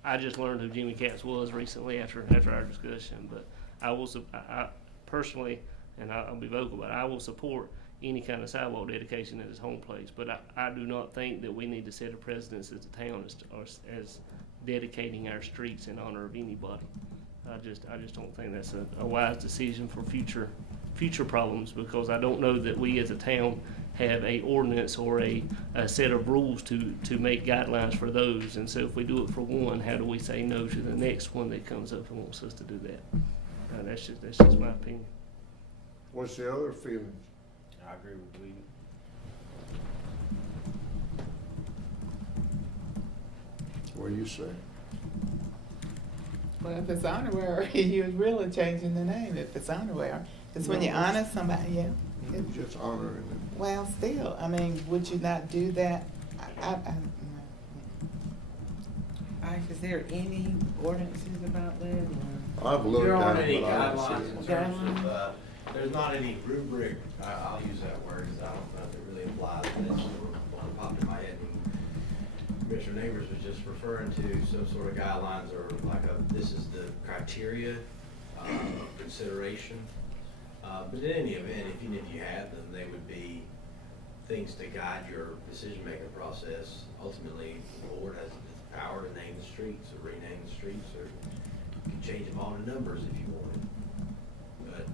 I just learned who Jimmy Katz was recently after our discussion, but I personally, and I'll be vocal about it, I will support any kind of sidewalk dedication at his home place, but I do not think that we need to set a precedence as a town as dedicating our streets in honor of anybody. I just don't think that's a wise decision for future problems, because I don't know that we as a town have a ordinance or a set of rules to make guidelines for those. And so if we do it for one, how do we say no to the next one that comes up and wants us to do that? That's just my opinion. What's the other feelings? I agree with Lee. What do you say? Well, if it's honorary, you're really changing the name. If it's honorary, it's when you honor somebody, yeah. You're just honoring them. Well, still, I mean, would you not do that? Is there any ordinances about that? I've looked There aren't at it, any but I guidelines haven't in seen it. terms of, there's not any rubric, I'll use that word, because I don't know if it really applies, but it's one that popped in my head when Commissioner Neighbors was just referring to some sort of guidelines, or like this is the criteria of consideration. But in any event, even if you had them, they would be things to guide your decision-making process. Ultimately, the board has the power to name the streets, or rename the streets, or you can change them all to numbers if you wanted. But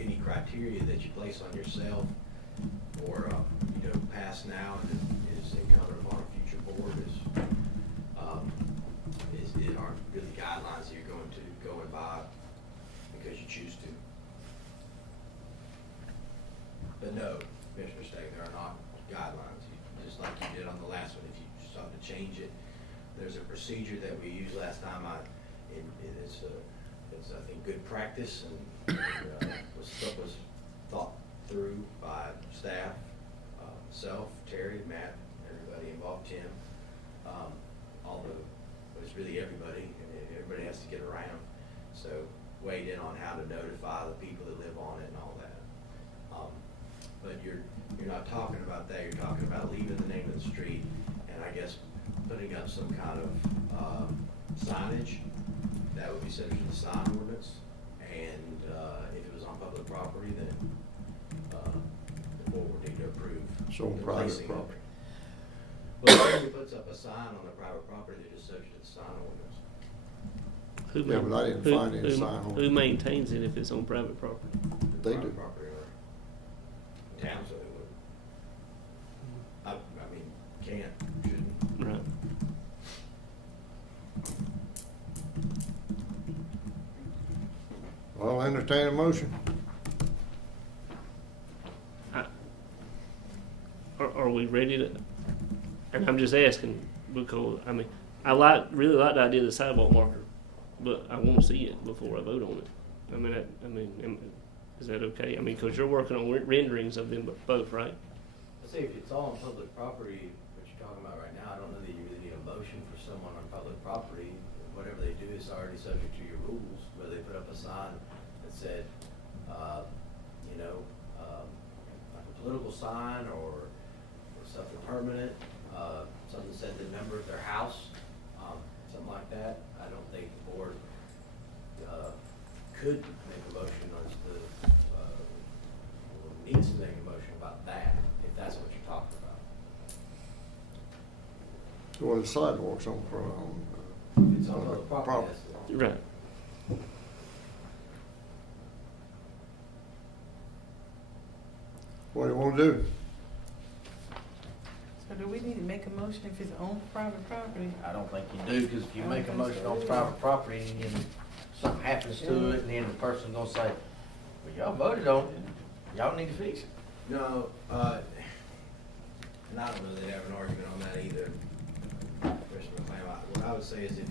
any criteria that you place on yourself, or pass now and is incumbent upon a future board aren't really guidelines that you're going to go and buy because you choose to. But no, Commissioner Stagg, there are not guidelines. Just like you did on the last one, if you sought to change it, there's a procedure that we used last time. It's I think good practice, and was thought through by staff, self, Terry, Matt, everybody involved, Tim, but it's really everybody, and everybody has to get around. So weighed in on how to notify the people that live on it and all that. But you're not talking about that. You're talking about leaving the name of the street, and I guess putting up some kind of signage that would be subject to the sign ordinance. And if it was on public property, then the board would need to approve. So on the private placing of property. it. Well, if somebody puts up a sign on a private property, they're just subject to the sign ordinance. Yeah, but I didn't find any sign on Who it. maintains it if it's on private property? They do. Private property owner. Towns, so they would. I mean, can't, shouldn't. Right. Well, entertain a motion. Are we ready to? And I'm just asking because I mean I really like the idea of the sidewalk marker. but I wanna see it before I vote on it. Is that okay? I mean, cause you're working on renderings of them both, right? Let's say if it's all on public property, what you're talking about right now, I don't know that you really need a motion for someone on public property. Whatever they do is already subject to your rules, whether they put up a sign that said, like a political sign or something permanent, something that said the number of their house, something like that. I don't think the board could make a motion or needs to make a motion about that, if that's what you're talking about. Or the sidewalks on, If it's on public property, that's it. Right. what do you wanna do? So do we need to make a motion if it's on private property? I don't think you do, because if you make a motion on private property and then something happens to it, and then the person's gonna say, well, y'all voted on it, y'all need to fix it. No, and I don't know that they have an argument on that either. Commissioner McClam, what I would say is if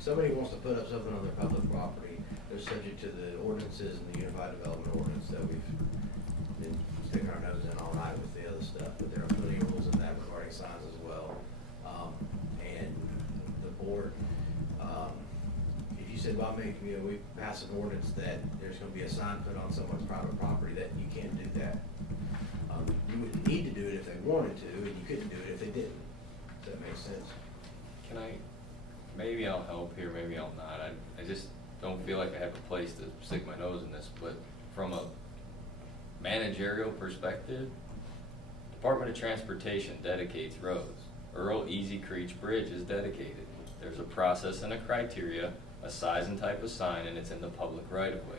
somebody wants to put up something on their public property, they're subject to the ordinances and the Unified Development Ordinance that we've been sticking our nose in all night with the other stuff, but there are plenty of rules in that regarding signs as well. And the board, if you said, well, we pass an ordinance that there's gonna be a sign put on someone's private property, that you can't do that. You wouldn't need to do it if they wanted to, and you couldn't do it if they didn't. Does that make sense? Maybe I'll help here, maybe I'll not. I just don't feel like I have a place to stick my nose in this, but from a managerial perspective, Department of Transportation dedicates roads. Earl Easy Creech Bridge is dedicated. There's a process and a criteria, a size and type of sign, and it's in the public right of way.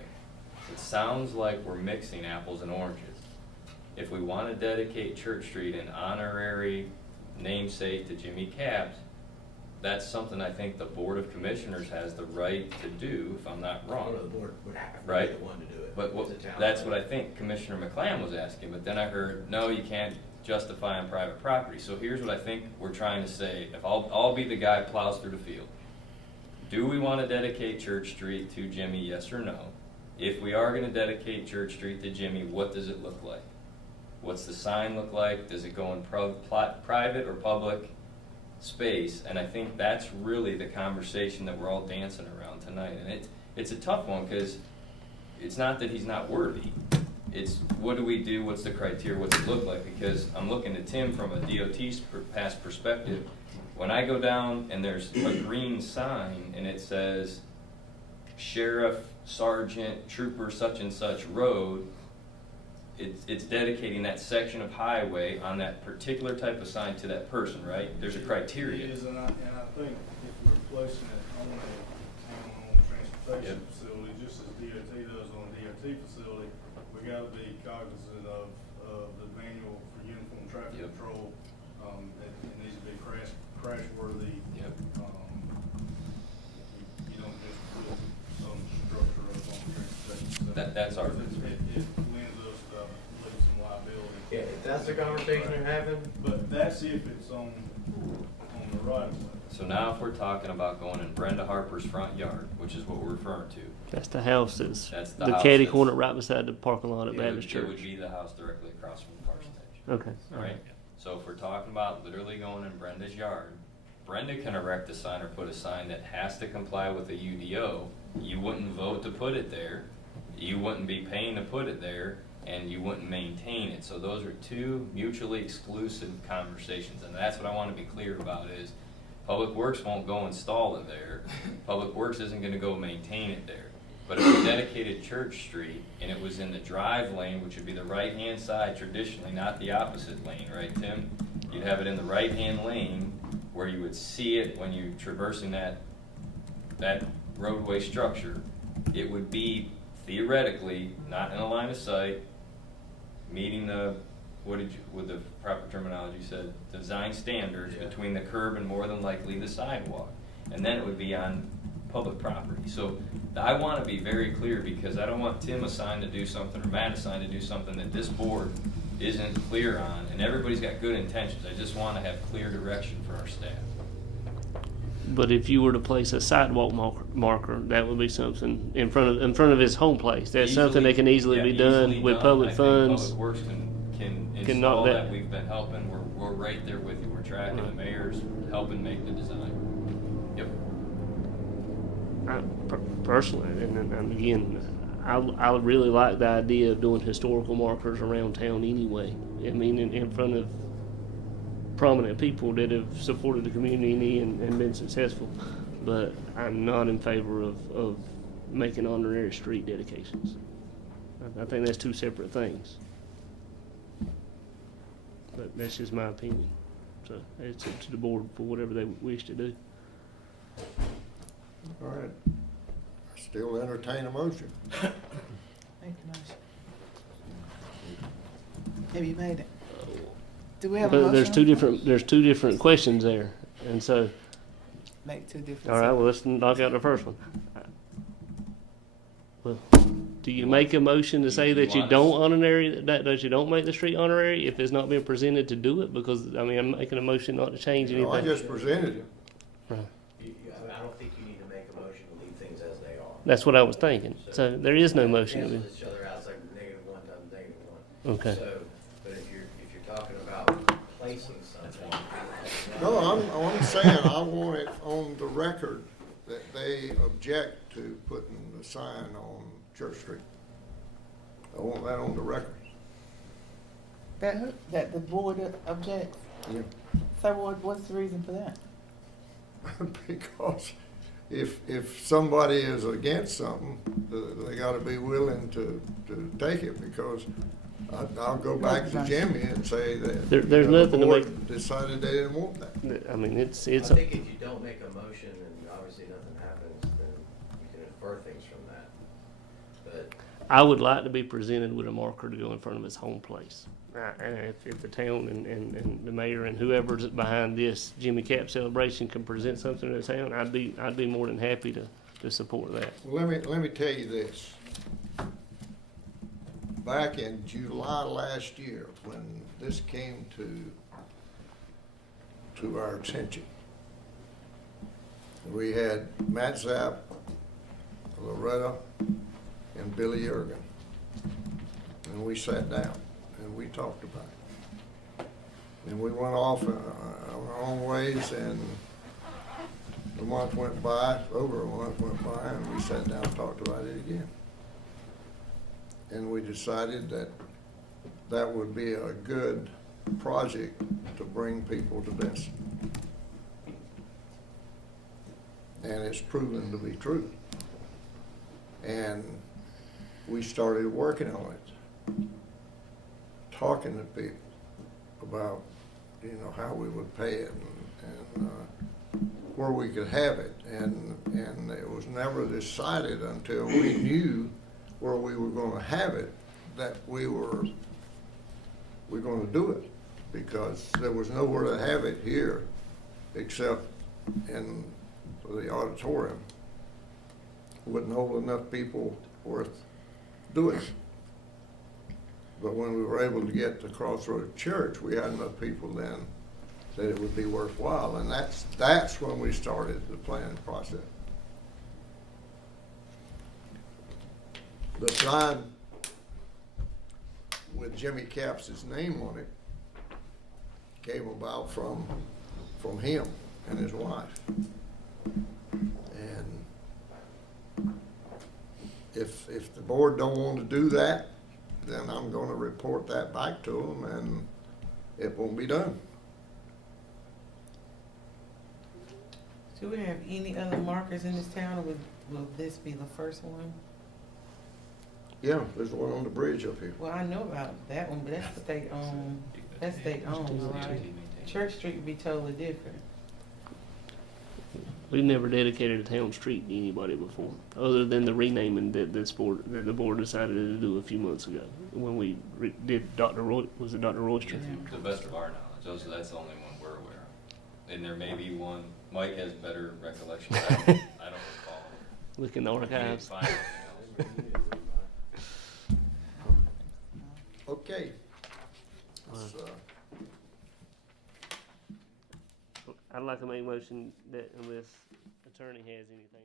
It sounds like we're mixing apples and oranges. If we want to dedicate Church Street an honorary namesake to Jimmy Capps, that's something I think the Board of Commissioners has the right to do, if I'm not wrong. The board would have to Right? be the one to do it. But that's what I think Commissioner McClam was asking, but then I heard, no, you can't justify on private property. So here's what I think we're trying to say. If I'll be the guy who plows through the field. Do we want to dedicate Church Street to Jimmy, yes or no? If we are going to dedicate Church Street to Jimmy, what does it look like? What's the sign look like? Does it go in private or public space? And I think that's really the conversation that we're all dancing around tonight. And it's a tough one, because it's not that he's not worthy. It's what do we do? What's the criteria? What's it look like? Because I'm looking at Tim from a DOT's past perspective. When I go down and there's a green sign and it says Sheriff, Sergeant, Trooper, such and such road, it's dedicating that section of highway on that particular type of sign to that person, right? There's a criteria. It is, and I think if we're placing it on a transportation facility, just as DOT does on a DOT facility, we gotta be cognizant of the manual for uniform traffic control. It needs to be crash worthy. You don't just put some structure up on the transportation facility. That's our. It lends us some liability. Yeah, if that's the conversation you're having. But that's if it's on the right of way. So now if we're talking about going in Brenda Harper's front yard, which is what we're referring to. That's the house that's the the house catty that's- corner right beside the parking lot at It Baptist would Church. be the house directly across from the parsonage. Okay. All right? So if we're talking about literally going in Brenda's yard, Brenda can erect a sign or put a sign that has to comply with the UDO. You wouldn't vote to put it there. You wouldn't be paying to put it there, and you wouldn't maintain it. So those are two mutually exclusive conversations, and that's what I want to be clear about is Public Works won't go install it there. Public Works isn't going to go maintain it there. But if we dedicated Church Street and it was in the drive lane, which would be the right-hand side traditionally, not the opposite lane, right, Tim? You'd have it in the right-hand lane where you would see it when you're traversing that roadway structure. It would be theoretically not in a line of sight, meeting the, with the proper terminology said, design standards between the curb and more than likely the sidewalk. And then it would be on public property. So I want to be very clear, because I don't want Tim assigned to do something or Matt assigned to do something that this board isn't clear on. And everybody's got good intentions. I just want to have clear direction for our staff. But if you were to place a sidewalk marker, that would be something in front of his home place. That's something that can easily be done with public I think funds. Public Works can Can knock install that- that. We've been helping. We're right there with you. We're tracking the mayor's helping make the design. Yep. Personally, and again, I would really like the idea of doing historical markers around town anyway. I mean, in front of prominent people that have supported the community and been successful. But I'm not in favor of making honorary street dedications. I think that's two separate things. But that's just my opinion. So it's up to the board for whatever they wish to do. All right. I still entertain a motion. Make the motion. Have you made it? Do we have a But motion? there's two different questions there, and so. Make two different. All right, well, let's knock out the first one. Well, do you make a motion to say that you don't honorary, that you don't make the street honorary if it's not been presented to do it? Because, I mean, I'm making a motion not to change anything. No, I just presented it. Right. I don't think you need to make a motion to leave things as they are. That's what I was thinking. So there is no motion. Cancel each other out, it's like -1 times -1. Okay. So, but if you're talking about placing something. No, I'm saying I want it on the record that they object to putting the sign on Church Street. I want that on the record. That the board objects? Yeah. So what's the reason for that? Because if somebody is against something, they gotta be willing to take it, because I'll go back to Jimmy and say that There's nothing to the board make. decided they didn't want that. I mean, it's. I think if you don't make a motion and obviously nothing happens, then you can infer things from that. But I would like to be presented with a marker to go in front of his home place. And if the town and the mayor and whoever's behind this Jimmy Cap celebration can present something to the town, I'd be more than happy to support that. Well, let me tell you this. Back in July last year, when this came to our attention, we had Matt Zapp, Loretta, and Billy Ergen, and we sat down and we talked about it. And we went off our own ways, and a month went by, over a month went by, and we sat down and talked about it again. And we decided that that would be a good project to bring people to Benson. And it's proven to be true. And we started working on it, talking to people about, how we would pay it and where we could have it. And it was never decided until we knew where we were going to have it, that we're going to do it, because there was nowhere to have it here except in the auditorium. Wouldn't hold enough people worth doing. But when we were able to get to Crossroads Church, we had enough people then that it would be worthwhile, and that's when we started the planning process. The sign with Jimmy Capps' name on it came about from him and his wife. And if the board don't want to do that, then I'm going to report that back to them, and it won't be done. Do we have any other markers in this town, or will this be the first one? Yeah, there's one on the bridge up here. Well, I know about that one, but that's state owned, right? Church Street would be totally different. We've never dedicated a town street to anybody before, other than the renaming that the board decided to do a few months ago when we did Dr. Roy. Was it Dr. Roy Street? To the best of our knowledge, that's the only one we're aware of. And there may be one. Mike has better recollection. I don't recall. Look in the archives. Okay. I'd like to make a motion that unless attorney has anything